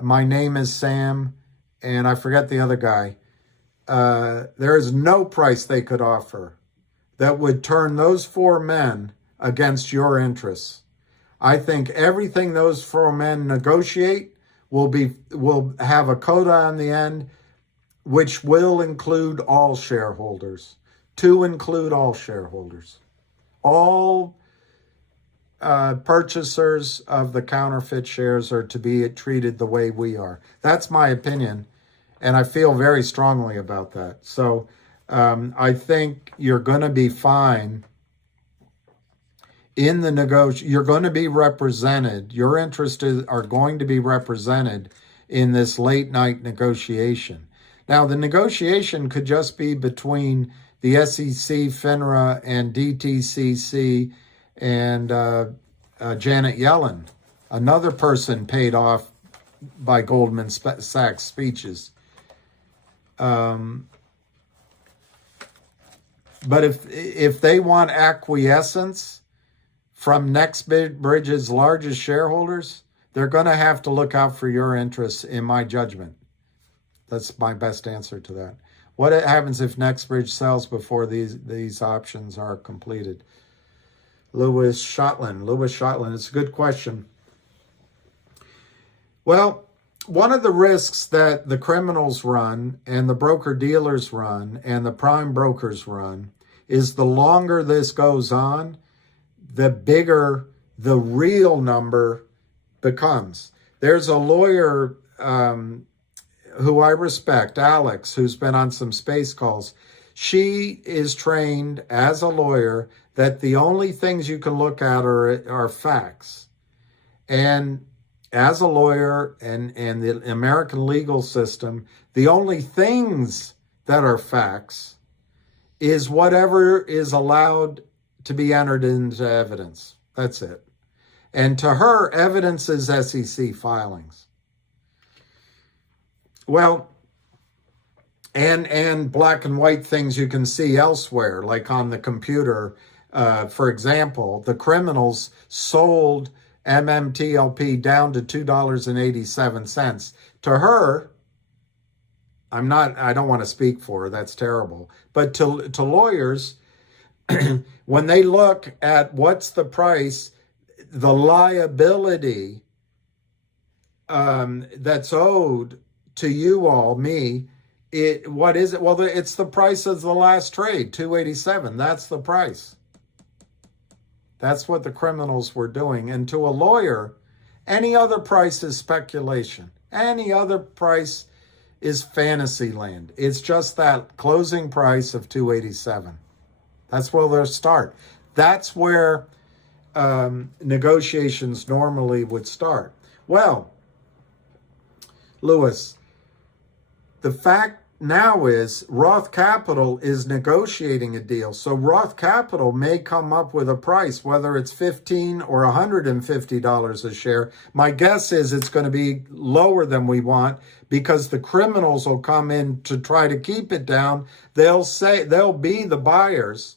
my name is Sam, and I forget the other guy. There is no price they could offer that would turn those four men against your interests. I think everything those four men negotiate will have a coda on the end, which will include all shareholders. To include all shareholders. All purchasers of the counterfeit shares are to be treated the way we are. That's my opinion, and I feel very strongly about that. So I think you're going to be fine in the negotiation. You're going to be represented. Your interests are going to be represented in this late night negotiation. Now, the negotiation could just be between the SEC, FINRA, and DTCC and Janet Yellen, another person paid off by Goldman Sachs speeches. But if they want acquiescence from NextBridge's largest shareholders, they're going to have to look out for your interests, in my judgment. That's my best answer to that. What happens if NextBridge sells before these options are completed? Louis Shotland, it's a good question. Well, one of the risks that the criminals run and the broker-dealers run and the prime brokers run is the longer this goes on, the bigger the real number becomes. There's a lawyer who I respect, Alex, who's been on some space calls. She is trained as a lawyer that the only things you can look at are facts. And as a lawyer and the American legal system, the only things that are facts is whatever is allowed to be entered into evidence. That's it. And to her, evidence is SEC filings. Well, and black and white things you can see elsewhere, like on the computer. For example, the criminals sold MMTLP down to $2.87. To her, I don't want to speak for her, that's terrible. But to lawyers, when they look at what's the price, the liability that's owed to you all, me, what is it? Well, it's the price of the last trade, $2.87. That's the price. That's what the criminals were doing. And to a lawyer, any other price is speculation. Any other price is fantasy land. It's just that closing price of $2.87. That's where they'll start. That's where negotiations normally would start. Well, Louis, the fact now is Roth Capital is negotiating a deal. So Roth Capital may come up with a price, whether it's $15 or $150 a share. My guess is it's going to be lower than we want because the criminals will come in to try to keep it down. They'll say they'll be the buyers,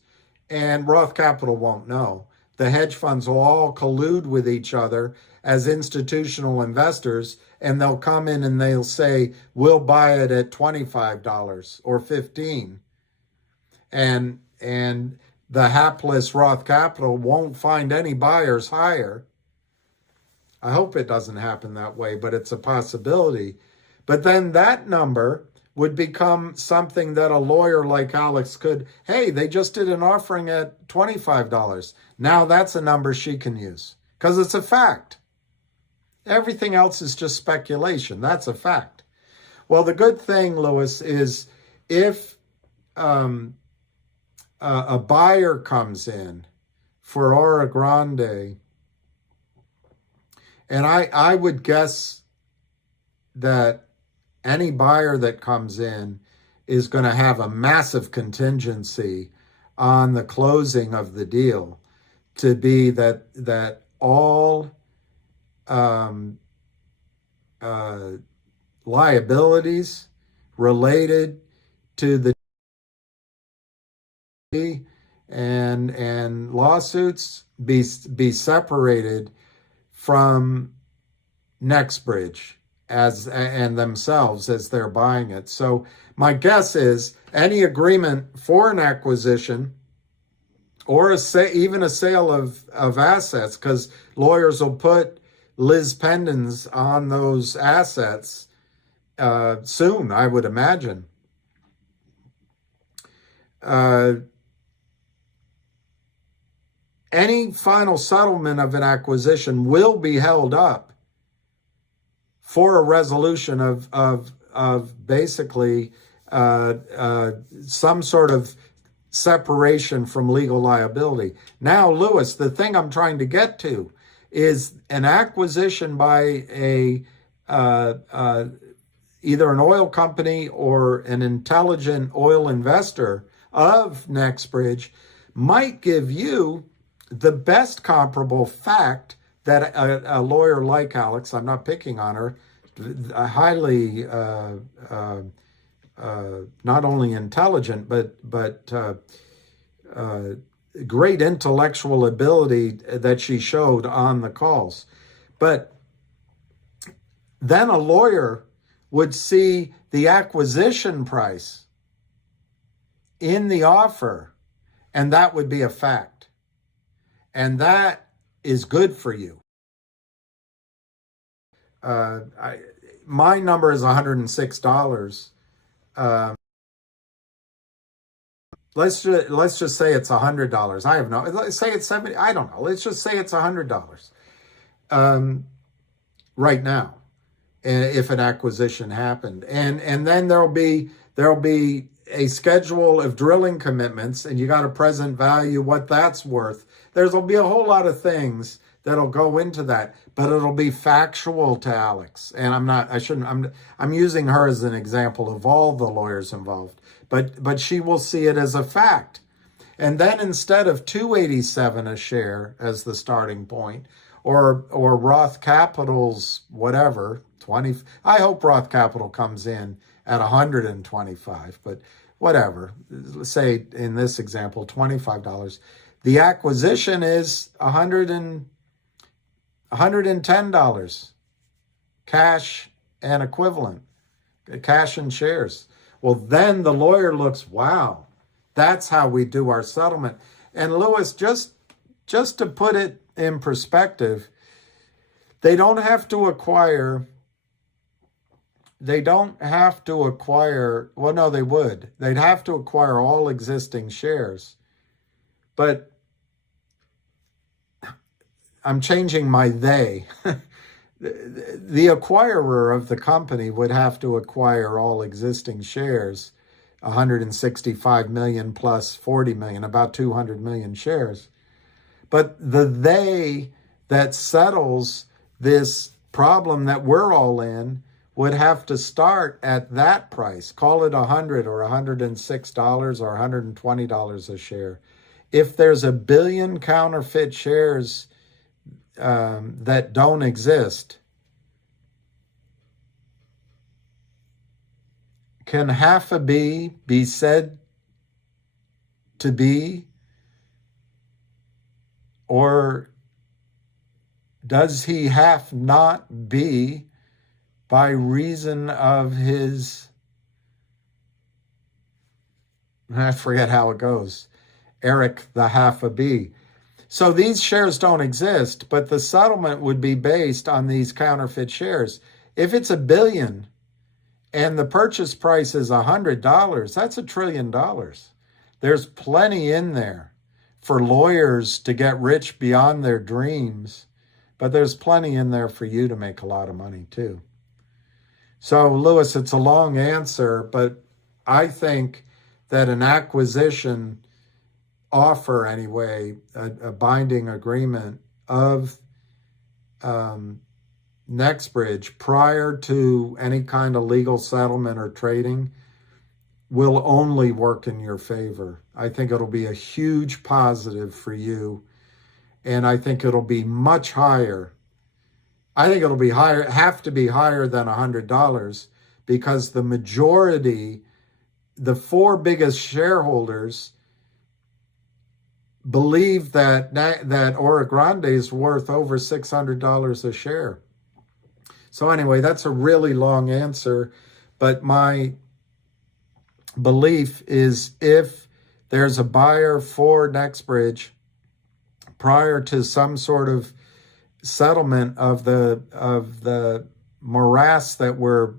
and Roth Capital won't know. The hedge funds will all collude with each other as institutional investors, and they'll come in and they'll say, we'll buy it at $25 or $15. And the hapless Roth Capital won't find any buyers higher. I hope it doesn't happen that way, but it's a possibility. But then that number would become something that a lawyer like Alex could, hey, they just did an offering at $25. Now that's a number she can use because it's a fact. Everything else is just speculation. That's a fact. Well, the good thing, Lewis, is if a buyer comes in for Ora Grande, and I would guess that any buyer that comes in is going to have a massive contingency on the closing of the deal to be that all liabilities related to the and lawsuits be separated from NextBridge and themselves as they're buying it. So my guess is any agreement for an acquisition or even a sale of assets, because lawyers will put Liz Pendens on those assets soon, I would imagine. Any final settlement of an acquisition will be held up for a resolution of basically some sort of separation from legal liability. Now, Lewis, the thing I'm trying to get to is an acquisition by either an oil company or an intelligent oil investor of NextBridge might give you the best comparable fact that a lawyer like Alex, I'm not picking on her, highly not only intelligent, but great intellectual ability that she showed on the calls. But then a lawyer would see the acquisition price in the offer, and that would be a fact. And that is good for you. My number is $106. Let's just say it's $100. I have no. Let's say it's $70. I don't know. Let's just say it's $100 right now, if an acquisition happened, and then there'll be a schedule of drilling commitments, and you got to present value what that's worth. There'll be a whole lot of things that'll go into that, but it'll be factual to Alex. And I'm using her as an example of all the lawyers involved, but she will see it as a fact. And then instead of $287 a share as the starting point, or Roth Capital's whatever, 20, I hope Roth Capital comes in at 125, but whatever, say in this example, $25. The acquisition is $110, cash and equivalent, cash and shares. Well, then the lawyer looks, wow, that's how we do our settlement. And Lewis, just to put it in perspective, they don't have to acquire, well, no, they would. They'd have to acquire all existing shares. But I'm changing my they. The acquirer of the company would have to acquire all existing shares, 165 million plus 40 million, about 200 million shares. But the they that settles this problem that we're all in would have to start at that price. Call it $100 or $106 or $120 a share. If there's a billion counterfeit shares that don't exist, can half a B be said to be, or does he have not be by reason of his, I forget how it goes, Eric the half a B. So these shares don't exist, but the settlement would be based on these counterfeit shares. If it's $1 billion and the purchase price is $100, that's $1 trillion. There's plenty in there for lawyers to get rich beyond their dreams, but there's plenty in there for you to make a lot of money too. So, Lewis, it's a long answer, but I think that an acquisition offer, anyway, a binding agreement of NextBridge prior to any kind of legal settlement or trading will only work in your favor. I think it'll be a huge positive for you, and I think it'll be much higher. I think it'll be higher, have to be higher than $100, because the majority, the 4 biggest shareholders, believe that Ora Grande is worth over $600 a share. So anyway, that's a really long answer, but my belief is if there's a buyer for NextBridge prior to some sort of settlement of the morass that we're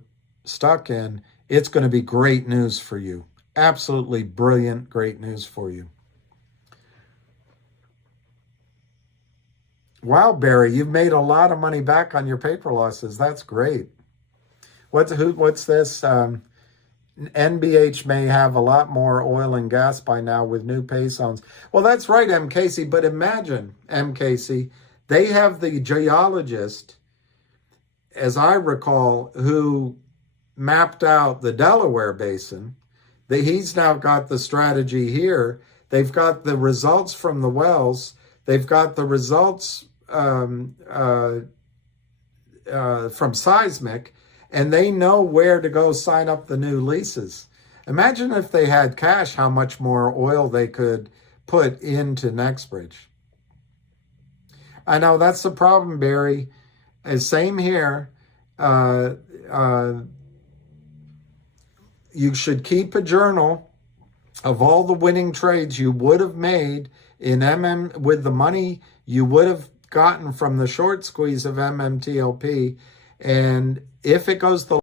stuck in, it's going to be great news for you. Absolutely brilliant, great news for you. Wow, Barry, you've made a lot of money back on your paper losses. That's great. What's this? NBH may have a lot more oil and gas by now with new pay zones. Well, that's right, M. Casey, but imagine, M. Casey, they have the geologist, as I recall, who mapped out the Delaware Basin. He's now got the strategy here. They've got the results from the wells. They've got the results from seismic, and they know where to go sign up the new leases. Imagine if they had cash, how much more oil they could put into NextBridge. I know that's the problem, Barry. Same here. You should keep a journal of all the winning trades you would have made in with the money you would have gotten from the short squeeze of MMTLP. And if it goes the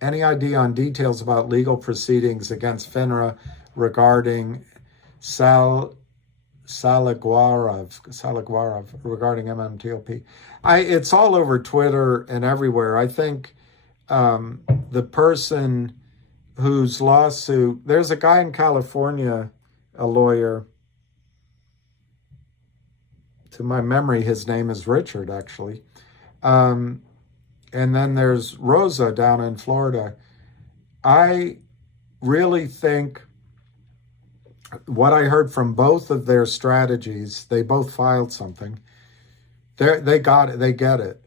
any idea on details about legal proceedings against FINRA regarding Salagwarov regarding MMTLP? It's all over Twitter and everywhere. I think the person whose lawsuit, there's a guy in California, a lawyer, to my memory, his name is Richard, actually. And then there's Rosa down in Florida. I really think what I heard from both of their strategies, they both filed something. They got it. They get it.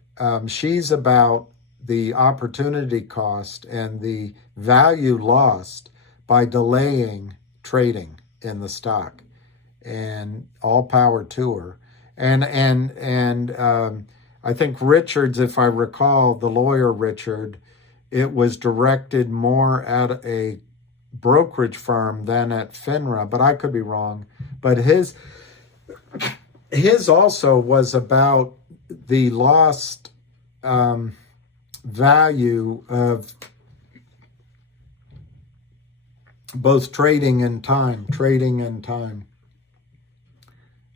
She's about the opportunity cost and the value lost by delaying trading in the stock, and all power to her. And I think Richard's, if I recall, the lawyer Richard, it was directed more at a brokerage firm than at FINRA, but I could be wrong. But his also was about the lost value of both trading and time.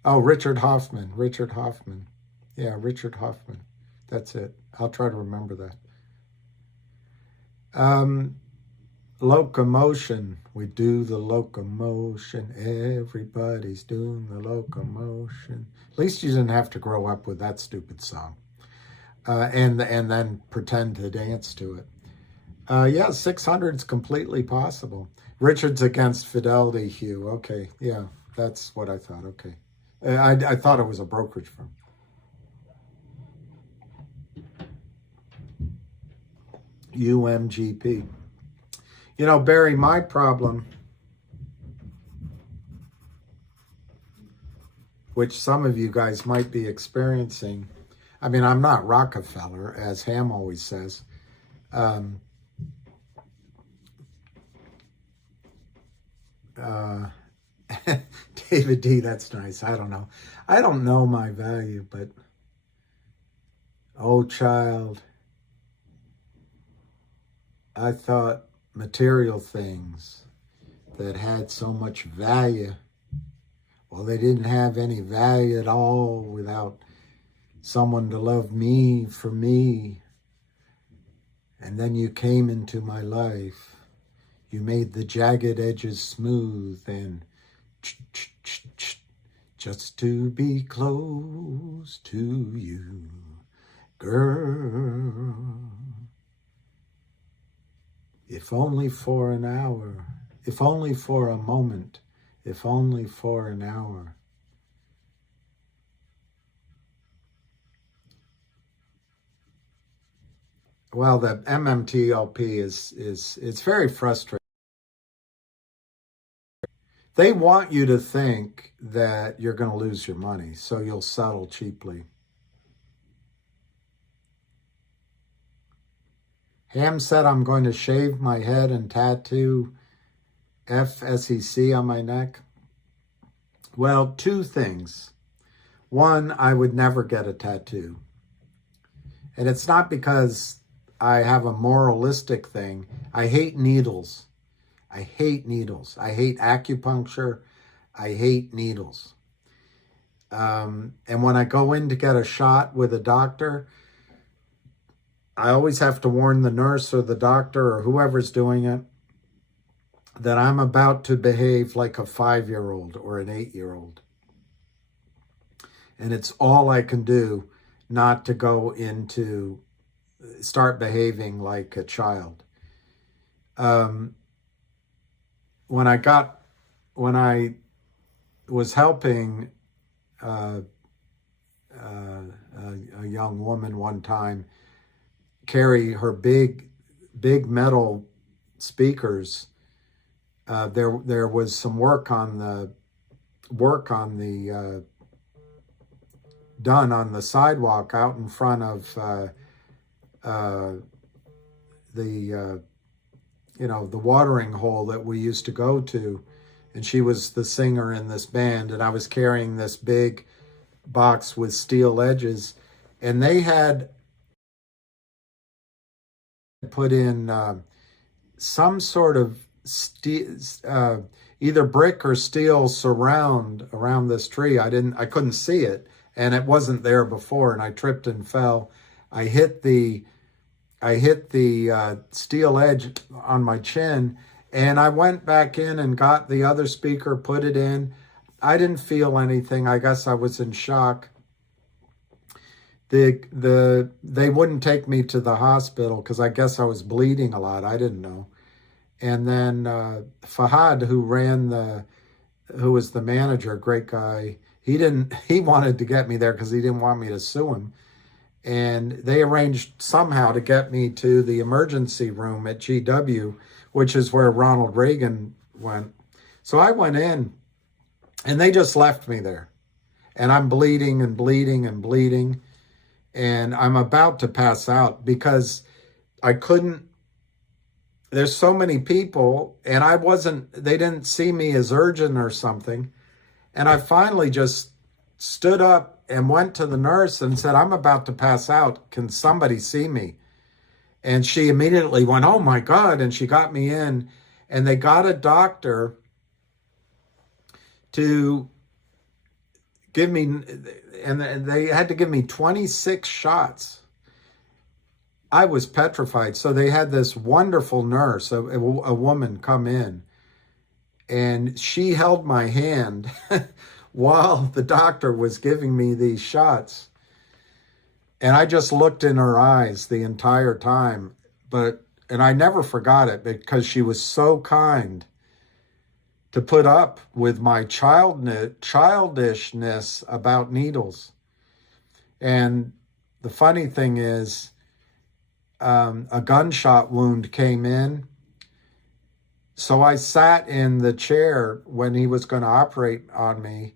Oh, Richard Hoffman. Yeah, Richard Hoffman. That's it. I'll try to remember that. Locomotion. We do the locomotion. Everybody's doing the locomotion. At least you didn't have to grow up with that stupid song. And then pretend to dance to it. Yeah, 600 is completely possible. Richards against Fidelity, Hugh. Okay, yeah, that's what I thought. Okay. I thought it was a brokerage firm. UMGP. You know, Barry, my problem, which some of you guys might be experiencing, I mean, I'm not Rockefeller, as Ham always says. David D, that's nice. I don't know. I don't know my value, but oh, child, I thought material things that had so much value, well, they didn't have any value at all without someone to love me for me. And then you came into my life. You made the jagged edges smooth and just to be close to you, girl. If only for an hour, if only for a moment, if only for an hour. Well, the MMTLP is very frustrating. They want you to think that you're going to lose your money, so you'll settle cheaply. Ham said, I'm going to shave my head and tattoo FSEC on my neck. Well, two things. One, I would never get a tattoo. And it's not because I have a moralistic thing. I hate needles. I hate needles. I hate acupuncture. I hate needles. And when I go in to get a shot with a doctor, I always have to warn the nurse or the doctor or whoever's doing it that I'm about to behave like a 5-year-old or an 8-year-old. And it's all I can do not to go into, start behaving like a child. When I was helping a young woman one time carry her big metal speakers, there was some work on the done on the sidewalk out in front of the watering hole that we used to go to. And she was the singer in this band, and I was carrying this big box with steel edges, and they had put in some sort of steel, either brick or steel surround around this tree. I couldn't see it, and it wasn't there before, and I tripped and fell. I hit the steel edge on my chin, and I went back in and got the other speaker, put it in. I didn't feel anything. I guess I was in shock. They wouldn't take me to the hospital because I guess I was bleeding a lot. I didn't know. And then Fahad, who was the manager, great guy, he wanted to get me there because he didn't want me to sue him. And they arranged somehow to get me to the emergency room at GW, which is where Ronald Reagan went. So I went in, and they just left me there. And I'm bleeding and bleeding and bleeding. And I'm about to pass out because I couldn't, there's so many people, and they didn't see me as urgent or something. And I finally just stood up and went to the nurse and said, I'm about to pass out. Can somebody see me? And she immediately went, oh my God. And she got me in, and they got a doctor to give me, and they had to give me 26 shots. I was petrified. So they had this wonderful nurse, a woman, come in, and she held my hand while the doctor was giving me these shots. And I just looked in her eyes the entire time. And I never forgot it because she was so kind to put up with my childishness about needles. And the funny thing is, a gunshot wound came in. So I sat in the chair when he was going to operate on me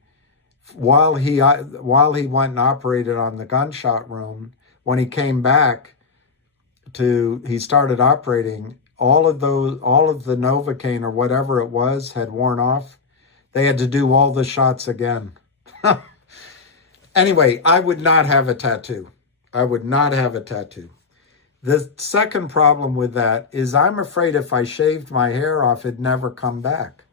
while he went and operated on the gunshot room. When he came back he started operating, all of the Novocaine or whatever it was had worn off. They had to do all the shots again. Anyway, I would not have a tattoo. I would not have a tattoo. The second problem with that is I'm afraid if I shaved my hair off, it'd never come back.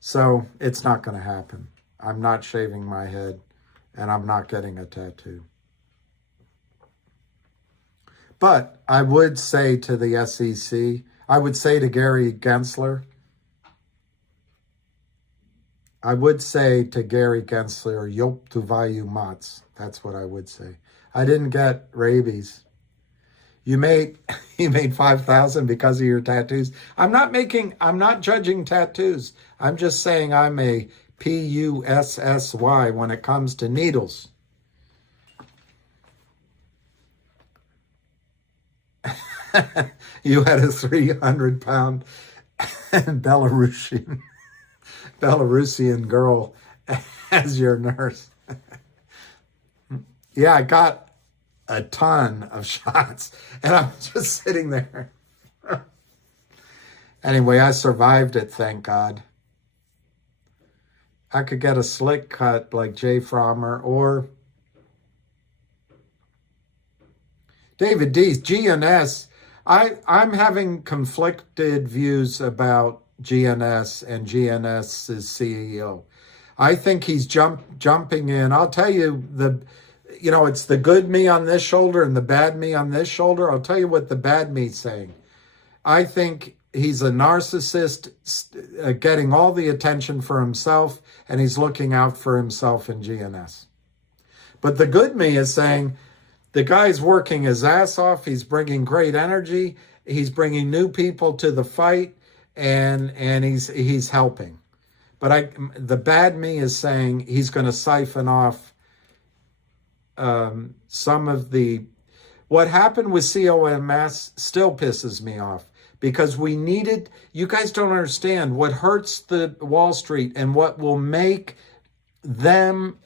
So it's not going to happen. I'm not shaving my head, and I'm not getting a tattoo. But I would say to the SEC, I would say to Gary Gensler, Yop tu vayu mats. That's what I would say. I didn't get rabies. You made 5,000 because of your tattoos. I'm not judging tattoos. I'm just saying I'm a PUSSY when it comes to needles. You had a 300-pound Belarusian girl as your nurse. Yeah, I got a ton of shots, and I'm just sitting there. Anyway, I survived it, thank God. I could get a slick cut like Jay Frommer or David Dees, GNS. I'm having conflicted views about GNS and GNS's CEO. I think he's jumping in. I'll tell you, it's the good me on this shoulder and the bad me on this shoulder. I'll tell you what the bad me's saying. I think he's a narcissist getting all the attention for himself, and he's looking out for himself in GNS. But the good me is saying, the guy's working his ass off. He's bringing great energy. He's bringing new people to the fight, and he's helping. But the bad me is saying he's going to siphon off some of the. What happened with COMS still pisses me off because you guys don't understand what hurts the Wall Street and what will make them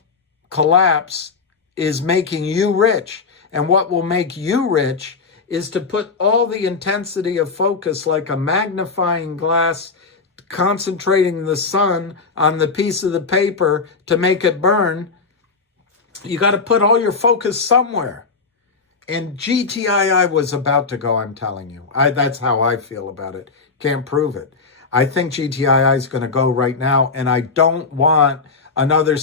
collapse is making you rich. And what will make you rich is to put all the intensity of focus like a magnifying glass, concentrating the sun on the piece of the paper to make it burn. You got to put all your focus somewhere. And GTII was about to go, I'm telling you. That's how I feel about it. Can't prove it. I think GTII is going to go right now, and I don't want another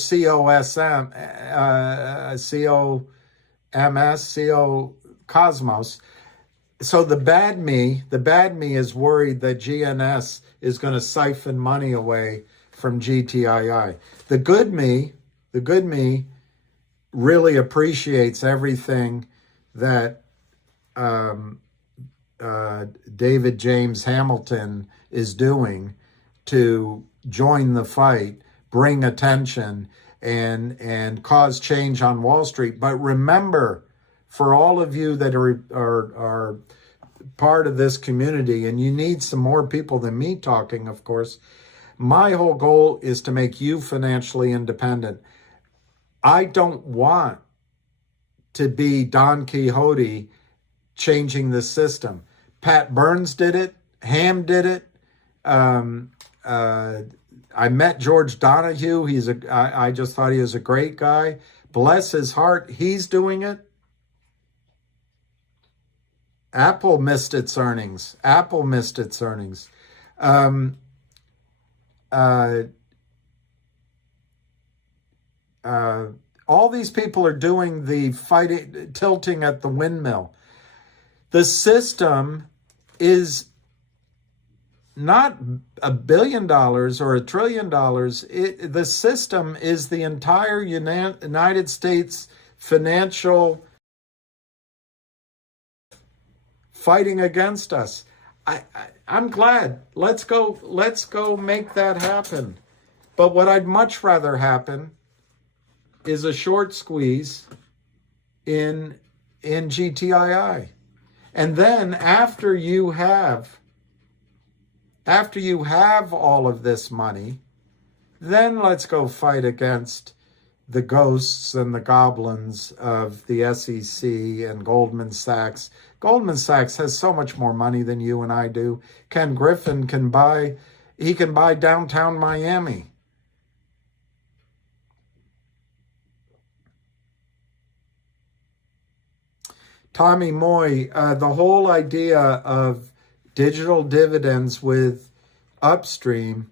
Cosmos. So the bad me is worried that GNS is going to siphon money away from GTII. The good me really appreciates everything that David James Hamilton is doing to join the fight, bring attention, and cause change on Wall Street. But remember, for all of you that are part of this community, and you need some more people than me talking, of course, my whole goal is to make you financially independent. I don't want to be Don Quixote changing the system. Pat Burns did it. Ham did it. I met George Donahue. I just thought he was a great guy. Bless his heart, he's doing it. Apple missed its earnings. All these people are doing the fighting, tilting at the windmill. The system is not $1 billion or $1 trillion. The system is the entire United States financial fighting against us. I'm glad. Let's go make that happen. But what I'd much rather happen is a short squeeze in GTII. And then after you have all of this money, then let's go fight against the ghosts and the goblins of the SEC and Goldman Sachs. Goldman Sachs has so much more money than you and I do. Ken Griffin can buy downtown Miami. Tommy Moy, the whole idea of digital dividends with Upstream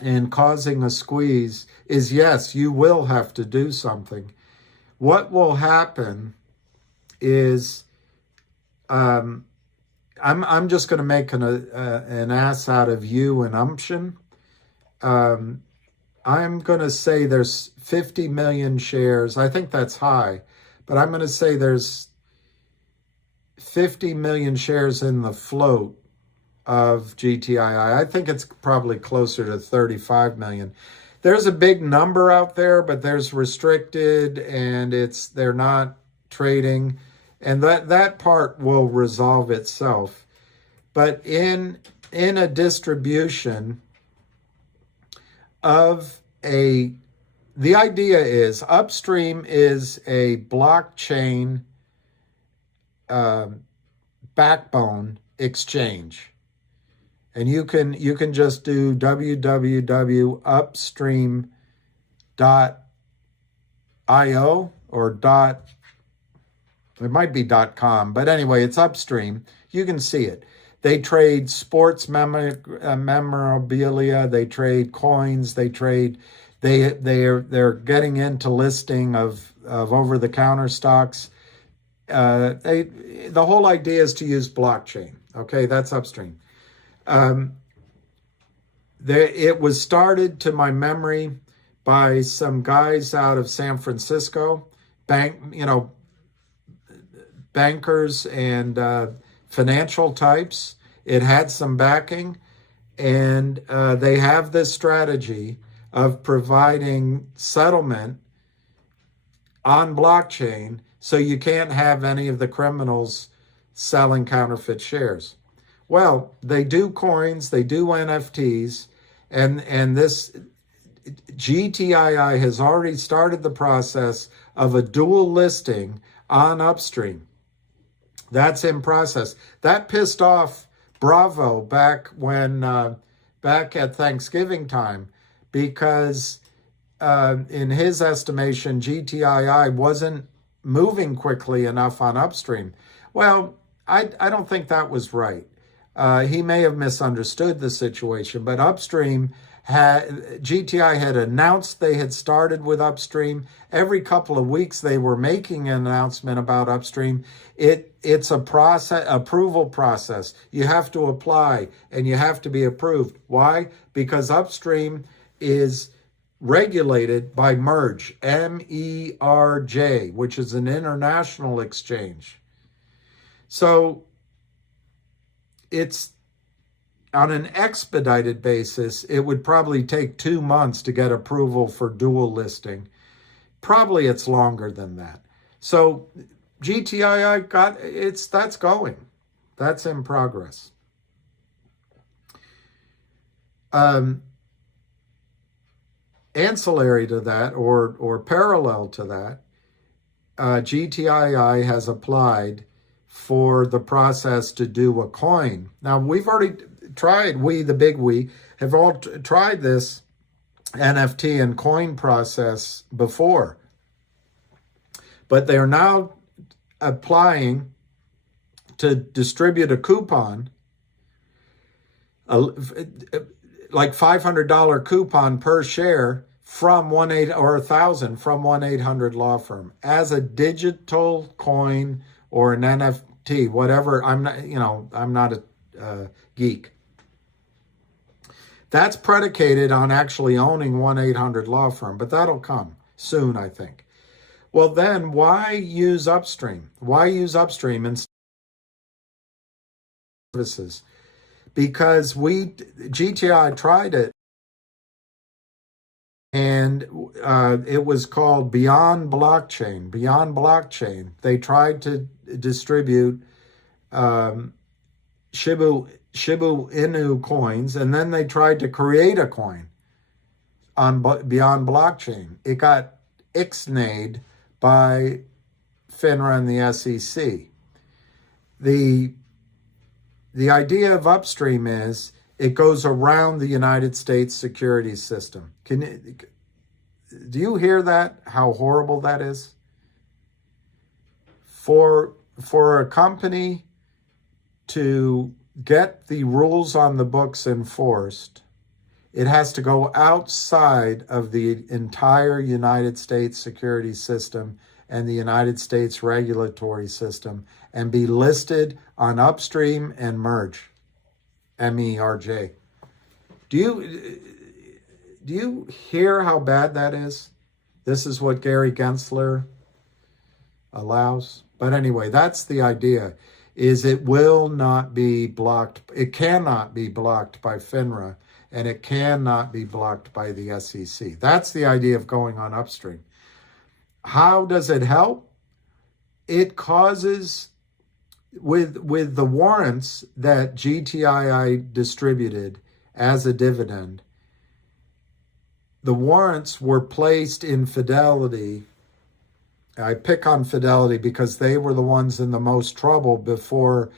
and causing a squeeze is, yes, you will have to do something. What will happen is, I'm just going to make an ass out of you and Umption. I'm going to say there's 50 million shares. I think that's high, but I'm going to say there's 50 million shares in the float of GTII. I think it's probably closer to 35 million. There's a big number out there, but there's restricted and they're not trading, and that part will resolve itself. But in a distribution of the idea is Upstream is a blockchain backbone exchange, and you can just do www.upstream.io or it might be .com, but anyway, it's Upstream. You can see it. They trade sports memorabilia, they trade coins, they're getting into listing of over-the-counter stocks. The whole idea is to use blockchain. Okay, that's Upstream. It was started, to my memory, by some guys out of San Francisco, bankers and financial types. It had some backing, and they have this strategy of providing settlement on blockchain, so you can't have any of the criminals selling counterfeit shares. Well, they do coins, they do NFTs, and this GTII has already started the process of a dual listing on Upstream. That's in process. That pissed off Bravo back at Thanksgiving time, because in his estimation, GTII wasn't moving quickly enough on Upstream. Well, I don't think that was right. He may have misunderstood the situation, but GTI had announced they had started with Upstream. Every couple of weeks they were making an announcement about Upstream. It's a approval process. You have to apply and you have to be approved. Why? Because Upstream is regulated by MERJ, MERJ, which is an international exchange. So it's on an expedited basis, it would probably take 2 months to get approval for dual listing. Probably it's longer than that. So GTII that's going. That's in progress. Ancillary to that, or parallel to that, GTII has applied for the process to do a coin. Now, we've already tried, we have all tried this NFT and coin process before, but they are now applying to distribute a coupon, like $500 coupon per share from 1-800 law firm as a digital coin or an NFT whatever. I'm not, I'm not a geek. That's predicated on actually owning 1-800 law firm, but that'll come soon, I think. Well, then why use upstream? Why use upstream instead of services? Because GTI tried it, and it was called Beyond Blockchain. Beyond Blockchain. They tried to distribute Shiba Inu coins, and then they tried to create a coin on Beyond Blockchain. It got ixnayed by FINRA and the SEC. The idea of upstream is it goes around the United States securities system. Do you hear that? How horrible that is? For a company to get the rules on the books enforced, it has to go outside of the entire United States security system and the United States regulatory system and be listed on Upstream and Merge, MERJ. Do you hear how bad that is? This is what Gary Gensler allows. But anyway, that's the idea, is it will not be blocked. It cannot be blocked by FINRA, and it cannot be blocked by the SEC. That's the idea of going on upstream. How does it help? It causes, with the warrants that GTII distributed as a dividend, the warrants were placed in Fidelity. I pick on Fidelity because they were the ones in the most trouble before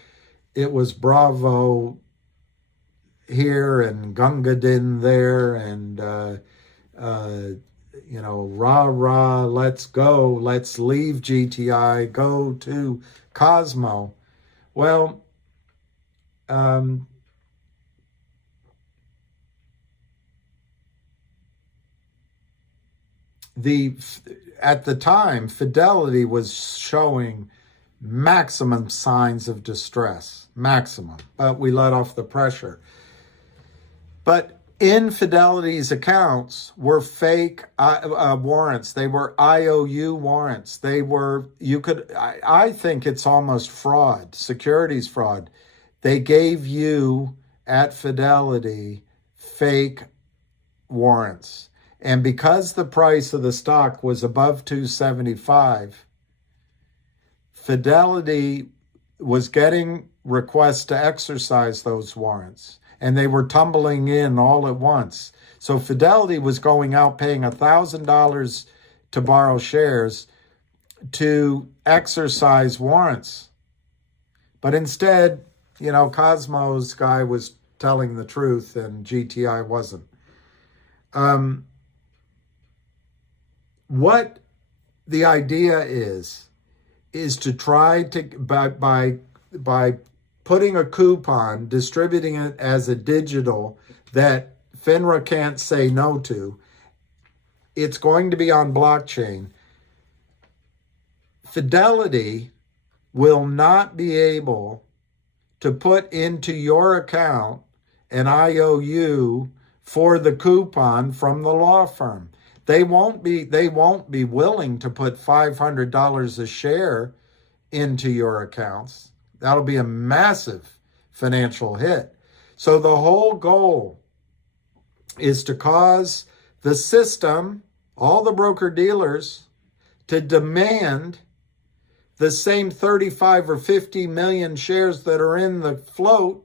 it was Bravo here and Gungadin there and, rah, let's go, let's leave GTI, go to Cosmo. Well, at the time, Fidelity was showing maximum signs of distress, maximum, but we let off the pressure. But in Fidelity's accounts were fake warrants. They were IOU warrants. I think it's almost fraud, securities fraud. They gave you at Fidelity fake warrants. And because the price of the stock was above 275, Fidelity was getting requests to exercise those warrants, and they were tumbling in all at once. So Fidelity was going out paying $1,000 to borrow shares to exercise warrants. But instead, Cosmo's guy was telling the truth and GTI wasn't. What the idea is to try to, by putting a coupon, distributing it as a digital that FINRA can't say no to, it's going to be on blockchain. Fidelity will not be able to put into your account an IOU for the coupon from the law firm. They won't be willing to put $500 a share into your accounts. That'll be a massive financial hit. So the whole goal is to cause the system, all the broker-dealers, to demand the same 35 or 50 million shares that are in the float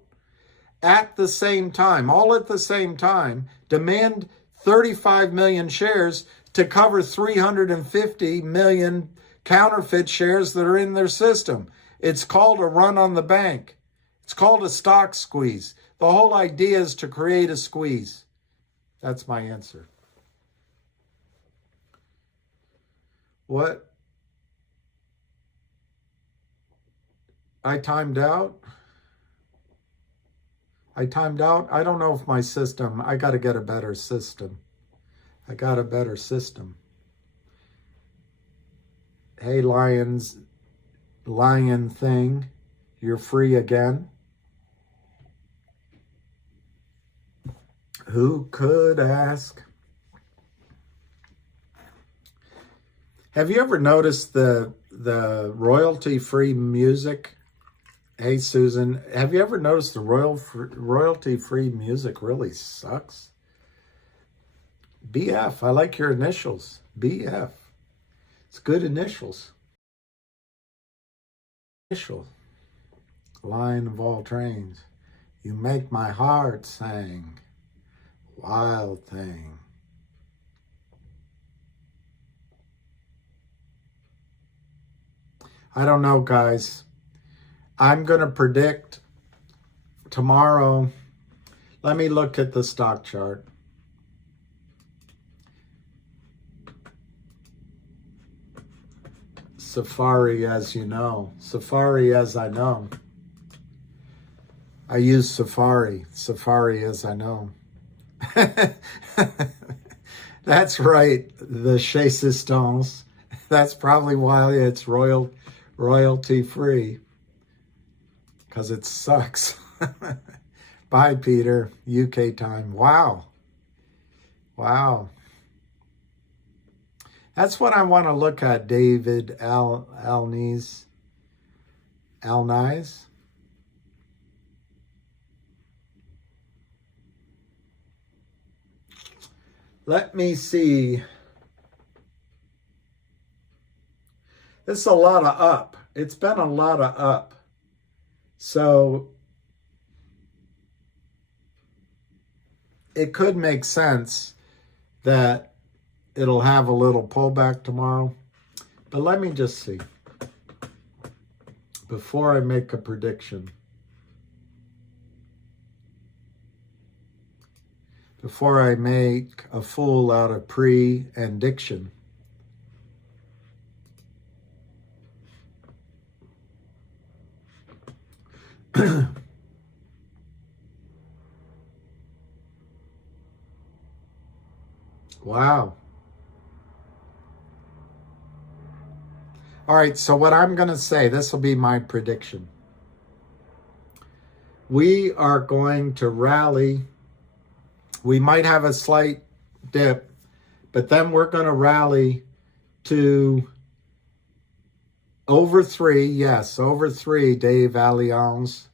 at the same time, all at the same time, demand 35 million shares to cover 350 million counterfeit shares that are in their system. It's called a run on the bank. It's called a stock squeeze. The whole idea is to create a squeeze. That's my answer. What? I timed out? I don't know if my system, I got to get a better system. Hey, lion thing. You're free again. Who could ask? Have you ever noticed the royalty-free music? Hey, Susan, have you ever noticed the royalty-free music really sucks? BF, I like your initials. BF. It's good initials. Initial. Line of all trains. You make my heart sing. Wild thing. I don't know, guys. I'm going to predict tomorrow. Let me look at the stock chart. Safari, as you know. Safari, as I know. I use Safari. Safari, as I know. That's right. The Chez Sistons. That's probably why it's royalty free. Because it sucks. Bye, Peter. UK time. Wow. Wow. That's what I want to look at, David Alnies. Alnies. Let me see. This is a lot of up. It's been a lot of up. So it could make sense that it'll have a little pullback tomorrow. But let me just see. Before I make a prediction. Before I make a fool out of pre and diction. Wow. All right, so what I'm going to say, this will be my prediction. We are going to rally. We might have a slight dip, but then we're going to rally to over 3. Yes, over 3, Dave Allianz.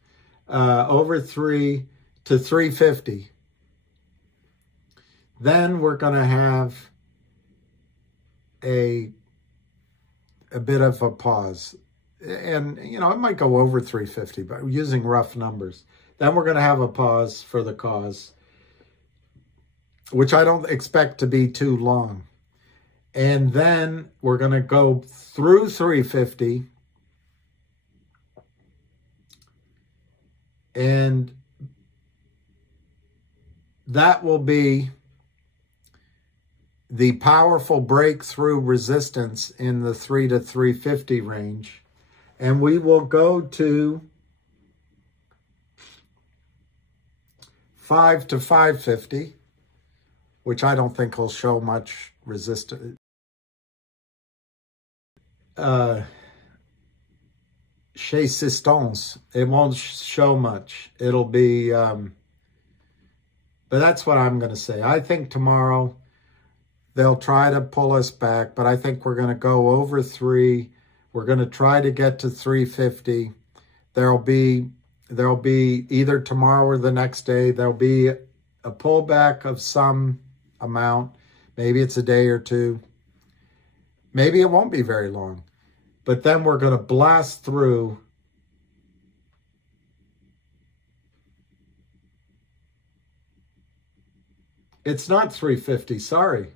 Over 3 to 350. Then we're going to have a bit of a pause. And, you know, it might go over 350, but using rough numbers. Then we're going to have a pause for the cause, which I don't expect to be too long. And then we're going to go through 350. And that will be the powerful breakthrough resistance in the 3 to 350 range. And we will go to 5 to 550, which I don't think will show much resistance. Chez Sistons, it won't show much. It'll be, but that's what I'm going to say. I think tomorrow they'll try to pull us back, but I think we're going to go over 3. We're going to try to get to 350. There'll be either tomorrow or the next day, there'll be a pullback of some amount. Maybe it's a day or two. Maybe it won't be very long. But then we're going to blast through. It's not 350, sorry.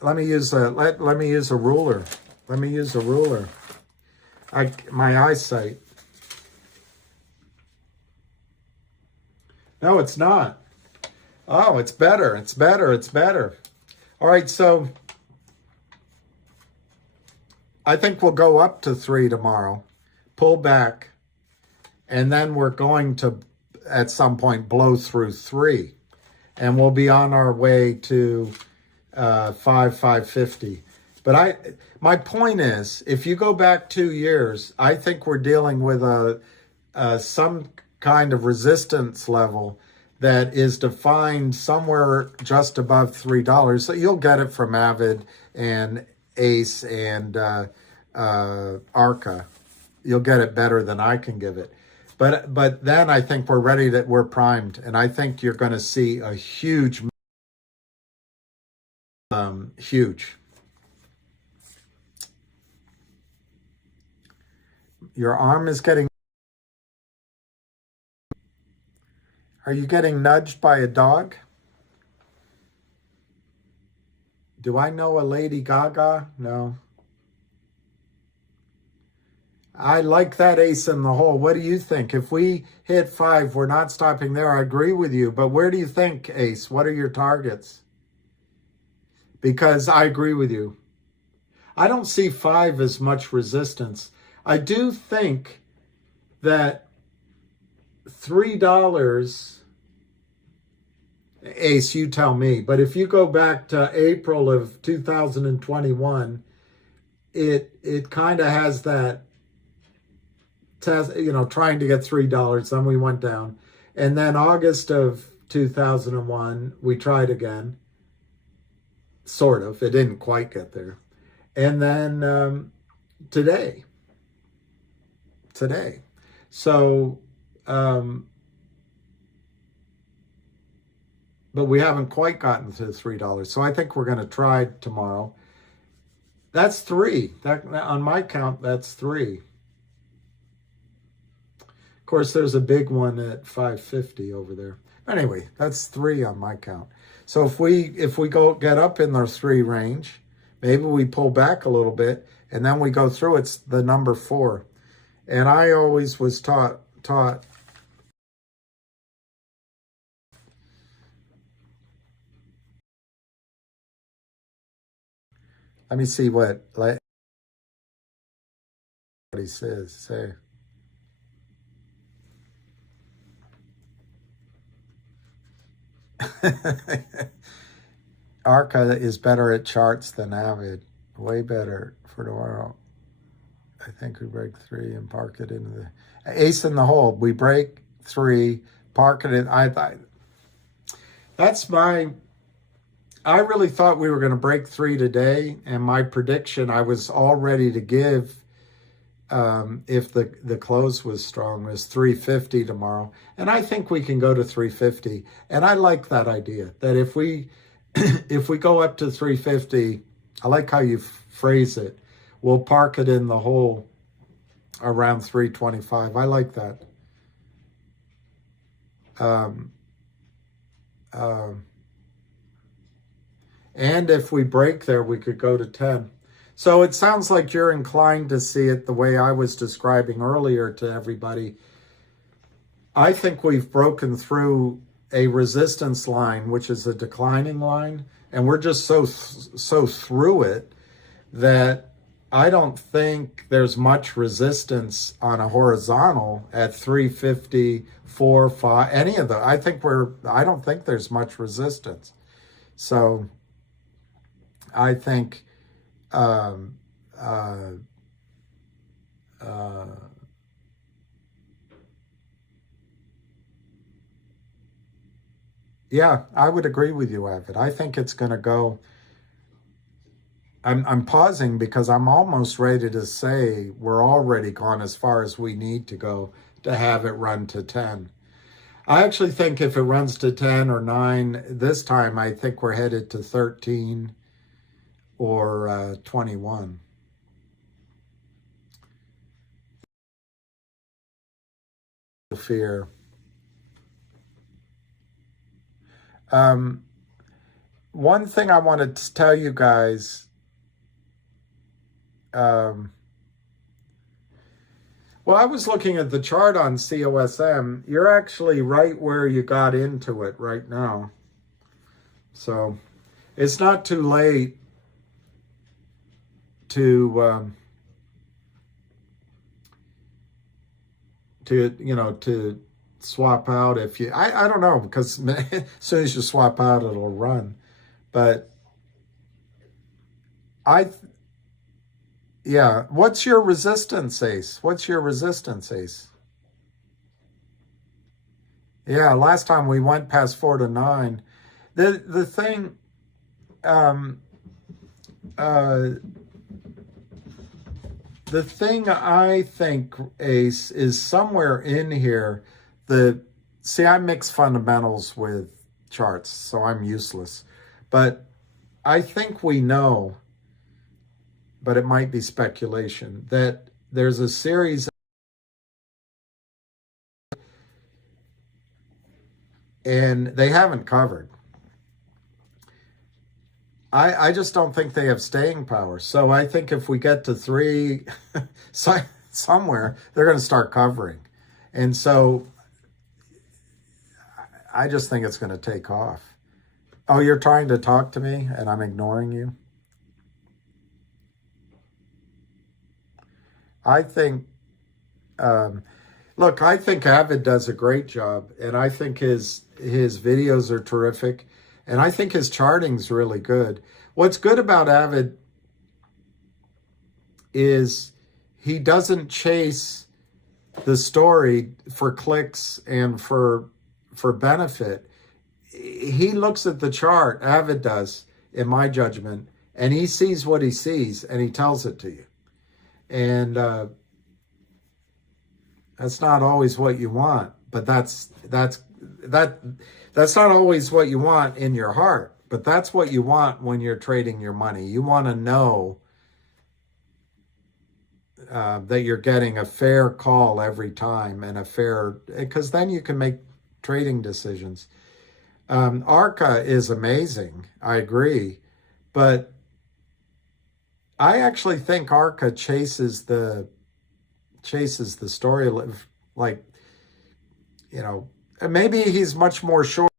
Let me use a ruler. Let me use a ruler. My eyesight. No, it's not. Oh, it's better. It's better. It's better. All right, so I think we'll go up to 3 tomorrow, pull back, and then we're going to, at some point, blow through 3. And we'll be on our way to 550. But my point is, if you go back 2 years, I think we're dealing with some kind of resistance level that is defined somewhere just above $3. So you'll get it from Avid and Ace and Arca. You'll get it better than I can give it. But then I think we're primed, and I think you're going to see a huge. Your arm is getting. Are you getting nudged by a dog? Do I know a Lady Gaga? No. I like that ace in the hole. What do you think? If we hit 5, we're not stopping there. I agree with you. But where do you think, Ace? What are your targets? Because I agree with you. I don't see 5 as much resistance. I do think that $3, Ace, you tell me, but if you go back to April of 2021, it kind of has that, trying to get $3, then we went down. And then August of 2001, we tried again. Sort of. It didn't quite get there. And then today. So, but we haven't quite gotten to $3. So I think we're going to try tomorrow. That's 3. On my count, that's 3. Of course, there's a big one at 550 over there. Anyway, that's 3 on my count. So if we get up in the 3 range, maybe we pull back a little bit, and then we go through. It's the number 4, and I always was taught. Let me see what he says. Say. Arca is better at charts than Avid. Way better for tomorrow. I think we break 3 and park it into the ace in the hole. We break 3, park it in. I really thought we were going to break 3 today, and my prediction, I was all ready to give, if the close was strong, was 350 tomorrow. And I think we can go to 350. And I like that idea, that if we go up to 350, I like how you phrase it, we'll park it in the hole around 325. I like that. And if we break there, we could go to 10. So it sounds like you're inclined to see it the way I was describing earlier to everybody. I think we've broken through a resistance line, which is a declining line, and we're just so through it that I don't think there's much resistance on a horizontal at 350, 4, 5, any of them. I don't think there's much resistance. So I think yeah, I would agree with you, Avid. I think it's going to go. I'm pausing because I'm almost ready to say we're already gone as far as we need to go to have it run to 10. I actually think if it runs to 10 or 9 this time, I think we're headed to 13 or 21. Fear. One thing I wanted to tell you guys, well, I was looking at the chart on COSM. You're actually right where you got into it right now. So it's not too late to swap out. If you, I don't know, because as soon as you swap out, it'll run. But Yeah. What's your resistance, Ace? What's your resistance, Ace? Yeah, last time we went past 4 to 9. The thing, um, uh, the thing I think, Ace, is somewhere in here. See, I mix fundamentals with charts, so I'm useless. But I think we know, but it might be speculation, that there's a series, and they haven't covered. I just don't think they have staying power. So I think if we get to 3 somewhere, they're going to start covering. And so I just think it's going to take off. Oh, you're trying to talk to me and I'm ignoring you? I think, look, I think Avid does a great job, and I think his videos are terrific, and I think his charting's really good. What's good about Avid is he doesn't chase the story for clicks and for benefit. He looks at the chart, Avid does, in my judgment, and he sees what he sees, and he tells it to you. And that's not always what you want, but that's not always what you want in your heart, but that's what you want when you're trading your money. You want to know that you're getting a fair call every time, and because then you can make trading decisions. Arca is amazing, I agree, but I actually think Arca chases the story, like, maybe he's much more short.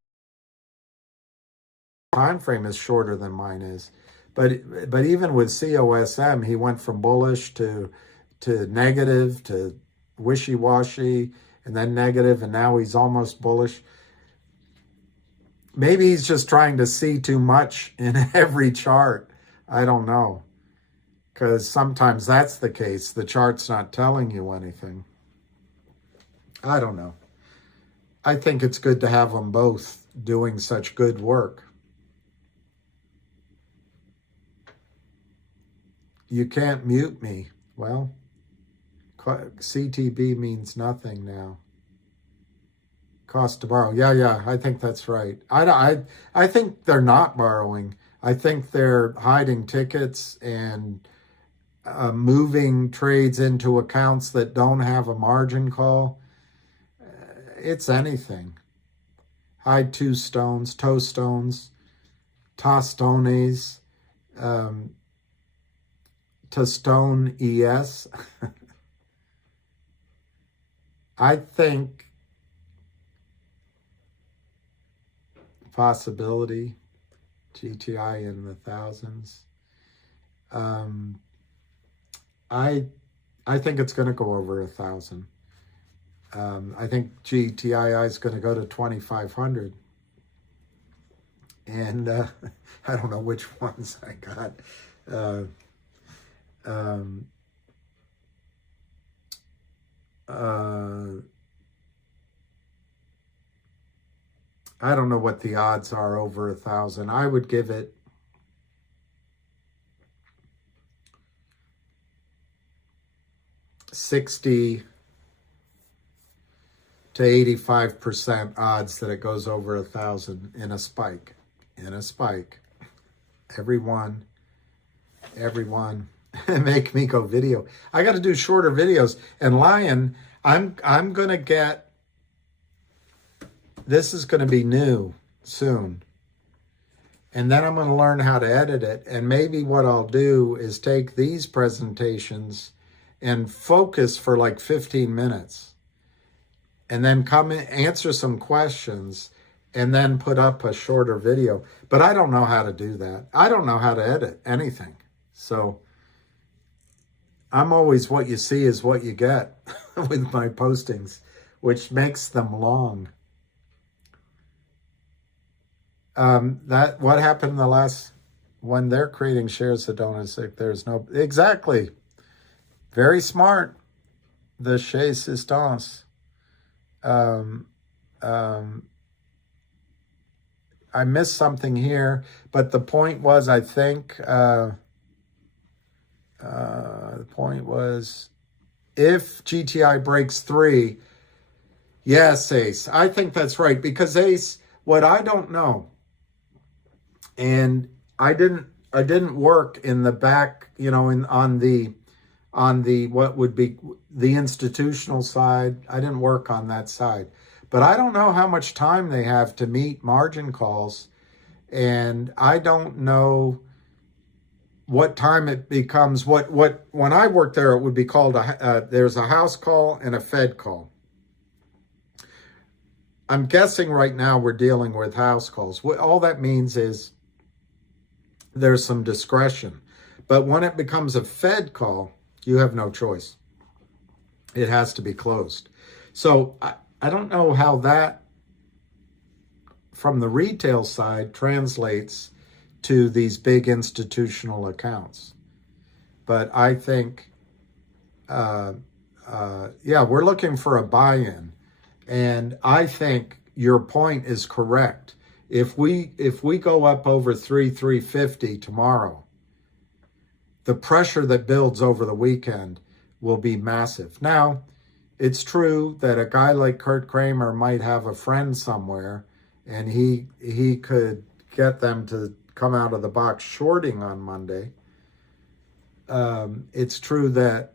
Time frame is shorter than mine is, but even with COSM, he went from bullish to negative to wishy-washy, and then negative, and now he's almost bullish. Maybe he's just trying to see too much in every chart. I don't know. Because sometimes that's the case. The chart's not telling you anything. I don't know. I think it's good to have them both doing such good work. You can't mute me. Well, CTB means nothing now. Cost to borrow. Yeah, I think that's right. I think they're not borrowing. I think they're hiding tickets and moving trades into accounts that don't have a margin call. It's anything. Hide toe stones, tostones, tostone ES. I think possibility, GTI in the thousands. I think it's going to go over 1,000. I think GTII is going to go to 2,500. And I don't know which ones I got. I don't know what the odds are over 1,000. I would give it 60 to 85% odds that it goes over 1,000 in a spike. Everyone make me go video. I got to do shorter videos. And Lion, I'm going to get, this is going to be new soon. And then I'm going to learn how to edit it. And maybe what I'll do is take these presentations and focus for like 15 minutes. And then come in, answer some questions, and then put up a shorter video. But I don't know how to do that. I don't know how to edit anything. So I'm always what you see is what you get with my postings, which makes them long. What happened the last when they're creating shares that don't exist? There's no exactly. Very smart, the chez Sistance. Um, um, I missed something here, but the point was, I think, the point was, if GTI breaks 3, yes, Ace. I think that's right, because Ace, what I don't know, and I didn't work in the back, on the what would be the institutional side. I didn't work on that side. But I don't know how much time they have to meet margin calls, and I don't know what time it becomes. What when I worked there, it would be called there's a house call and a Fed call. I'm guessing right now we're dealing with house calls. All that means is there's some discretion. But when it becomes a Fed call, you have no choice. It has to be closed. So I don't know how that, from the retail side, translates to these big institutional accounts. But I think, we're looking for a buy-in. And I think your point is correct. If we go up over 350 tomorrow, the pressure that builds over the weekend will be massive. Now, it's true that a guy like Kurt Kramer might have a friend somewhere, and he could get them to come out of the box shorting on Monday. It's true that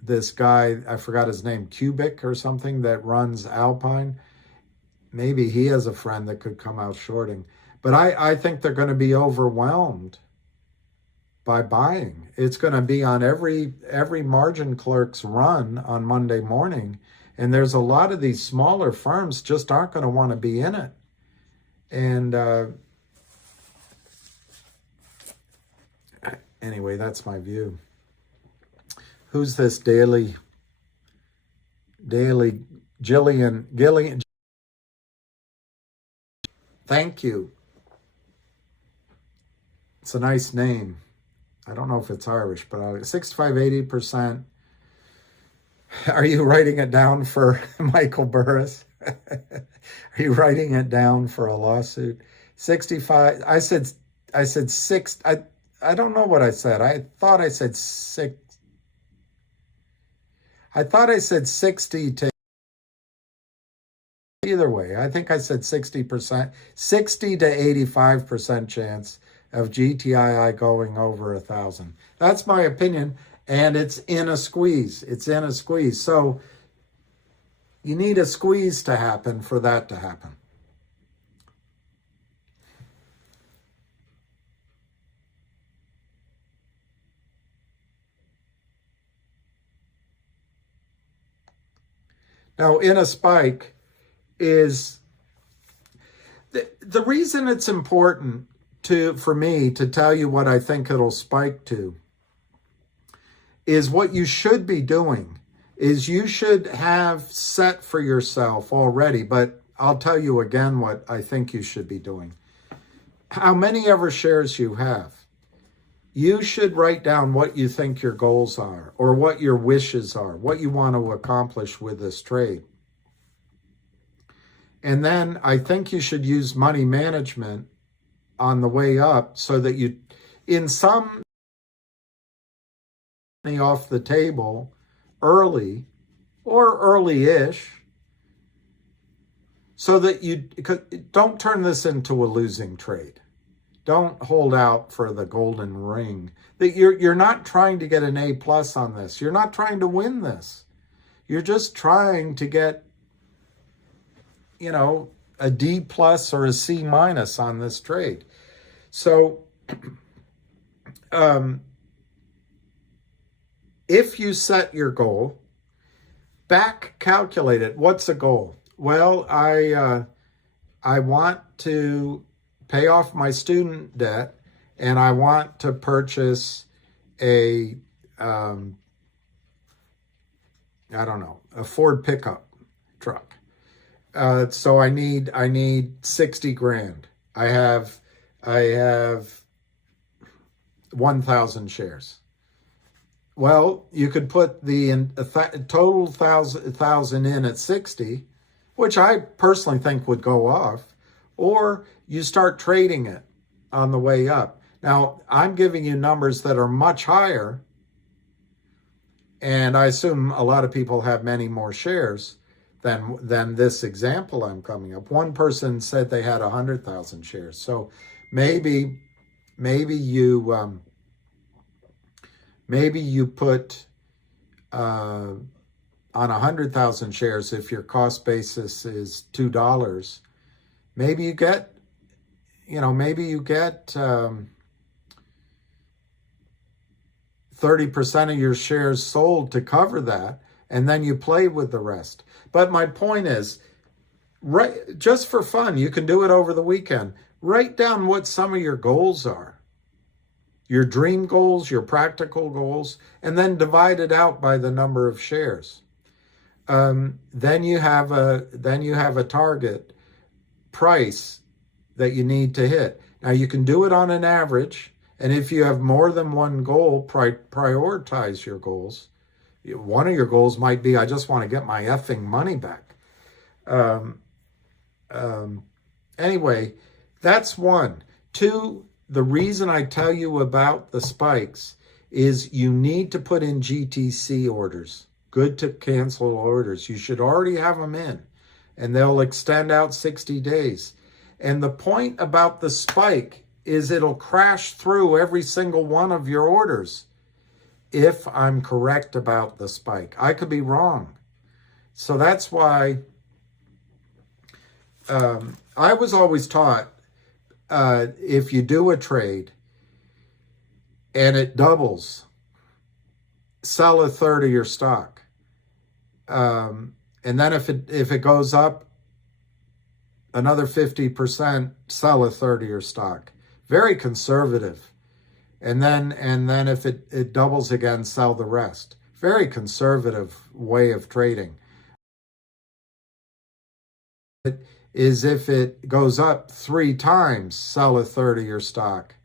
this guy, I forgot his name, Cubic or something, that runs Alpine, maybe he has a friend that could come out shorting. But I think they're going to be overwhelmed by buying. It's going to be on every margin clerk's run on Monday morning. And there's a lot of these smaller firms just aren't going to want to be in it. And anyway, that's my view. Who's this Gillian? Thank you. It's a nice name. I don't know if it's Irish, but 65, 80%. Are you writing it down for Michael Burris? Are you writing it down for a lawsuit? 65. I said 6. I don't know what I said. I thought I said 6. I thought I said 60 to, either way, I think I said 60%, 60 to 85% chance of GTII going over 1,000. That's my opinion, and it's in a squeeze. It's in a squeeze. So you need a squeeze to happen for that to happen. Now, in a spike is the reason it's important for me to tell you what I think it'll spike to is what you should be doing is you should have set for yourself already, but I'll tell you again what I think you should be doing. How many ever shares you have. You should write down what you think your goals are or what your wishes are, what you want to accomplish with this trade. And then I think you should use money management on the way up so that you, in some money off the table early or early-ish, so that you don't turn this into a losing trade. Don't hold out for the golden ring. That you're not trying to get an A+ on this. You're not trying to win this. You're just trying to get, a D+ or a C- on this trade. So if you set your goal, back calculate it. What's a goal? Well, I want to pay off my student debt, and I want to purchase a Ford pickup truck. So I need 60 grand. I have 1,000 shares. Well, you could put the total thousand in at 60, which I personally think would go off, or you start trading it on the way up. Now, I'm giving you numbers that are much higher, and I assume a lot of people have many more shares than this example I'm coming up. One person said they had 100,000 shares. So maybe you put on 100,000 shares, if your cost basis is $2, maybe you get 30% of your shares sold to cover that, and then you play with the rest. But my point is, just for fun, you can do it over the weekend. Write down what some of your goals are, your dream goals, your practical goals, and then divide it out by the number of shares. Then you have a target price that you need to hit. Now you can do it on an average, and if you have more than one goal, prioritize your goals. One of your goals might be, I just want to get my effing money back. Anyway, that's one. Two, the reason I tell you about the spikes is you need to put in GTC orders, good to cancel orders. You should already have them in, and they'll extend out 60 days. And the point about the spike is it'll crash through every single one of your orders. If I'm correct about the spike, I could be wrong. So that's why I was always taught, if you do a trade and it doubles, sell a third of your stock. And then if it goes up another 50%, sell a third of your stock. Very conservative. And then if it doubles again, sell the rest. Very conservative way of trading. It is if it goes up 3 times, sell a third of your stock,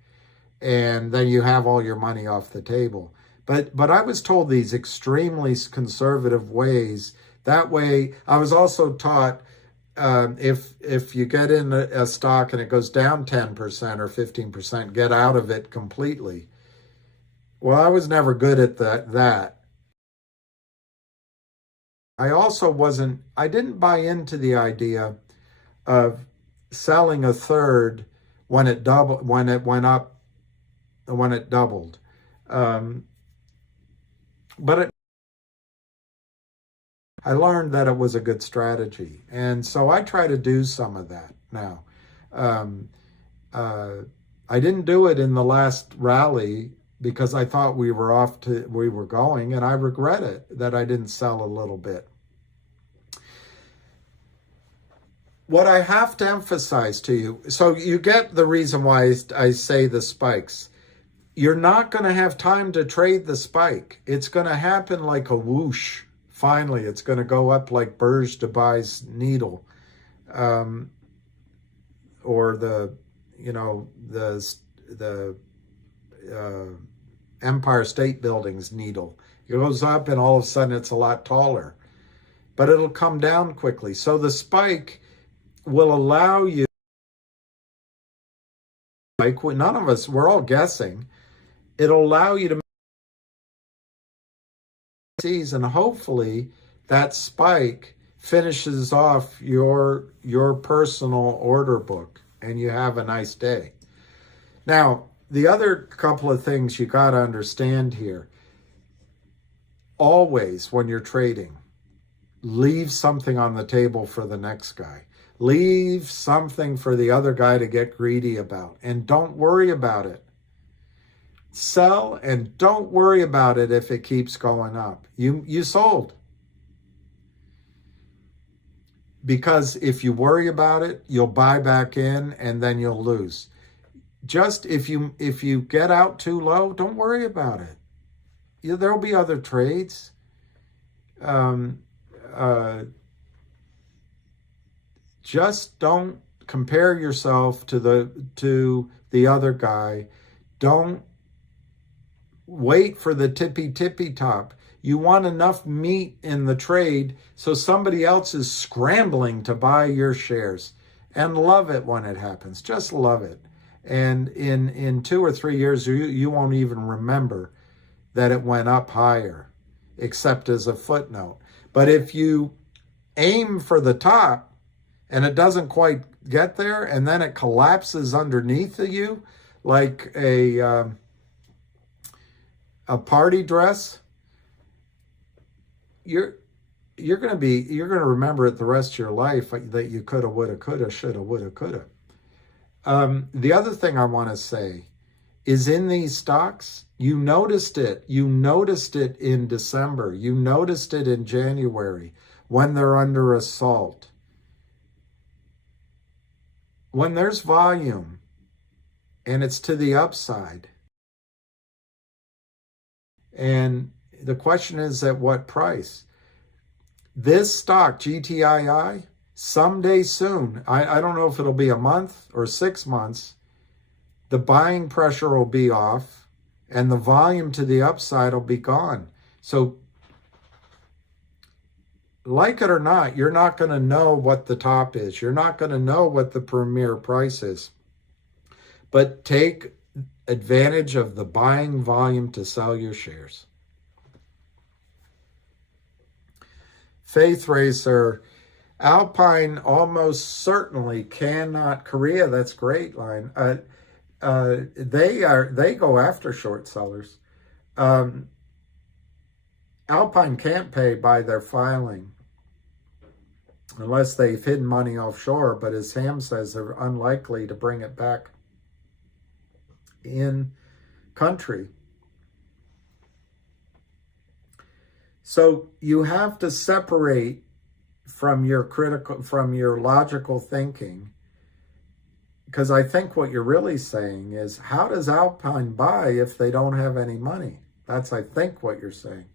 and then you have all your money off the table. But I was told these extremely conservative ways. That way, I was also taught, if you get in a stock and it goes down 10% or 15%, get out of it completely. Well, I was never good at that. I didn't buy into the idea of selling a third when it doubled. But I learned that it was a good strategy. And so I try to do some of that now. I didn't do it in the last rally because I thought we were going, and I regret it that I didn't sell a little bit. What I have to emphasize to you, so you get the reason why I say the spikes. You're not going to have time to trade the spike. It's going to happen like a whoosh. Finally, it's going to go up like Burj Dubai's needle, or the Empire State Building's needle. It goes up, and all of a sudden it's a lot taller, but it'll come down quickly. So the spike will allow you. Like none of us, we're all guessing. It'll allow you to. And hopefully that spike finishes off your personal order book and you have a nice day. Now, the other couple of things you got to understand here, always when you're trading, leave something on the table for the next guy. Leave something for the other guy to get greedy about, and don't worry about it. Sell and don't worry about it if it keeps going up. You sold. Because if you worry about it, you'll buy back in and then you'll lose. Just if you get out too low, don't worry about it. There'll be other trades. Just don't compare yourself to the other guy. Don't wait for the tippy top. You want enough meat in the trade so somebody else is scrambling to buy your shares. And love it when it happens. Just love it. And in 2 or 3 years, you won't even remember that it went up higher, except as a footnote. But if you aim for the top and it doesn't quite get there, and then it collapses underneath of you like a party dress, you're going to remember it the rest of your life that you coulda, woulda, coulda, shoulda, woulda, coulda. The other thing I want to say is, in these stocks, you noticed it. You noticed it in December. You noticed it in January when they're under assault. When there's volume and it's to the upside, and the question is, at what price? This stock, GTII, someday soon, I don't know if it'll be a month or 6 months, the buying pressure will be off and the volume to the upside will be gone. So, like it or not, you're not going to know what the top is. You're not going to know what the premier price is. But take advantage of the buying volume to sell your shares. Faith Racer, Alpine almost certainly cannot. Korea, that's great line. They go after short sellers. Alpine can't pay by their filing unless they've hidden money offshore, but as Ham says, they're unlikely to bring it back in country. So you have to separate from your logical thinking, because I think what you're really saying is, how does Alpine buy if they don't have any money? That's, I think, what you're saying.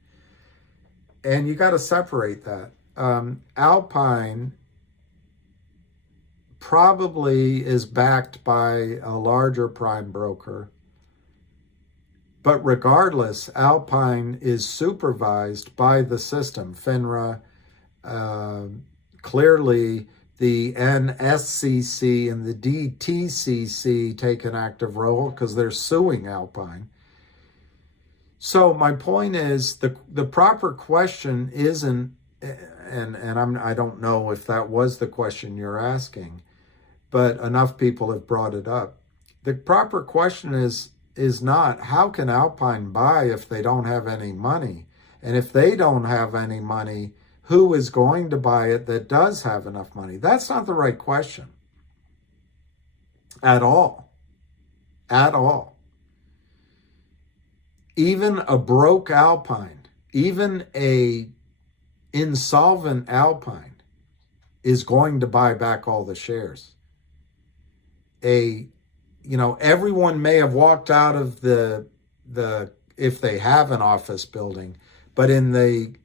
And you got to separate that. Alpine probably is backed by a larger prime broker. But regardless, Alpine is supervised by the system. FINRA, clearly the NSCC and the DTCC take an active role because they're suing Alpine. So my point is, the proper question isn't, and I don't know if that was the question you're asking, but enough people have brought it up. The proper question is not, how can Alpine buy if they don't have any money? And if they don't have any money, who is going to buy it that does have enough money? That's not the right question. At all. At all. Even a broke Alpine, even a insolvent Alpine is going to buy back all the shares. Everyone may have walked out of the if they have an office building, but in the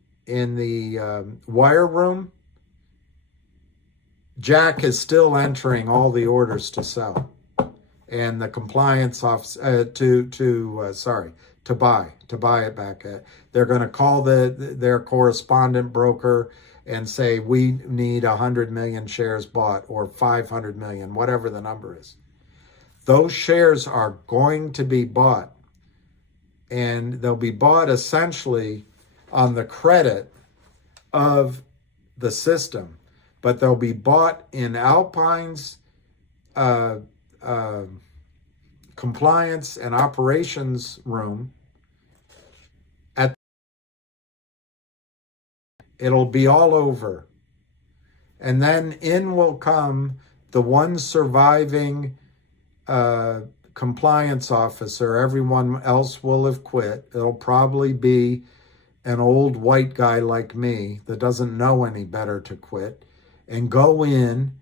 wire room, Jack is still entering all the orders to sell, and the compliance office to buy it back. They're going to call their correspondent broker and say, we need 100 million shares bought, or 500 million, whatever the number is. Those shares are going to be bought, and they'll be bought essentially on the credit of the system, but they'll be bought in Alpine's compliance and operations room. It'll be all over. And then in will come the one surviving compliance officer. Everyone else will have quit. It'll probably be an old white guy like me that doesn't know any better to quit, and go in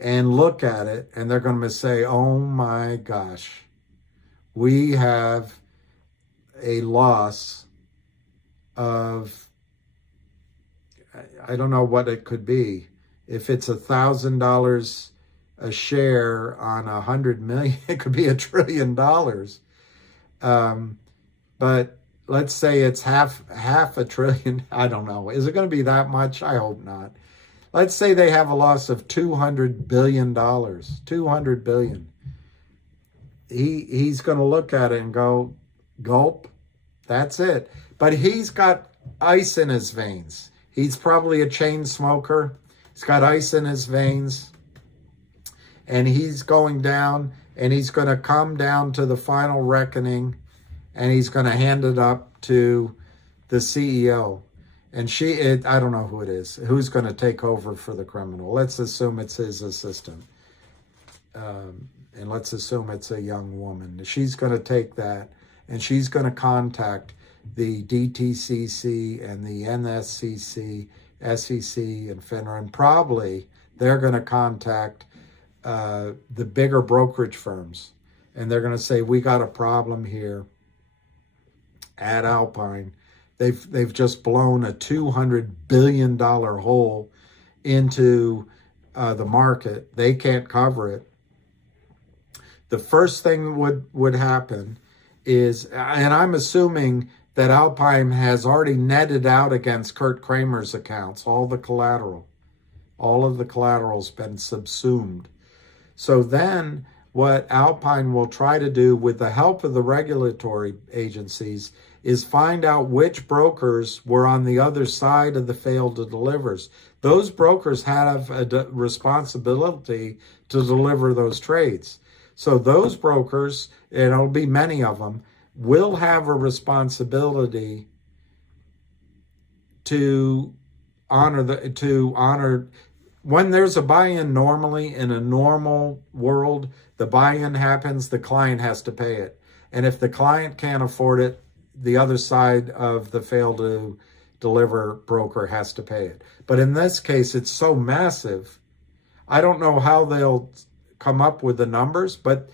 and look at it, and they're going to say, oh my gosh, we have a loss of, I don't know what it could be. If it's $1,000 a share on 100 million, it could be $1 trillion. But let's say it's half a trillion. I don't know. Is it going to be that much? I hope not. Let's say they have a loss of $200 billion. $200 billion. He's going to look at it and go, gulp. That's it. But he's got ice in his veins. He's probably a chain smoker. He's got ice in his veins. And he's going down, and he's going to come down to the final reckoning, and he's going to hand it up to the CEO. And I don't know who it is, who's going to take over for the criminal. Let's assume it's his assistant. And let's assume it's a young woman. She's going to take that, and she's going to contact the DTCC and the NSCC, SEC, and FINRA, and probably they're going to contact the bigger brokerage firms, and they're going to say, we got a problem here at Alpine. They've just blown a $200 billion hole into the market. They can't cover it. The first thing would happen is, and I'm assuming that Alpine has already netted out against Kurt Kramer's accounts, all the collateral. All of the collateral's been subsumed. So then what Alpine will try to do with the help of the regulatory agencies is find out which brokers were on the other side of the failed to delivers. Those brokers have a responsibility to deliver those trades. So those brokers, and it'll be many of them, will have a responsibility to honor when there's a buy-in. Normally in a normal world, the buy-in happens, the client has to pay it. And if the client can't afford it, the other side of the fail to deliver broker has to pay it. But in this case, it's so massive, I don't know how they'll come up with the numbers, but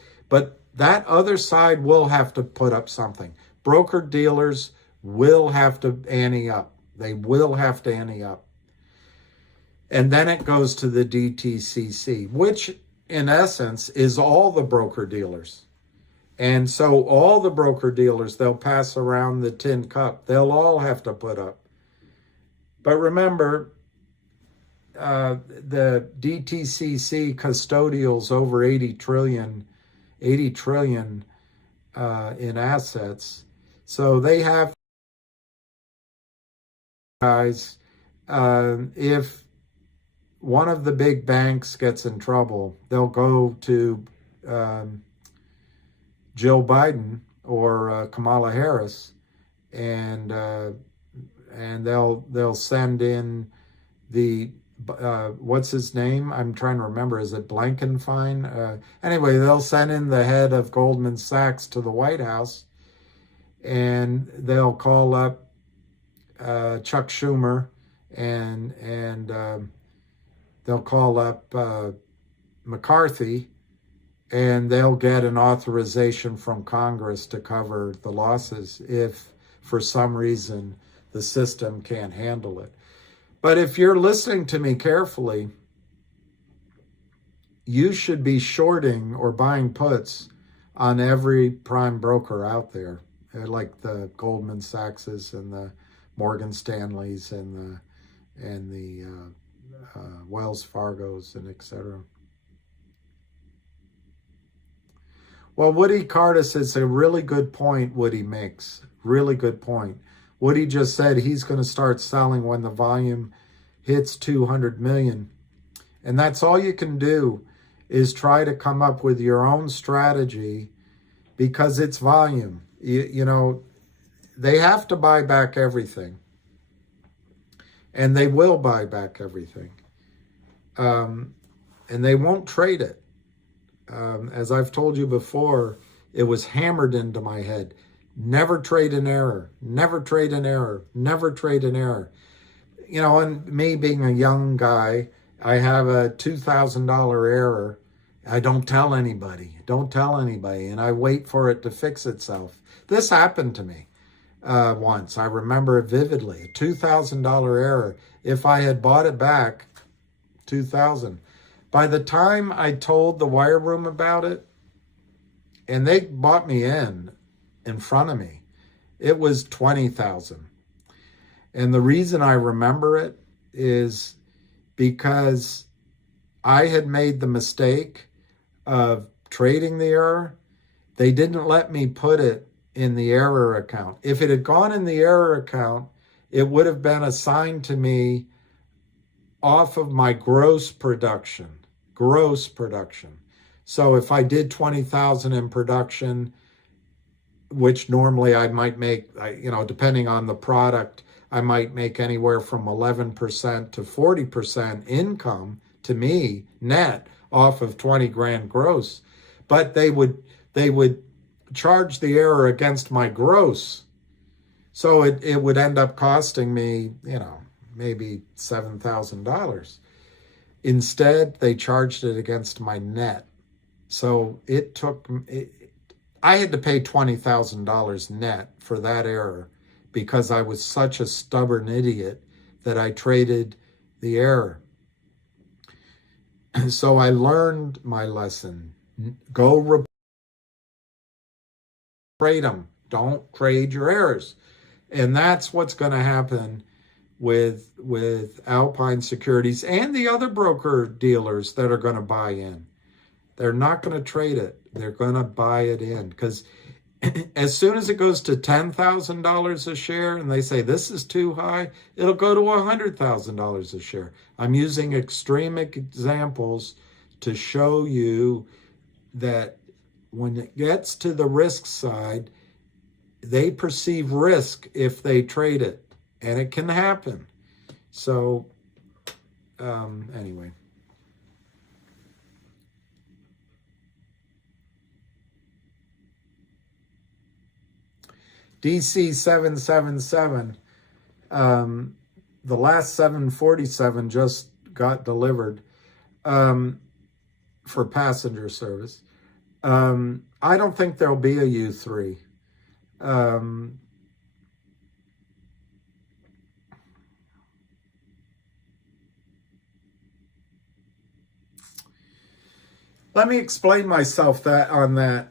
that other side will have to put up something. Broker dealers will have to ante up. They will have to ante up. And then it goes to the DTCC, which in essence is all the broker dealers. And so all the broker dealers, they'll pass around the tin cup. They'll all have to put up. But remember, the DTCC custodials over 80 trillion in assets. So they have guys, if one of the big banks gets in trouble, they'll go to Jill Biden or Kamala Harris, and they'll send in the what's his name? I'm trying to remember. Is it Blankenfein? Anyway, they'll send in the head of Goldman Sachs to the White House, and they'll call up Chuck Schumer, and they'll call up McCarthy, and they'll get an authorization from Congress to cover the losses if, for some reason, the system can't handle it. But if you're listening to me carefully, you should be shorting or buying puts on every prime broker out there, like the Goldman Sachs's and the Morgan Stanley's and the Wells Fargo's and etc. Well, Woody Cardis is a really good point Woody makes. Really good point. Woody just said he's going to start selling when the volume hits 200 million. And that's all you can do is try to come up with your own strategy because it's volume. You know, they have to buy back everything. And they will buy back everything. And they won't trade it. As I've told you before, it was hammered into my head. Never trade an error. Never trade an error. Never trade an error. You know, and me being a young guy, I have a $2,000 error. I don't tell anybody. Don't tell anybody. And I wait for it to fix itself. This happened to me once. I remember it vividly. A $2,000 error. If I had bought it back, $2,000. By the time I told the wire room about it, and they bought me in front of me, it was 20,000. And the reason I remember it is because I had made the mistake of trading the error. They didn't let me put it in the error account. If it had gone in the error account, it would have been assigned to me off of my gross production. So if I did 20,000 in production, which normally I might make, depending on the product, I might make anywhere from 11% to 40% income to me net off of 20 grand gross. But they would charge the error against my gross. So it would end up costing me, maybe $7,000. Instead, they charged it against my net. So I had to pay $20,000 net for that error because I was such a stubborn idiot that I traded the error. So I learned my lesson. Go trade them. Don't trade your errors. And that's what's going to happen with Alpine Securities and the other broker dealers that are going to buy in. They're not going to trade it. They're going to buy it in, because as soon as it goes to $10,000 a share and they say this is too high, it'll go to $100,000 a share. I'm using extreme examples to show you that when it gets to the risk side, they perceive risk if they trade it, and it can happen. So anyway. DC 777, the last 747 just got delivered for passenger service. I don't think there'll be a U3. Let me explain myself on that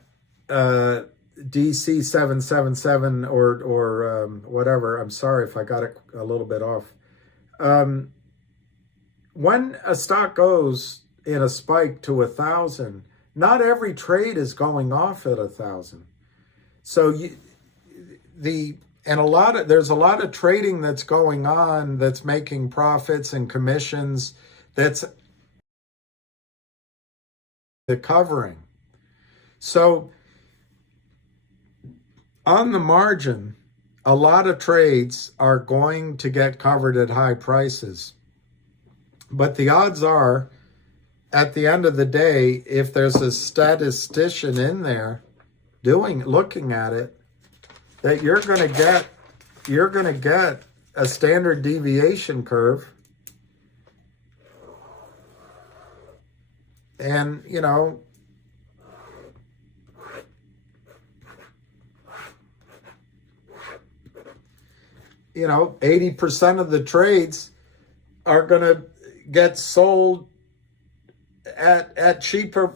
DC 777 or whatever. I'm sorry if I got it a little bit off. When a stock goes in a spike to 1,000, not every trade is going off at 1,000. So there's a lot of trading that's going on that's making profits and commissions that's the covering. So on the margin, a lot of trades are going to get covered at high prices. But the odds are, at the end of the day, if there's a statistician in there looking at it, that you're going to get a standard deviation curve. And, 80% of the trades are going to get sold at cheaper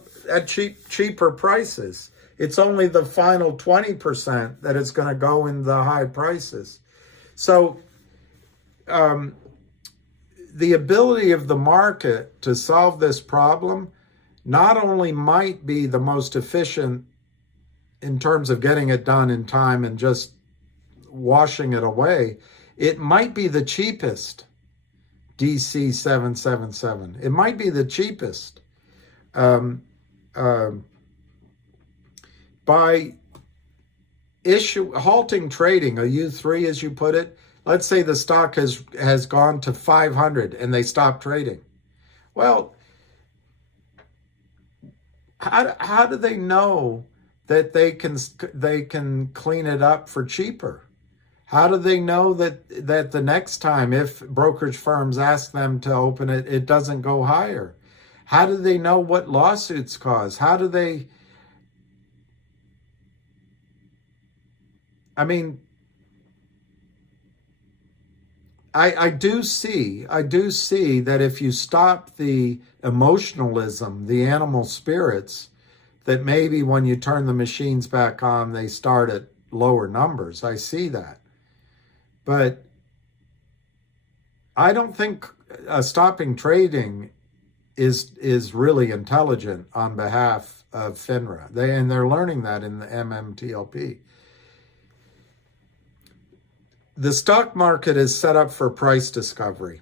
prices. It's only the final 20% that is going to go in the high prices. So the ability of the market to solve this problem not only might be the most efficient in terms of getting it done in time and just washing it away, it might be the cheapest. DC 777. It might be the cheapest. By halting trading, a U3 as you put it, let's say the stock has gone to 500 and they stop trading. Well, how do they know that they can clean it up for cheaper? How do they know that the next time, if brokerage firms ask them to open it, it doesn't go higher? How do they know what lawsuits cause? How do they... I mean, I do see that if you stop the emotionalism, the animal spirits, that maybe when you turn the machines back on, they start at lower numbers. I see that. But I don't think stopping trading is really intelligent on behalf of FINRA. They're learning that in the Mmtlp. The stock market is set up for price discovery.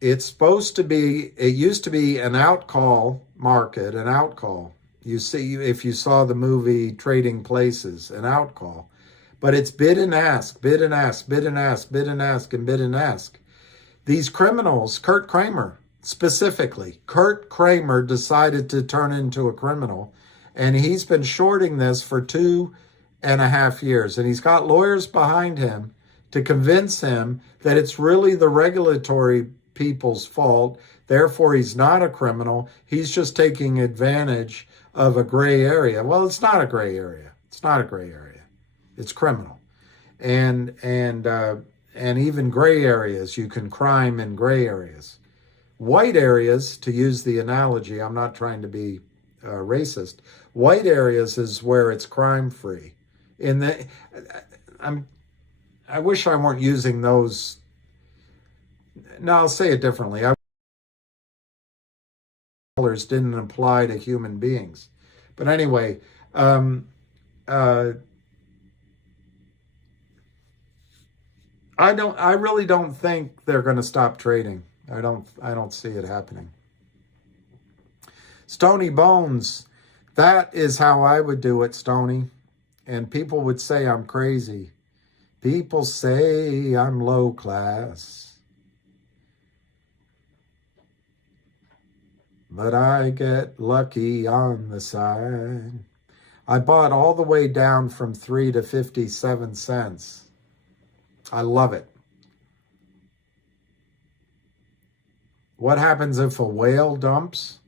It's supposed to be, it used to be an outcall market, an outcall. You see, if you saw the movie Trading Places, an outcall. But it's bid and ask, bid and ask, bid and ask, bid and ask, and bid and ask. These criminals, Kurt Kramer specifically, Kurt Kramer decided to turn into a criminal, and he's been shorting this for 2.5 years, and he's got lawyers behind him to convince him that it's really the regulatory people's fault. Therefore, he's not a criminal. He's just taking advantage of a gray area. Well, it's not a gray area. It's not a gray area. It's criminal. And even gray areas, you can crime in gray areas. White areas, to use the analogy, I'm not trying to be racist. White areas is where it's crime-free. I wish I weren't using those. No, I'll say it differently. Colors didn't apply to human beings. But anyway, I really don't think they're going to stop trading. I don't see it happening. Stony Bones, that is how I would do it, Stony. And people would say I'm crazy. People say I'm low class. But I get lucky on the side. I bought all the way down from 3 to 57 cents. I love it. What happens if a whale dumps?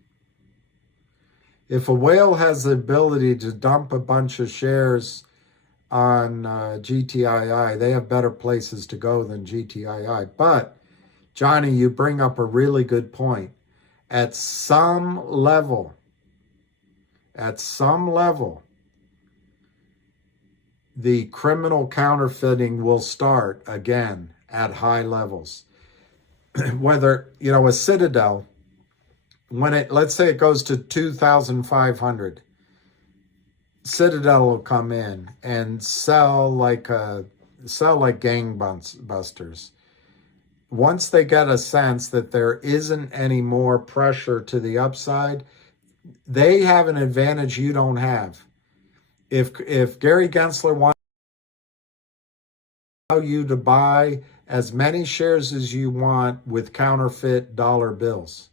If a whale has the ability to dump a bunch of shares on Gtiil, they have better places to go than Gtiil. But, Johnny, you bring up a really good point. At some level, the criminal counterfeiting will start again at high levels. Whether, a Citadel, let's say it goes to 2,500, Citadel will come in and sell like gangbusters. Once they get a sense that there isn't any more pressure to the upside, they have an advantage you don't have. If Gary Gensler wants to allow you to buy as many shares as you want with counterfeit dollar bills,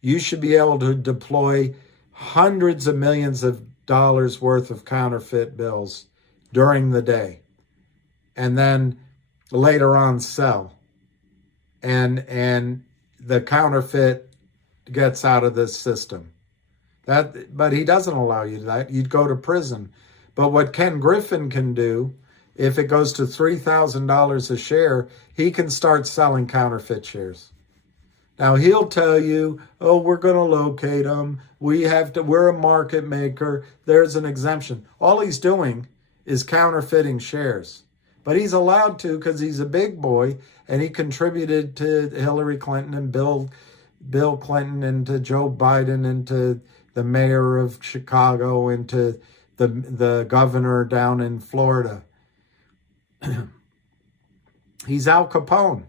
you should be able to deploy hundreds of millions of dollars worth of counterfeit bills during the day, and then later on sell. And the counterfeit gets out of this system. But he doesn't allow you that. You'd go to prison. But what Ken Griffin can do, if it goes to $3,000 a share, he can start selling counterfeit shares. Now he'll tell you, oh, we're going to locate them. We're a market maker. There's an exemption. All he's doing is counterfeiting shares. But he's allowed to because he's a big boy, and he contributed to Hillary Clinton and Bill Clinton and to Joe Biden and to the mayor of Chicago and to the governor down in Florida. He's Al Capone.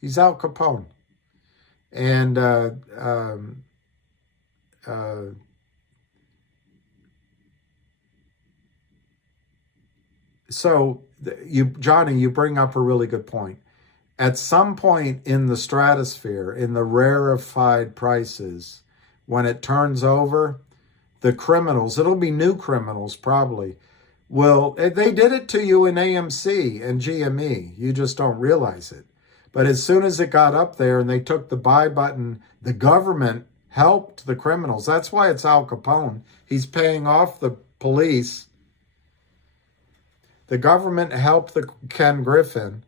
He's Al Capone. And so Johnny, you bring up a really good point. At some point in the stratosphere, in the rarefied prices, when it turns over, the criminals, it'll be new criminals probably, they did it to you in AMC and GME. You just don't realize it. But as soon as it got up there and they took the buy button, the government helped the criminals. That's why it's Al Capone. He's paying off the police. The government helped the Ken Griffin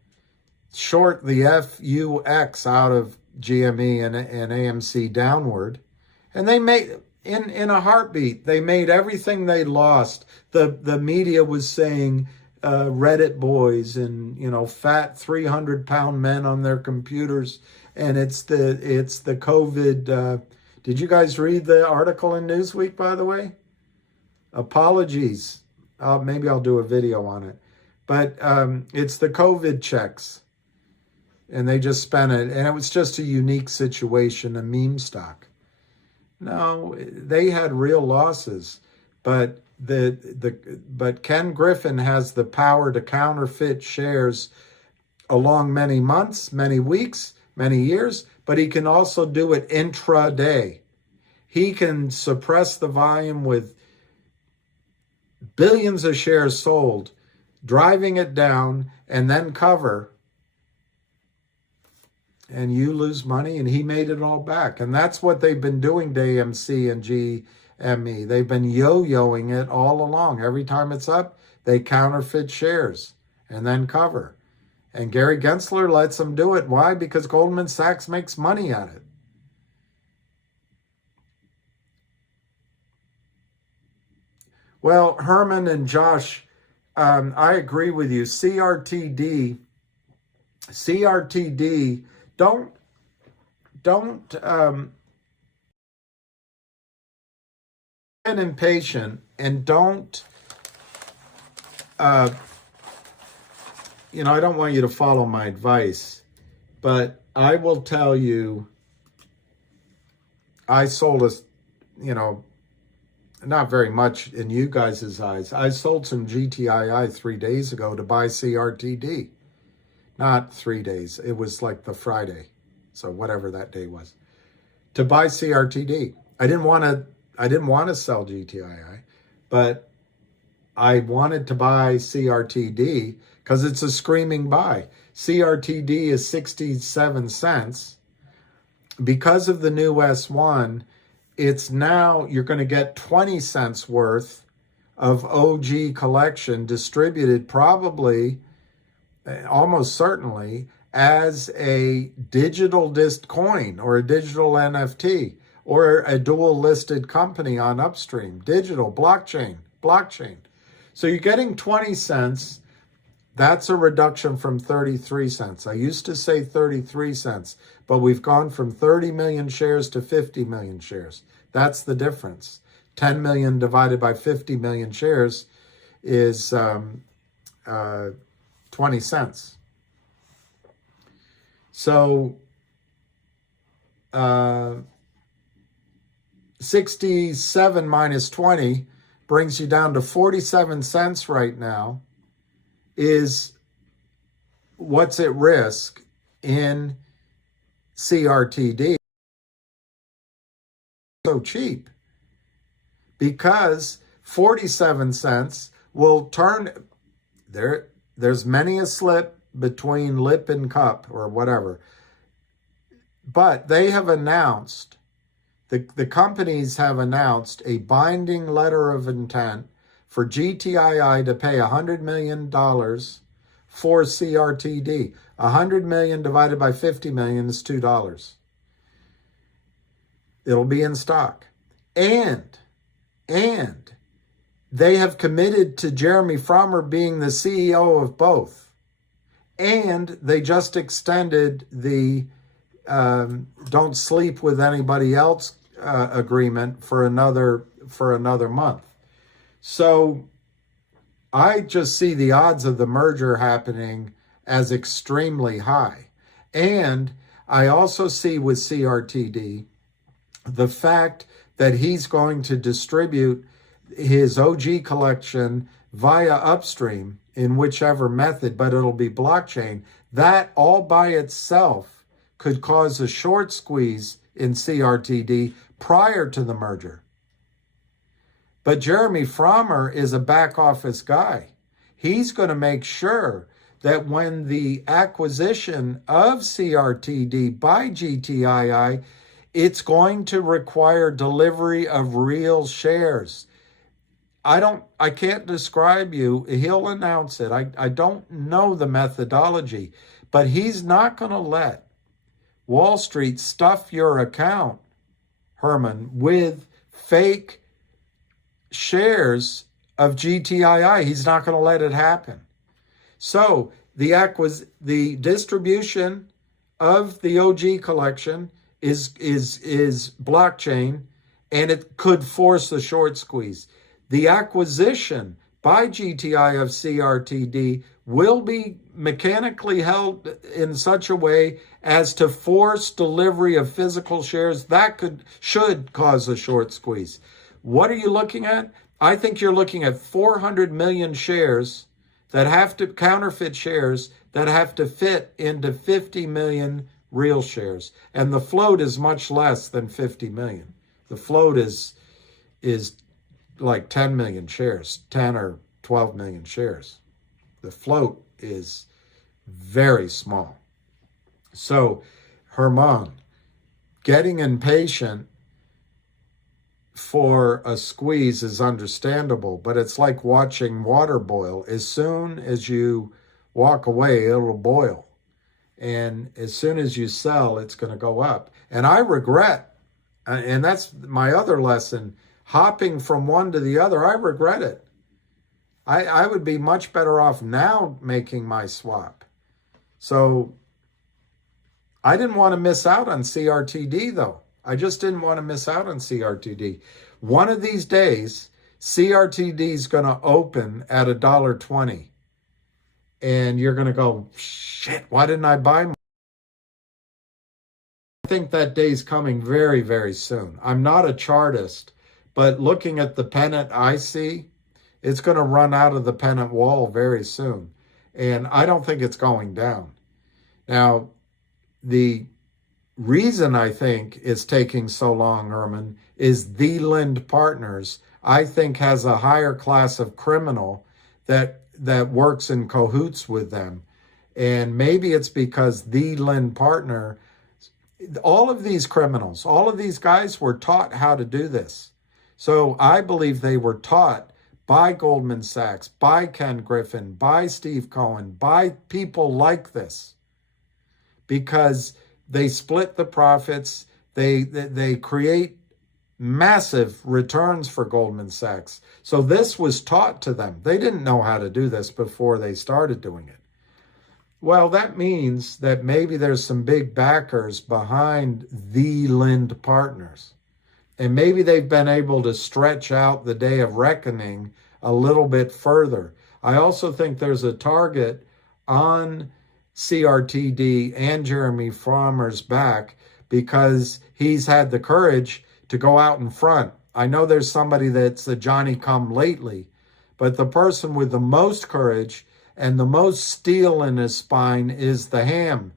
short the FUX out of GME and AMC downward. And they made, in a heartbeat, they made everything they lost. The media was saying, Reddit boys and, you know, fat 300-pound men on their computers. And it's the COVID. Did you guys read the article in Newsweek, by the way? Apologies. Maybe I'll do a video on it. But it's the COVID checks. And they just spent it. And it was just a unique situation, a meme stock. No, they had real losses. But but Ken Griffin has the power to counterfeit shares along many months, many weeks, many years, but he can also do it intraday. He can suppress the volume with billions of shares sold, driving it down, and then cover, and you lose money, and he made it all back. And that's what they've been doing to AMC and GME. They've been yo-yoing it all along. Every time it's up, they counterfeit shares and then cover. And Gary Gensler lets them do it. Why? Because Goldman Sachs makes money at it. Well, Herman and Josh, I agree with you. CRTD, don't get impatient and don't, you know, I don't want you to follow my advice, but I will tell you, I sold a, you know, not very much in you guys' eyes. I sold some GTII 3 days ago to buy CRTD. Not 3 days. It was like the Friday. So whatever that day was. To buy CRTD. I didn't want to sell GTII, but I wanted to buy CRTD because it's a screaming buy. CRTD is 67 cents. Because of the new S1, it's now, you're going to get 20 cents worth of OG collection distributed probably, almost certainly, as a digital disc coin or a digital NFT or a dual listed company on Upstream, digital, blockchain. So you're getting 20 cents. That's a reduction from 33 cents. I used to say 33 cents, but we've gone from 30 million shares to 50 million shares. That's the difference. 10 million divided by 50 million shares is 20 cents. So 67 minus 20 brings you down to 47 cents right now is what's at risk in CRTD. So cheap because 47 cents will turn there's many a slip between lip and cup or whatever, but they have announced, the companies have announced a binding letter of intent for GTII to pay $100 million for CRTD. 100 million divided by 50 million is $2. It'll be in stock. And they have committed to Jeremy Frommer being the CEO of both. And they just extended the don't sleep with anybody else agreement for another month. So I just see the odds of the merger happening as extremely high. And I also see with CRTD the fact that he's going to distribute his OG collection via Upstream in whichever method, but it'll be blockchain. That all by itself could cause a short squeeze in CRTD prior to the merger. But Jeremy Frommer is a back office guy. He's going to make sure that when the acquisition of CRTD by GTII, it's going to require delivery of real shares. I can't describe you. He'll announce it. I don't know the methodology, but he's not going to let Wall Street stuff your account, Herman, with fake shares of GTII. He's not going to let it happen. So the distribution of the OG collection is blockchain, and it could force a short squeeze. The acquisition by GTI of CRTD will be mechanically held in such a way as to force delivery of physical shares. That should cause a short squeeze. What are you looking at? I think you're looking at 400 million shares that have to, counterfeit shares that have to fit into 50 million real shares. And the float is much less than 50 million. The float is like 10 million shares, 10 or 12 million shares. The float is very small. So, Herman, getting impatient for a squeeze is understandable, but it's like watching water boil. As soon as you walk away, it'll boil. And as soon as you sell, it's going to go up. And I regret, and that's my other lesson, hopping from one to the other. I regret it. I would be much better off now making my swap. So I didn't want to miss out on CRTD, though. I just didn't want to miss out on CRTD. One of these days, CRTD is going to open at $1.20. And you're going to go, shit, why didn't I buy more? I think that day's coming very, very soon. I'm not a chartist, but looking at the pennant I see, it's going to run out of the pennant wall very soon. And I don't think it's going down. Now, the reason I think it's taking so long, Herman, is the Lind Partners, I think, has a higher class of criminal that works in cahoots with them. And maybe it's because the Lind Partner, all of these criminals, all of these guys were taught how to do this. So I believe they were taught by Goldman Sachs, by Ken Griffin, by Steve Cohen, by people like this, because they split the profits. They create massive returns for Goldman Sachs. So this was taught to them. They didn't know how to do this before they started doing it. Well, that means that maybe there's some big backers behind the Lind Partners. And maybe they've been able to stretch out the day of reckoning a little bit further. I also think there's a target on CRTD and Jeremy Farmer's back because he's had the courage to go out in front. I know there's somebody that's a Johnny come lately, but the person with the most courage and the most steel in his spine is the Ham.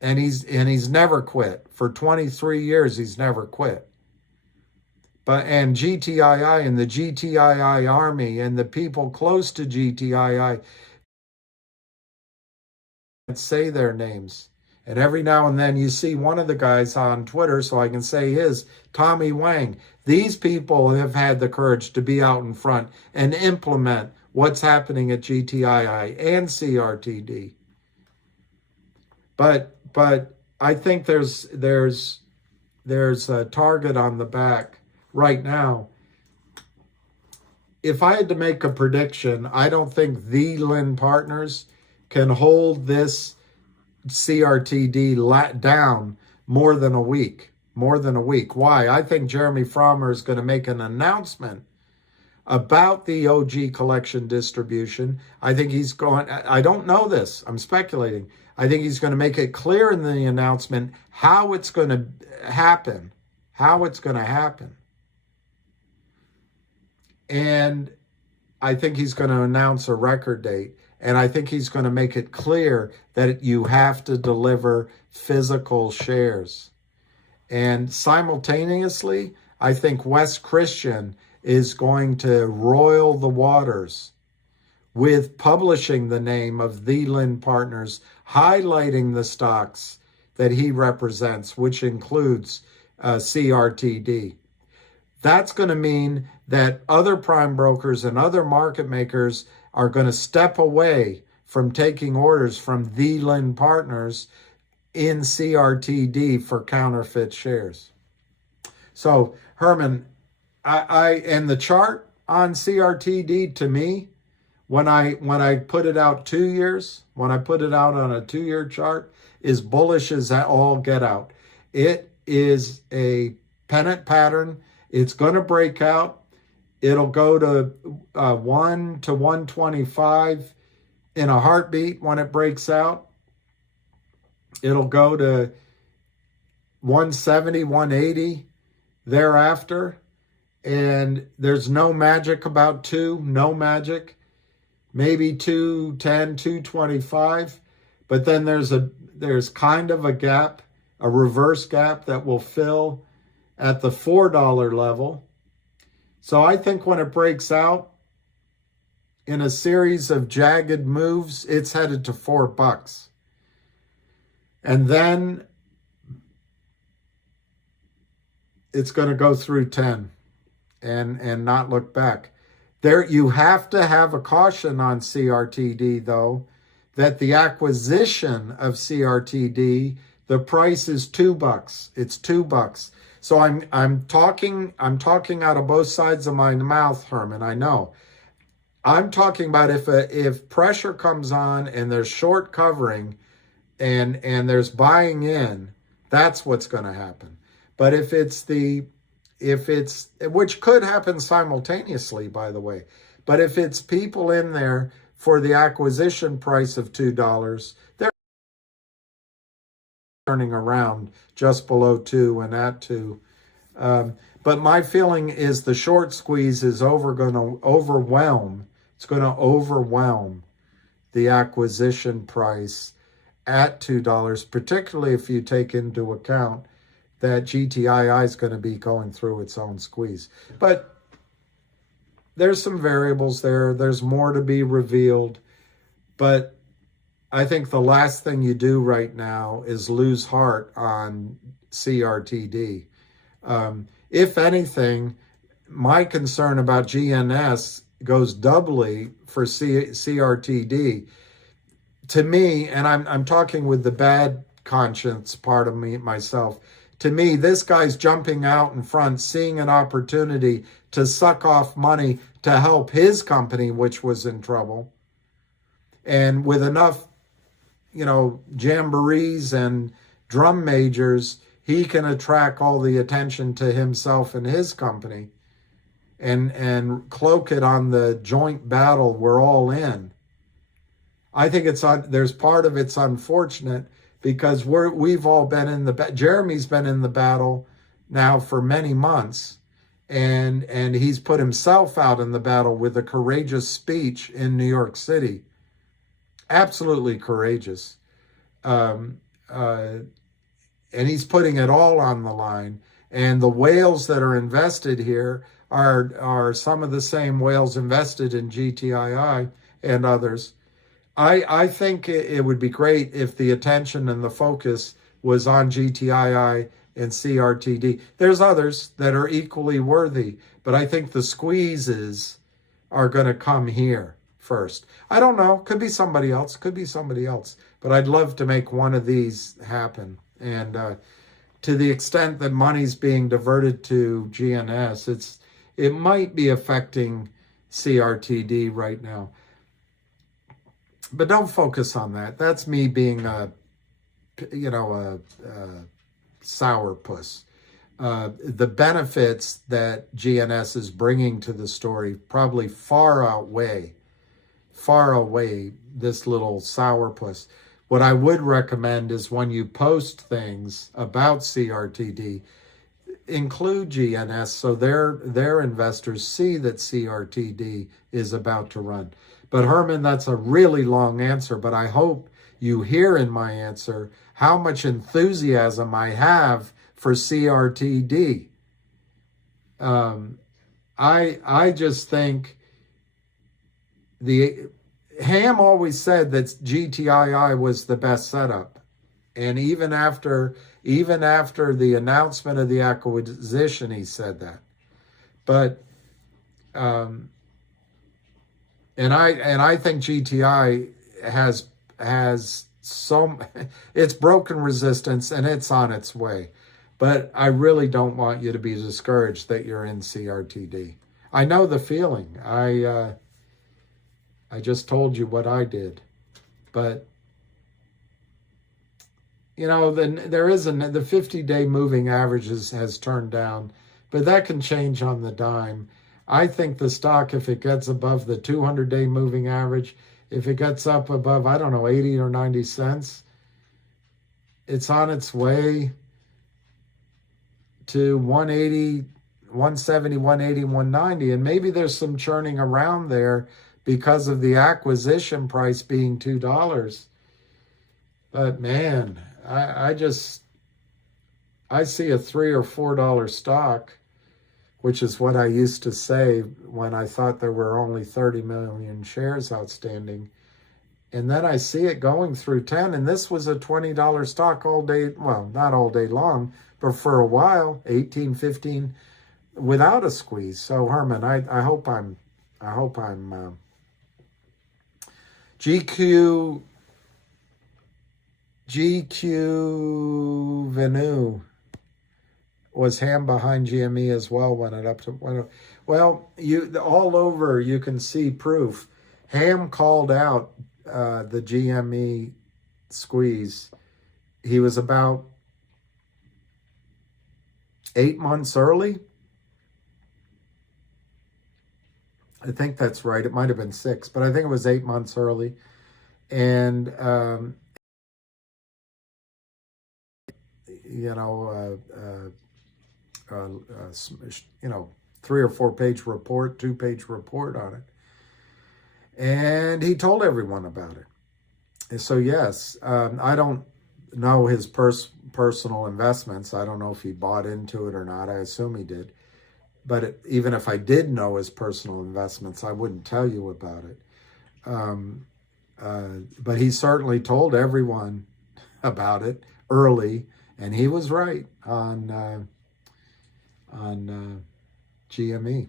And he's never quit. For 23 years, he's never quit. And GTII and the GTII army and the people close to GTII say their names. And every now and then you see one of the guys on Twitter, so I can say his, Tommy Wang. These people have had the courage to be out in front and implement what's happening at GTII and CRTD. But I think there's a target on the back right now. If I had to make a prediction, I don't think the Lind Partners can hold this CRTD down more than a week. Why? I think Jeremy Farmer is going to make an announcement about the OG collection distribution. I think he's going, I don't know this, I'm speculating. I think he's going to make it clear in the announcement how it's going to happen. And I think he's going to announce a record date. And I think he's going to make it clear that you have to deliver physical shares. And simultaneously, I think Wes Christian is going to roil the waters with publishing the name of the Lind Partners, highlighting the stocks that he represents, which includes CRTD. That's going to mean that other prime brokers and other market makers are going to step away from taking orders from the Lind Partners in CRTD for counterfeit shares. So, Herman, I and the chart on CRTD, to me, when I put it out 2 years, when I put it out on a 2-year chart, is bullish as all get out. It is a pennant pattern. It's going to break out. It'll go to 1 to 125 in a heartbeat when it breaks out. It'll go to 170, 180 thereafter. And there's no magic about 2, no magic. Maybe 210, 225. But then there's kind of a gap, a reverse gap that will fill at the $4 level. So I think when it breaks out in a series of jagged moves, it's headed to $4. And then it's going to go through 10 and not look back. There, you have to have a caution on CRTD, though, that the acquisition of CRTD, the price is $2. It's $2. So I'm talking out of both sides of my mouth, Herman. I know. I'm talking about if pressure comes on and there's short covering and there's buying in, that's what's going to happen. But if it's which could happen simultaneously, by the way, but if it's people in there for the acquisition price of $2, they're turning around just below 2 and at 2. But my feeling is the short squeeze is going to overwhelm. It's going to overwhelm the acquisition price at $2, particularly if you take into account that GTII is going to be going through its own squeeze. But there's some variables there. There's more to be revealed. But I think the last thing you do right now is lose heart on CRTD. If anything, my concern about GNS goes doubly for CRTD. To me, and I'm talking with the bad conscience part of me myself, to me, this guy's jumping out in front, seeing an opportunity to suck off money to help his company, which was in trouble. And with enough, jamborees and drum majors, he can attract all the attention to himself and his company and cloak it on the joint battle we're all in. I think there's part of it's unfortunate because we've all been in Jeremy's been in the battle now for many months, and he's put himself out in the battle with a courageous speech in New York City. Absolutely courageous. And he's putting it all on the line. And the whales that are invested here are some of the same whales invested in GTII and others. I think it would be great if the attention and the focus was on GTII and CRTD. There's others that are equally worthy, but I think the squeezes are going to come here first. I don't know. Could be somebody else. But I'd love to make one of these happen. And to the extent that money's being diverted to GNS, it might be affecting CRTD right now. But don't focus on that. That's me being a sourpuss. The benefits that GNS is bringing to the story probably far outweigh this little sourpuss. What I would recommend is when you post things about CRTD, include GNS so their investors see that CRTD is about to run. But Herman, that's a really long answer, but I hope you hear in my answer how much enthusiasm I have for CRTD. I just think Ham always said that GTII was the best setup. And even after the announcement of the acquisition, he said that. But and I think GTI has it's broken resistance and it's on its way. But I really don't want you to be discouraged that you're in CRTD. I know the feeling. I just told you what I did. But, you know, there is the 50-day moving averages has turned down, but that can change on the dime. I think the stock, if it gets above the 200-day moving average, if it gets up above, I don't know, 80 or 90 cents, it's on its way to 180, 170, 180, 190. And maybe there's some churning around there because of the acquisition price being $2. But man, I see a $3 or $4 stock, which is what I used to say when I thought there were only 30 million shares outstanding. And then I see it going through 10, and this was a $20 stock all day, well, not all day long, but for a while, 18, 15, without a squeeze. So Herman, I hope I'm GQ Venue was ham behind GME as well when it up to, well, all over you can see proof. Ham called out the GME squeeze. He was about 8 months early. I think that's right. It might have been 6, but I think it was 8 months early. And, you know, 3 or 4 page report, 2-page report on it. And he told everyone about it. And so, yes, I don't know his personal investments. I don't know if he bought into it or not. I assume he did. But even if I did know his personal investments, I wouldn't tell you about it. But he certainly told everyone about it early, and he was right on GME.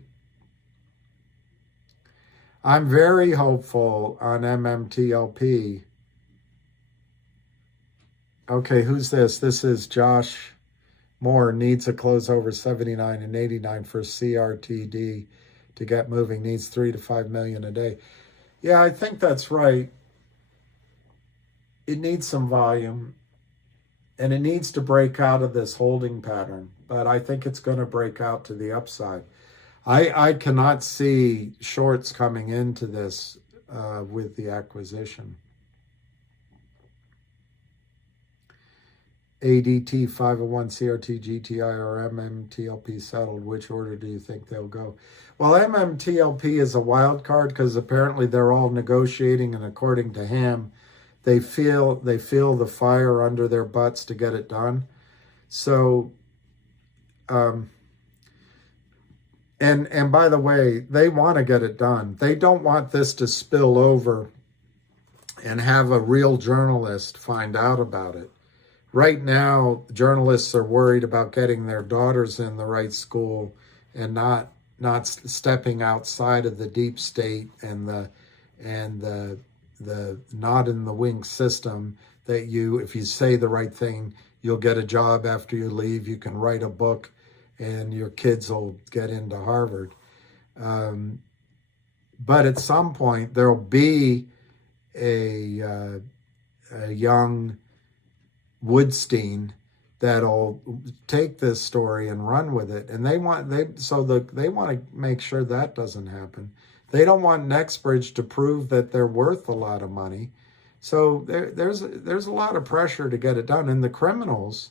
I'm very hopeful on MMTLP. Okay, who's this? This is Josh Moore. Needs a close over 79 and 89 for CRTD to get moving. Needs 3 to 5 million a day. Yeah, I think that's right. It needs some volume, and it needs to break out of this holding pattern. But I think it's going to break out to the upside. I cannot see shorts coming into this with the acquisition. ADT 501 CRT GTI or MMTLP settled. Which order do you think they'll go? Well, MMTLP is a wild card because apparently they're all negotiating, and according to him, they feel the fire under their butts to get it done. So, and by the way, they want to get it done. They don't want this to spill over and have a real journalist find out about it. Right now, journalists are worried about getting their daughters in the right school and not stepping outside of the deep state and the not in the wing system that if you say the right thing, you'll get a job after you leave. You can write a book and your kids will get into Harvard. But at some point, there'll be a young Woodstein that'll take this story and run with it. And they want to make sure that doesn't happen. They don't want Nextbridge to prove that they're worth a lot of money. So there's a lot of pressure to get it done. And the criminals,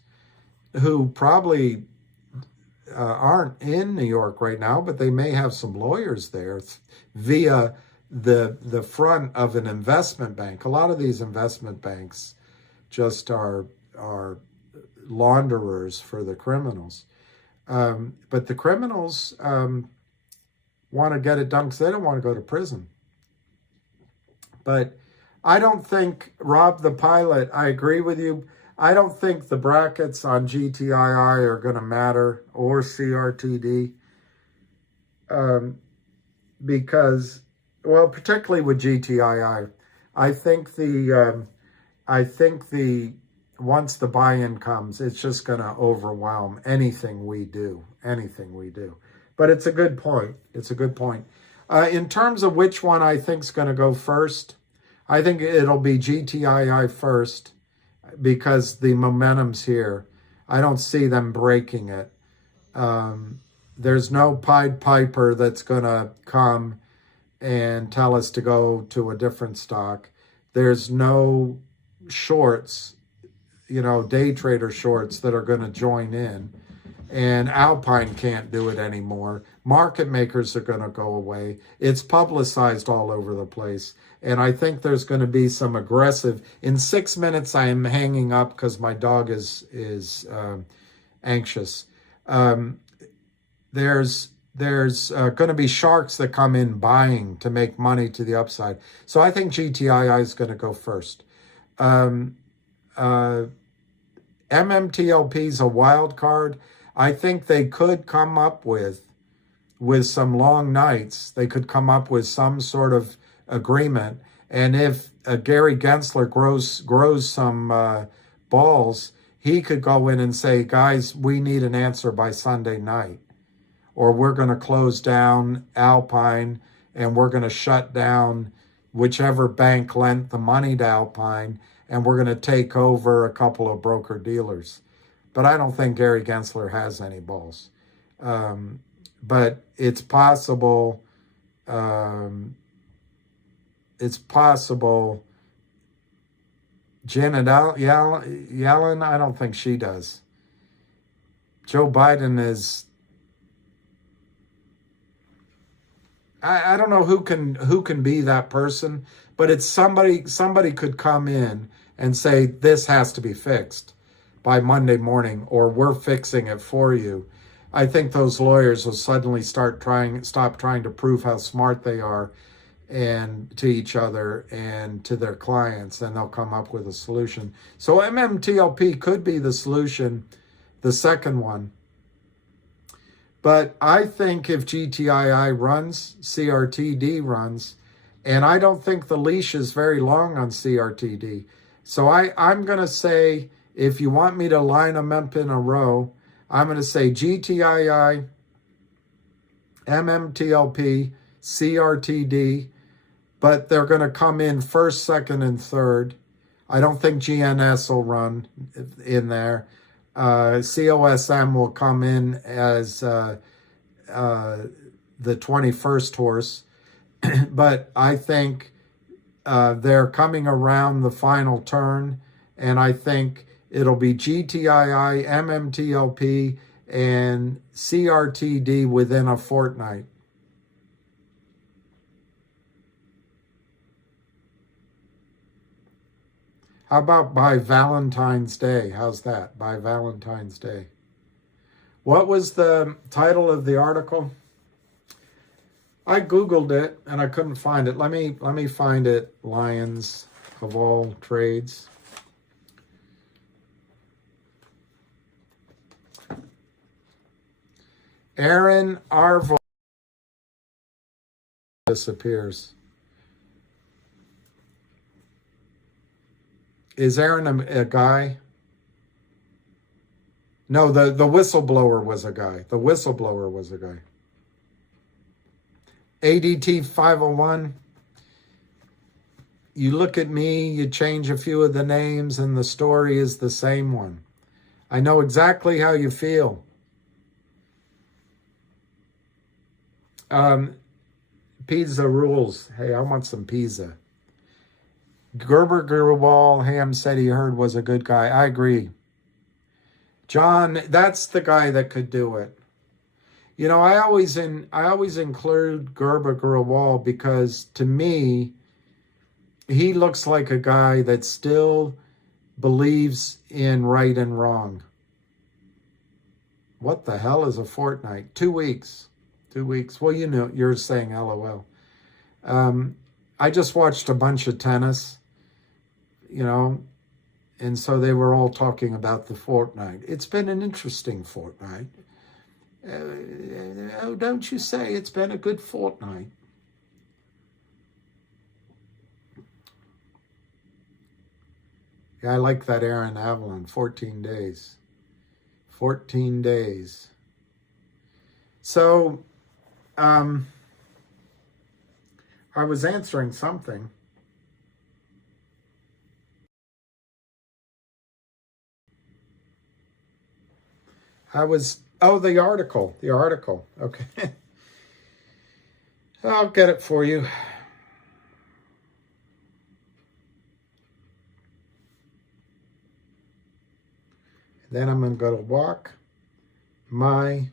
who probably aren't in New York right now, but they may have some lawyers there via the front of an investment bank. A lot of these investment banks just are launderers for the criminals. But the criminals want to get it done because they don't want to go to prison. But I don't think, Rob the pilot, I agree with you. I don't think the brackets on GTII are going to matter, or CRTD, because, well, particularly with GTII, I think the once the buy-in comes, it's just going to overwhelm anything we do. But it's a good point. In terms of which one I think is going to go first, I think it'll be GTII first because the momentum's here. I don't see them breaking it. There's no Pied Piper that's going to come and tell us to go to a different stock. There's no shorts, day trader shorts that are going to join in. And Alpine can't do it anymore. Market makers are going to go away. It's publicized all over the place. And I think there's going to be some aggressive. In 6 minutes, I am hanging up because my dog is anxious. There's going to be sharks that come in buying to make money to the upside. So I think GTII is going to go first. MMTLP is a wild card. I think they could come up with some long nights. They could come up with some sort of agreement. And if Gary Gensler grows some balls, he could go in and say, guys, we need an answer by Sunday night. Or we're going to close down Alpine and we're going to shut down whichever bank lent the money to Alpine, and we're going to take over a couple of broker dealers. But I don't think Gary Gensler has any balls. But it's possible. Janet Yellen, I don't think she does. Joe Biden is. I don't know who can be that person, but it's somebody could come in and say this has to be fixed by Monday morning, or we're fixing it for you. I think those lawyers will suddenly stop trying to prove how smart they are and to each other and to their clients, and they'll come up with a solution. So MMTLP could be the solution, the second one. But I think if GTII runs, CRTD runs, and I don't think the leash is very long on CRTD. So I'm going to say, if you want me to line them up in a row, I'm going to say GTII, MMTLP, CRTD, but they're going to come in first, second, and third. I don't think GNS will run in there. COSM will come in as the 21st horse, but I think they're coming around the final turn, and I think it'll be GTII, MMTLP, and CRTD within a fortnight. How about by Valentine's Day? How's that? By Valentine's Day. What was the title of the article? I Googled it and I couldn't find it. Let me find it. Lions of all trades. Aaron Arvo disappears. Is Aaron a guy? No, the whistleblower was a guy. The whistleblower was a guy. ADT 501. You look at me, you change a few of the names, and the story is the same one. I know exactly how you feel. Pizza rules. Hey, I want some pizza. Gerber Gerwal, Ham said he heard was a good guy. I agree. John, that's the guy that could do it. You know, I always include Gerber Gerwal because to me, he looks like a guy that still believes in right and wrong. What the hell is a fortnight? 2 weeks. 2 weeks. Well, you know, you're saying LOL. I just watched a bunch of tennis, you know, and so they were all talking about the fortnight. It's been an interesting fortnight. Oh, don't you say it's been a good fortnight? Yeah, I like that Aaron Avalon, 14 days. 14 days. So, I was answering something. Oh, the article. Okay. I'll get it for you. Then I'm going to go to walk my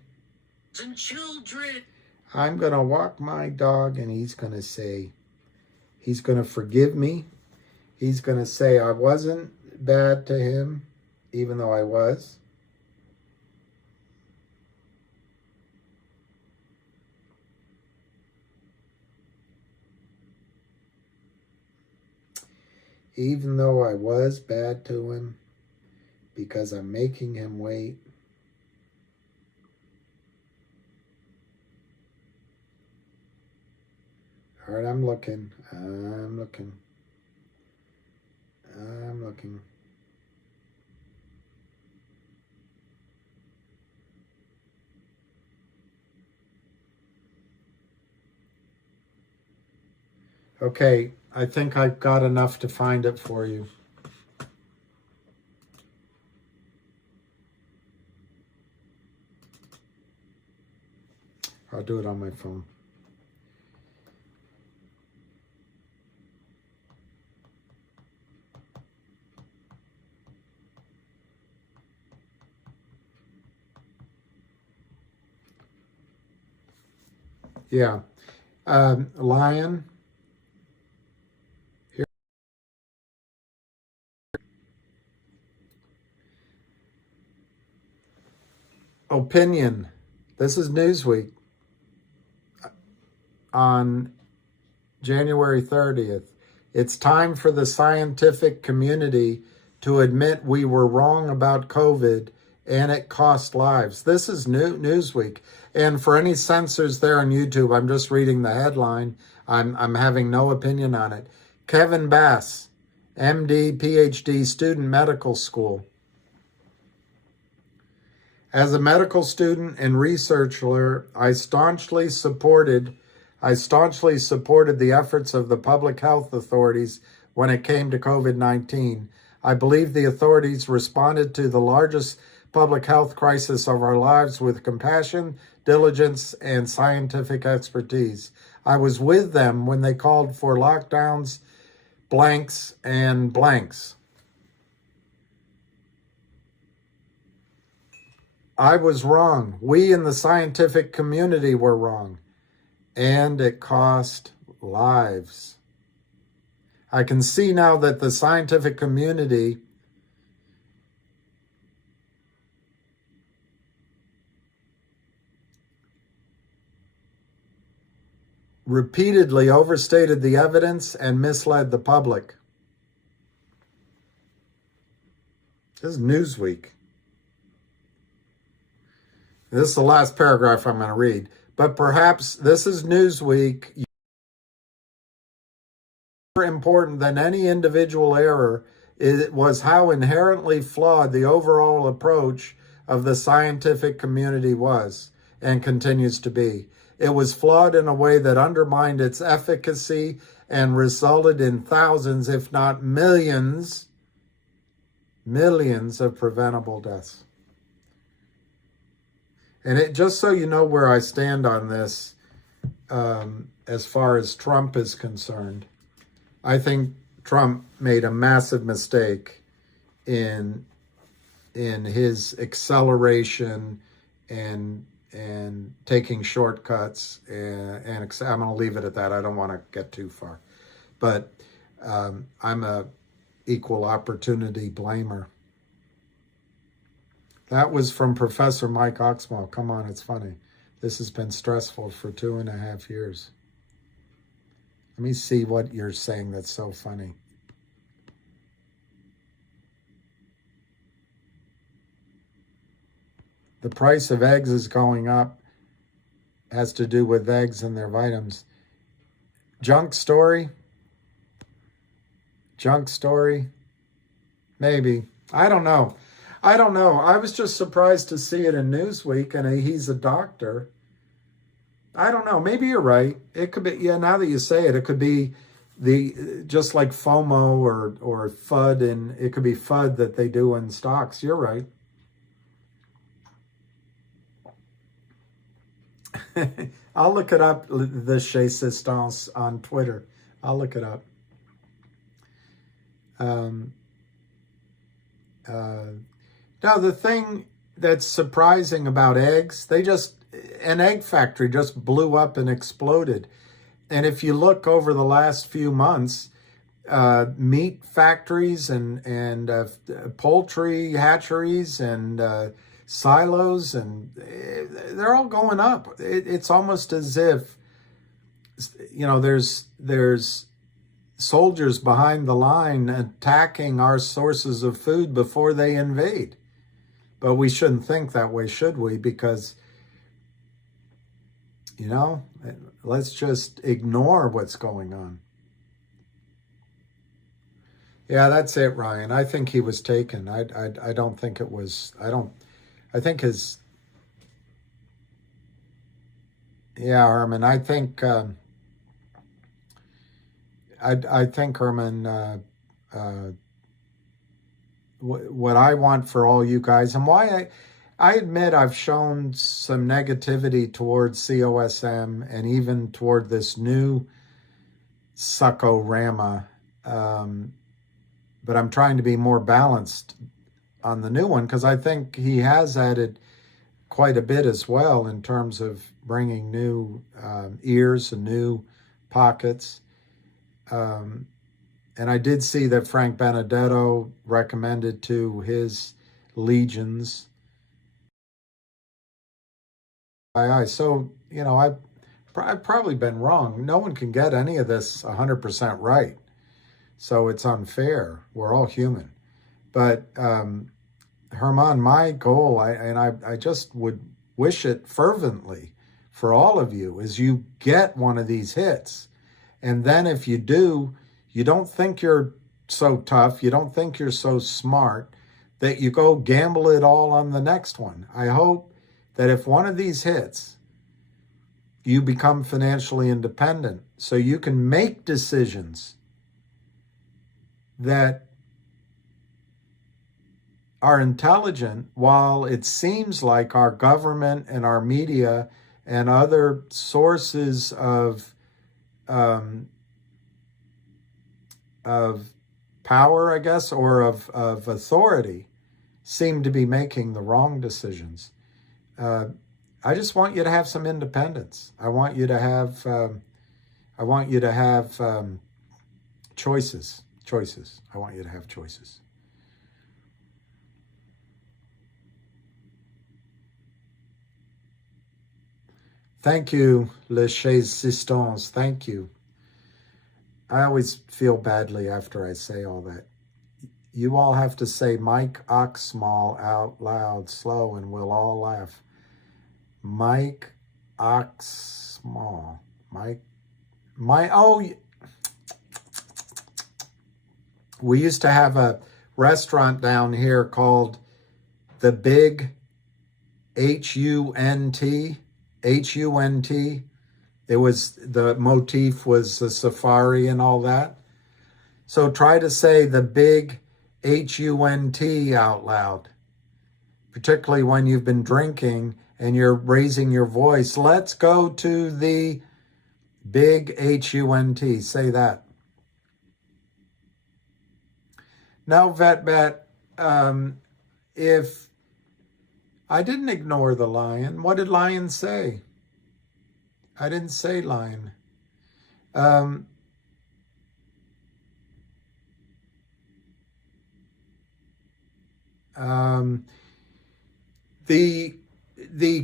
children. I'm going to walk my dog, and he's going to say, he's going to forgive me. He's going to say I wasn't bad to him, even though I was. Even though I was bad to him, because I'm making him wait. All right, I'm looking. Okay, I think I've got enough to find it for you. I'll do it on my phone. Yeah. Lion. Here. Opinion. This is Newsweek on January 30th. It's time for the scientific community to admit we were wrong about COVID and it cost lives. This is Newsweek. And for any censors there on YouTube, I'm just reading the headline. I'm having no opinion on it. Kevin Bass, MD, PhD, student, medical school. As a medical student and researcher, I staunchly supported the efforts of the public health authorities when it came to COVID-19. I believe the authorities responded to the largest public health crisis of our lives with compassion, diligence, and scientific expertise. I was with them when they called for lockdowns, blanks, and blanks. I was wrong. We in the scientific community were wrong. And it cost lives. I can see now that the scientific community repeatedly overstated the evidence and misled the public. This is Newsweek. This is the last paragraph I'm going to read. But perhaps this is Newsweek. More important than any individual error was how inherently flawed the overall approach of the scientific community was and continues to be. It was flawed in a way that undermined its efficacy and resulted in thousands, if not millions of preventable deaths. And just so you know where I stand on this, as far as Trump is concerned, I think Trump made a massive mistake in his acceleration and taking shortcuts. And I'm going to leave it at that. I don't want to get too far, but I'm a equal opportunity blamer. That was from Professor Mike Oxwell. Come on, it's funny. This has been stressful for 2.5 years. Let me see what you're saying that's so funny. The price of eggs is going up. Has to do with eggs and their vitamins. Junk story? Maybe. I don't know. I was just surprised to see it in Newsweek, and he's a doctor. I don't know. Maybe you're right. It could be. Yeah. Now that you say it, it could be just like FOMO or FUD, and it could be FUD that they do in stocks. You're right. I'll look it up. The Chez Sistance on Twitter. I'll look it up. Now the thing that's surprising about eggs, an egg factory just blew up and exploded. And if you look over the last few months, meat factories and poultry hatcheries and silos, and they're all going up. It's almost as if, there's soldiers behind the line attacking our sources of food before they invade. But we shouldn't think that way, should we? Because, let's just ignore what's going on. Yeah, that's it, Ryan. I think he was taken. I don't think it was. I think his. Yeah, Herman. I think. I think, Herman. What I want for all you guys, and why I admit I've shown some negativity towards COSM and even toward this new Succo-Rama, but I'm trying to be more balanced on the new one because I think he has added quite a bit as well in terms of bringing new ears and new pockets. And I did see that Frank Benedetto recommended to his legions. So, I've probably been wrong. No one can get any of this 100% right. So it's unfair. We're all human. But, Herman, my goal, I just would wish it fervently for all of you, is you get one of these hits. And then if you do, you don't think you're so tough, you don't think you're so smart, that you go gamble it all on the next one. I hope that if one of these hits, you become financially independent so you can make decisions that are intelligent, while it seems like our government and our media and other sources of power, I guess, or of authority seem to be making the wrong decisions. I just want you to have some independence. I want you to have choices. I want you to have choices. Thank you, Les Chez Sistons. Thank you. I always feel badly after I say all that. You all have to say Mike Oxsmall out loud, slow, and we'll all laugh. Mike Oxsmall. We used to have a restaurant down here called The Big Hunt. Hunt. It was, the motif was the safari and all that. So try to say The Big Hunt out loud, particularly when you've been drinking and you're raising your voice. Let's go to the Big Hunt. Say that. Now, Vet, if I didn't ignore the lion, what did lion say? I didn't say lion. The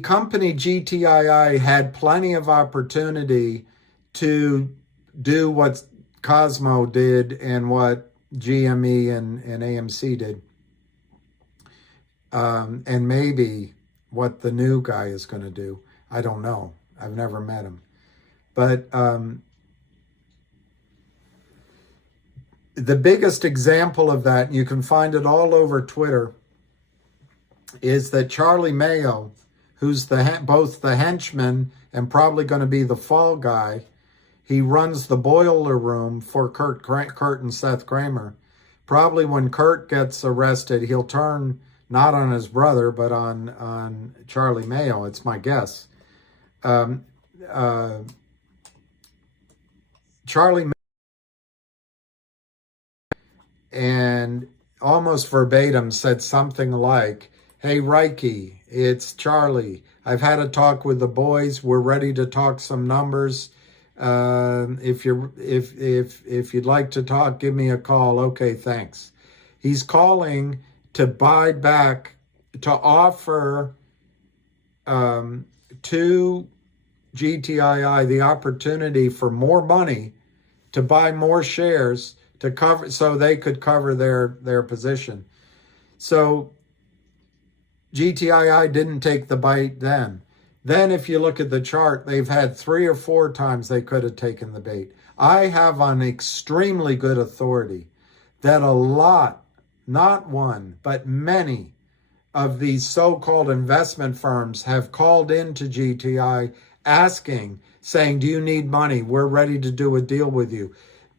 company Gtiil had plenty of opportunity to do what Cosmo did and what GME and AMC did. And maybe what the new guy is going to do. I don't know. I've never met him. But the biggest example of that, and you can find it all over Twitter, is that Charlie Mayo, who's both the henchman and probably going to be the fall guy. He runs the boiler room for Kurt and Seth Kramer. Probably when Kurt gets arrested, he'll turn not on his brother, but on Charlie Mayo. It's my guess. Charlie and almost verbatim said something like, "Hey, Reiki, it's Charlie. I've had a talk with the boys. We're ready to talk some numbers. If you'd like to talk, give me a call. Okay, thanks." He's calling to buy back, to offer to GTII the opportunity for more money to buy more shares to cover, so they could cover their position. So GTII didn't take the bite then. Then if you look at the chart, they've had 3 or 4 times they could have taken the bait. I have on extremely good authority that a lot, not one, but many of these so-called investment firms have called into GTI asking, saying, "Do you need money? We're ready to do a deal with you."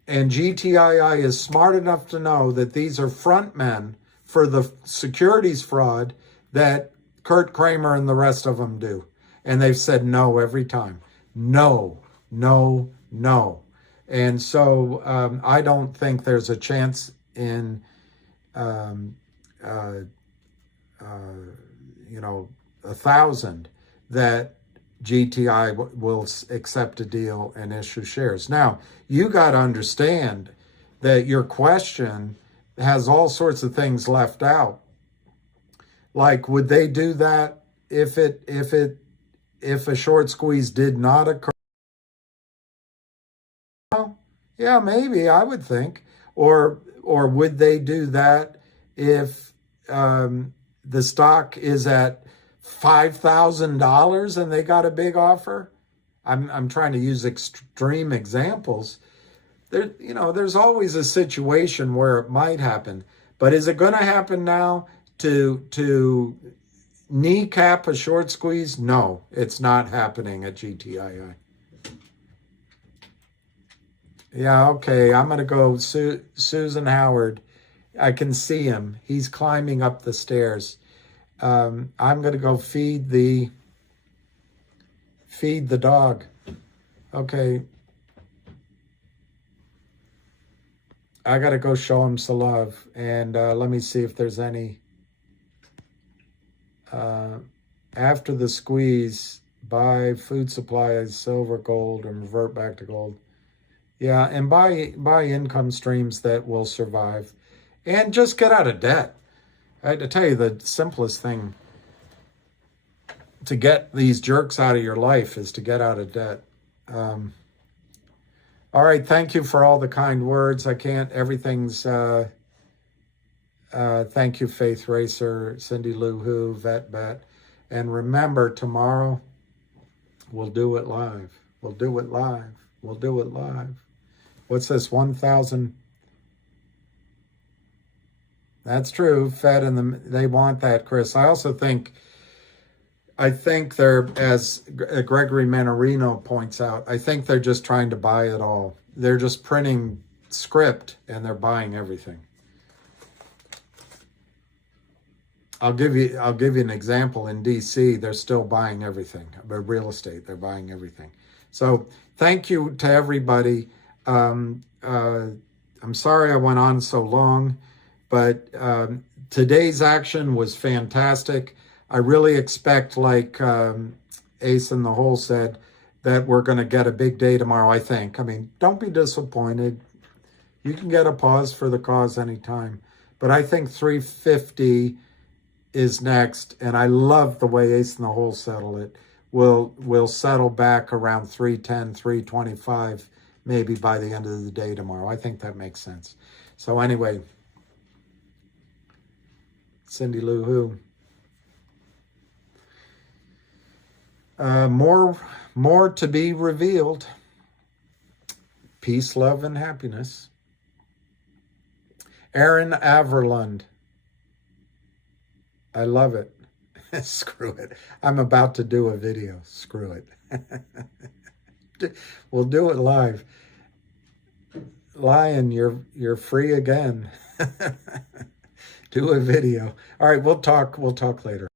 And GTII is smart enough to know that these are front men for the securities fraud that Kurt Kramer and the rest of them do. And they've said no every time. No, no, no. And so I don't think there's a chance in, 1,000 that GTI will accept a deal and issue shares. Now, you got to understand that your question has all sorts of things left out. Like, would they do that if a short squeeze did not occur? Well, yeah, maybe, I would think. Or would they do that if the stock is at $5,000 and they got a big offer? I'm trying to use extreme examples. There's always a situation where it might happen, but is it going to happen now to kneecap a short squeeze? No, it's not happening at GTII. Yeah, okay, I'm going to go Susan Howard. I can see him. He's climbing up the stairs. I'm going to go feed the dog. Okay. I got to go show him some love. And let me see if there's any. After the squeeze, buy food supplies, silver, gold, and revert back to gold. Yeah, and buy income streams that will survive. And just get out of debt. I had to tell you, the simplest thing to get these jerks out of your life is to get out of debt. All right, thank you for all the kind words. Everything's, thank you, Faith Racer, Cindy Lou Who, Vet Bet. And remember, tomorrow, we'll do it live. We'll do it live. We'll do it live. What's this, 1,000? That's true. Fed and they want that, Chris. I think they're, as Gregory Manarino points out, I think they're just trying to buy it all. They're just printing script and they're buying everything. I'll give you an example. In DC, they're still buying everything. Real estate, they're buying everything. So thank you to everybody. I'm sorry I went on so long. But today's action was fantastic. I really expect, like Ace in the Hole said, that we're going to get a big day tomorrow, I think. I mean, don't be disappointed. You can get a pause for the cause anytime. But I think 350 is next, and I love the way Ace in the Hole settled it. We'll settle back around 310, 325, maybe by the end of the day tomorrow. I think that makes sense. So anyway, Cindy Lou Who. More to be revealed. Peace, love, and happiness. Aaron Averlund. I love it. Screw it. I'm about to do a video. Screw it. We'll do it live. Lion, you're free again. Do a video. All right, we'll talk later.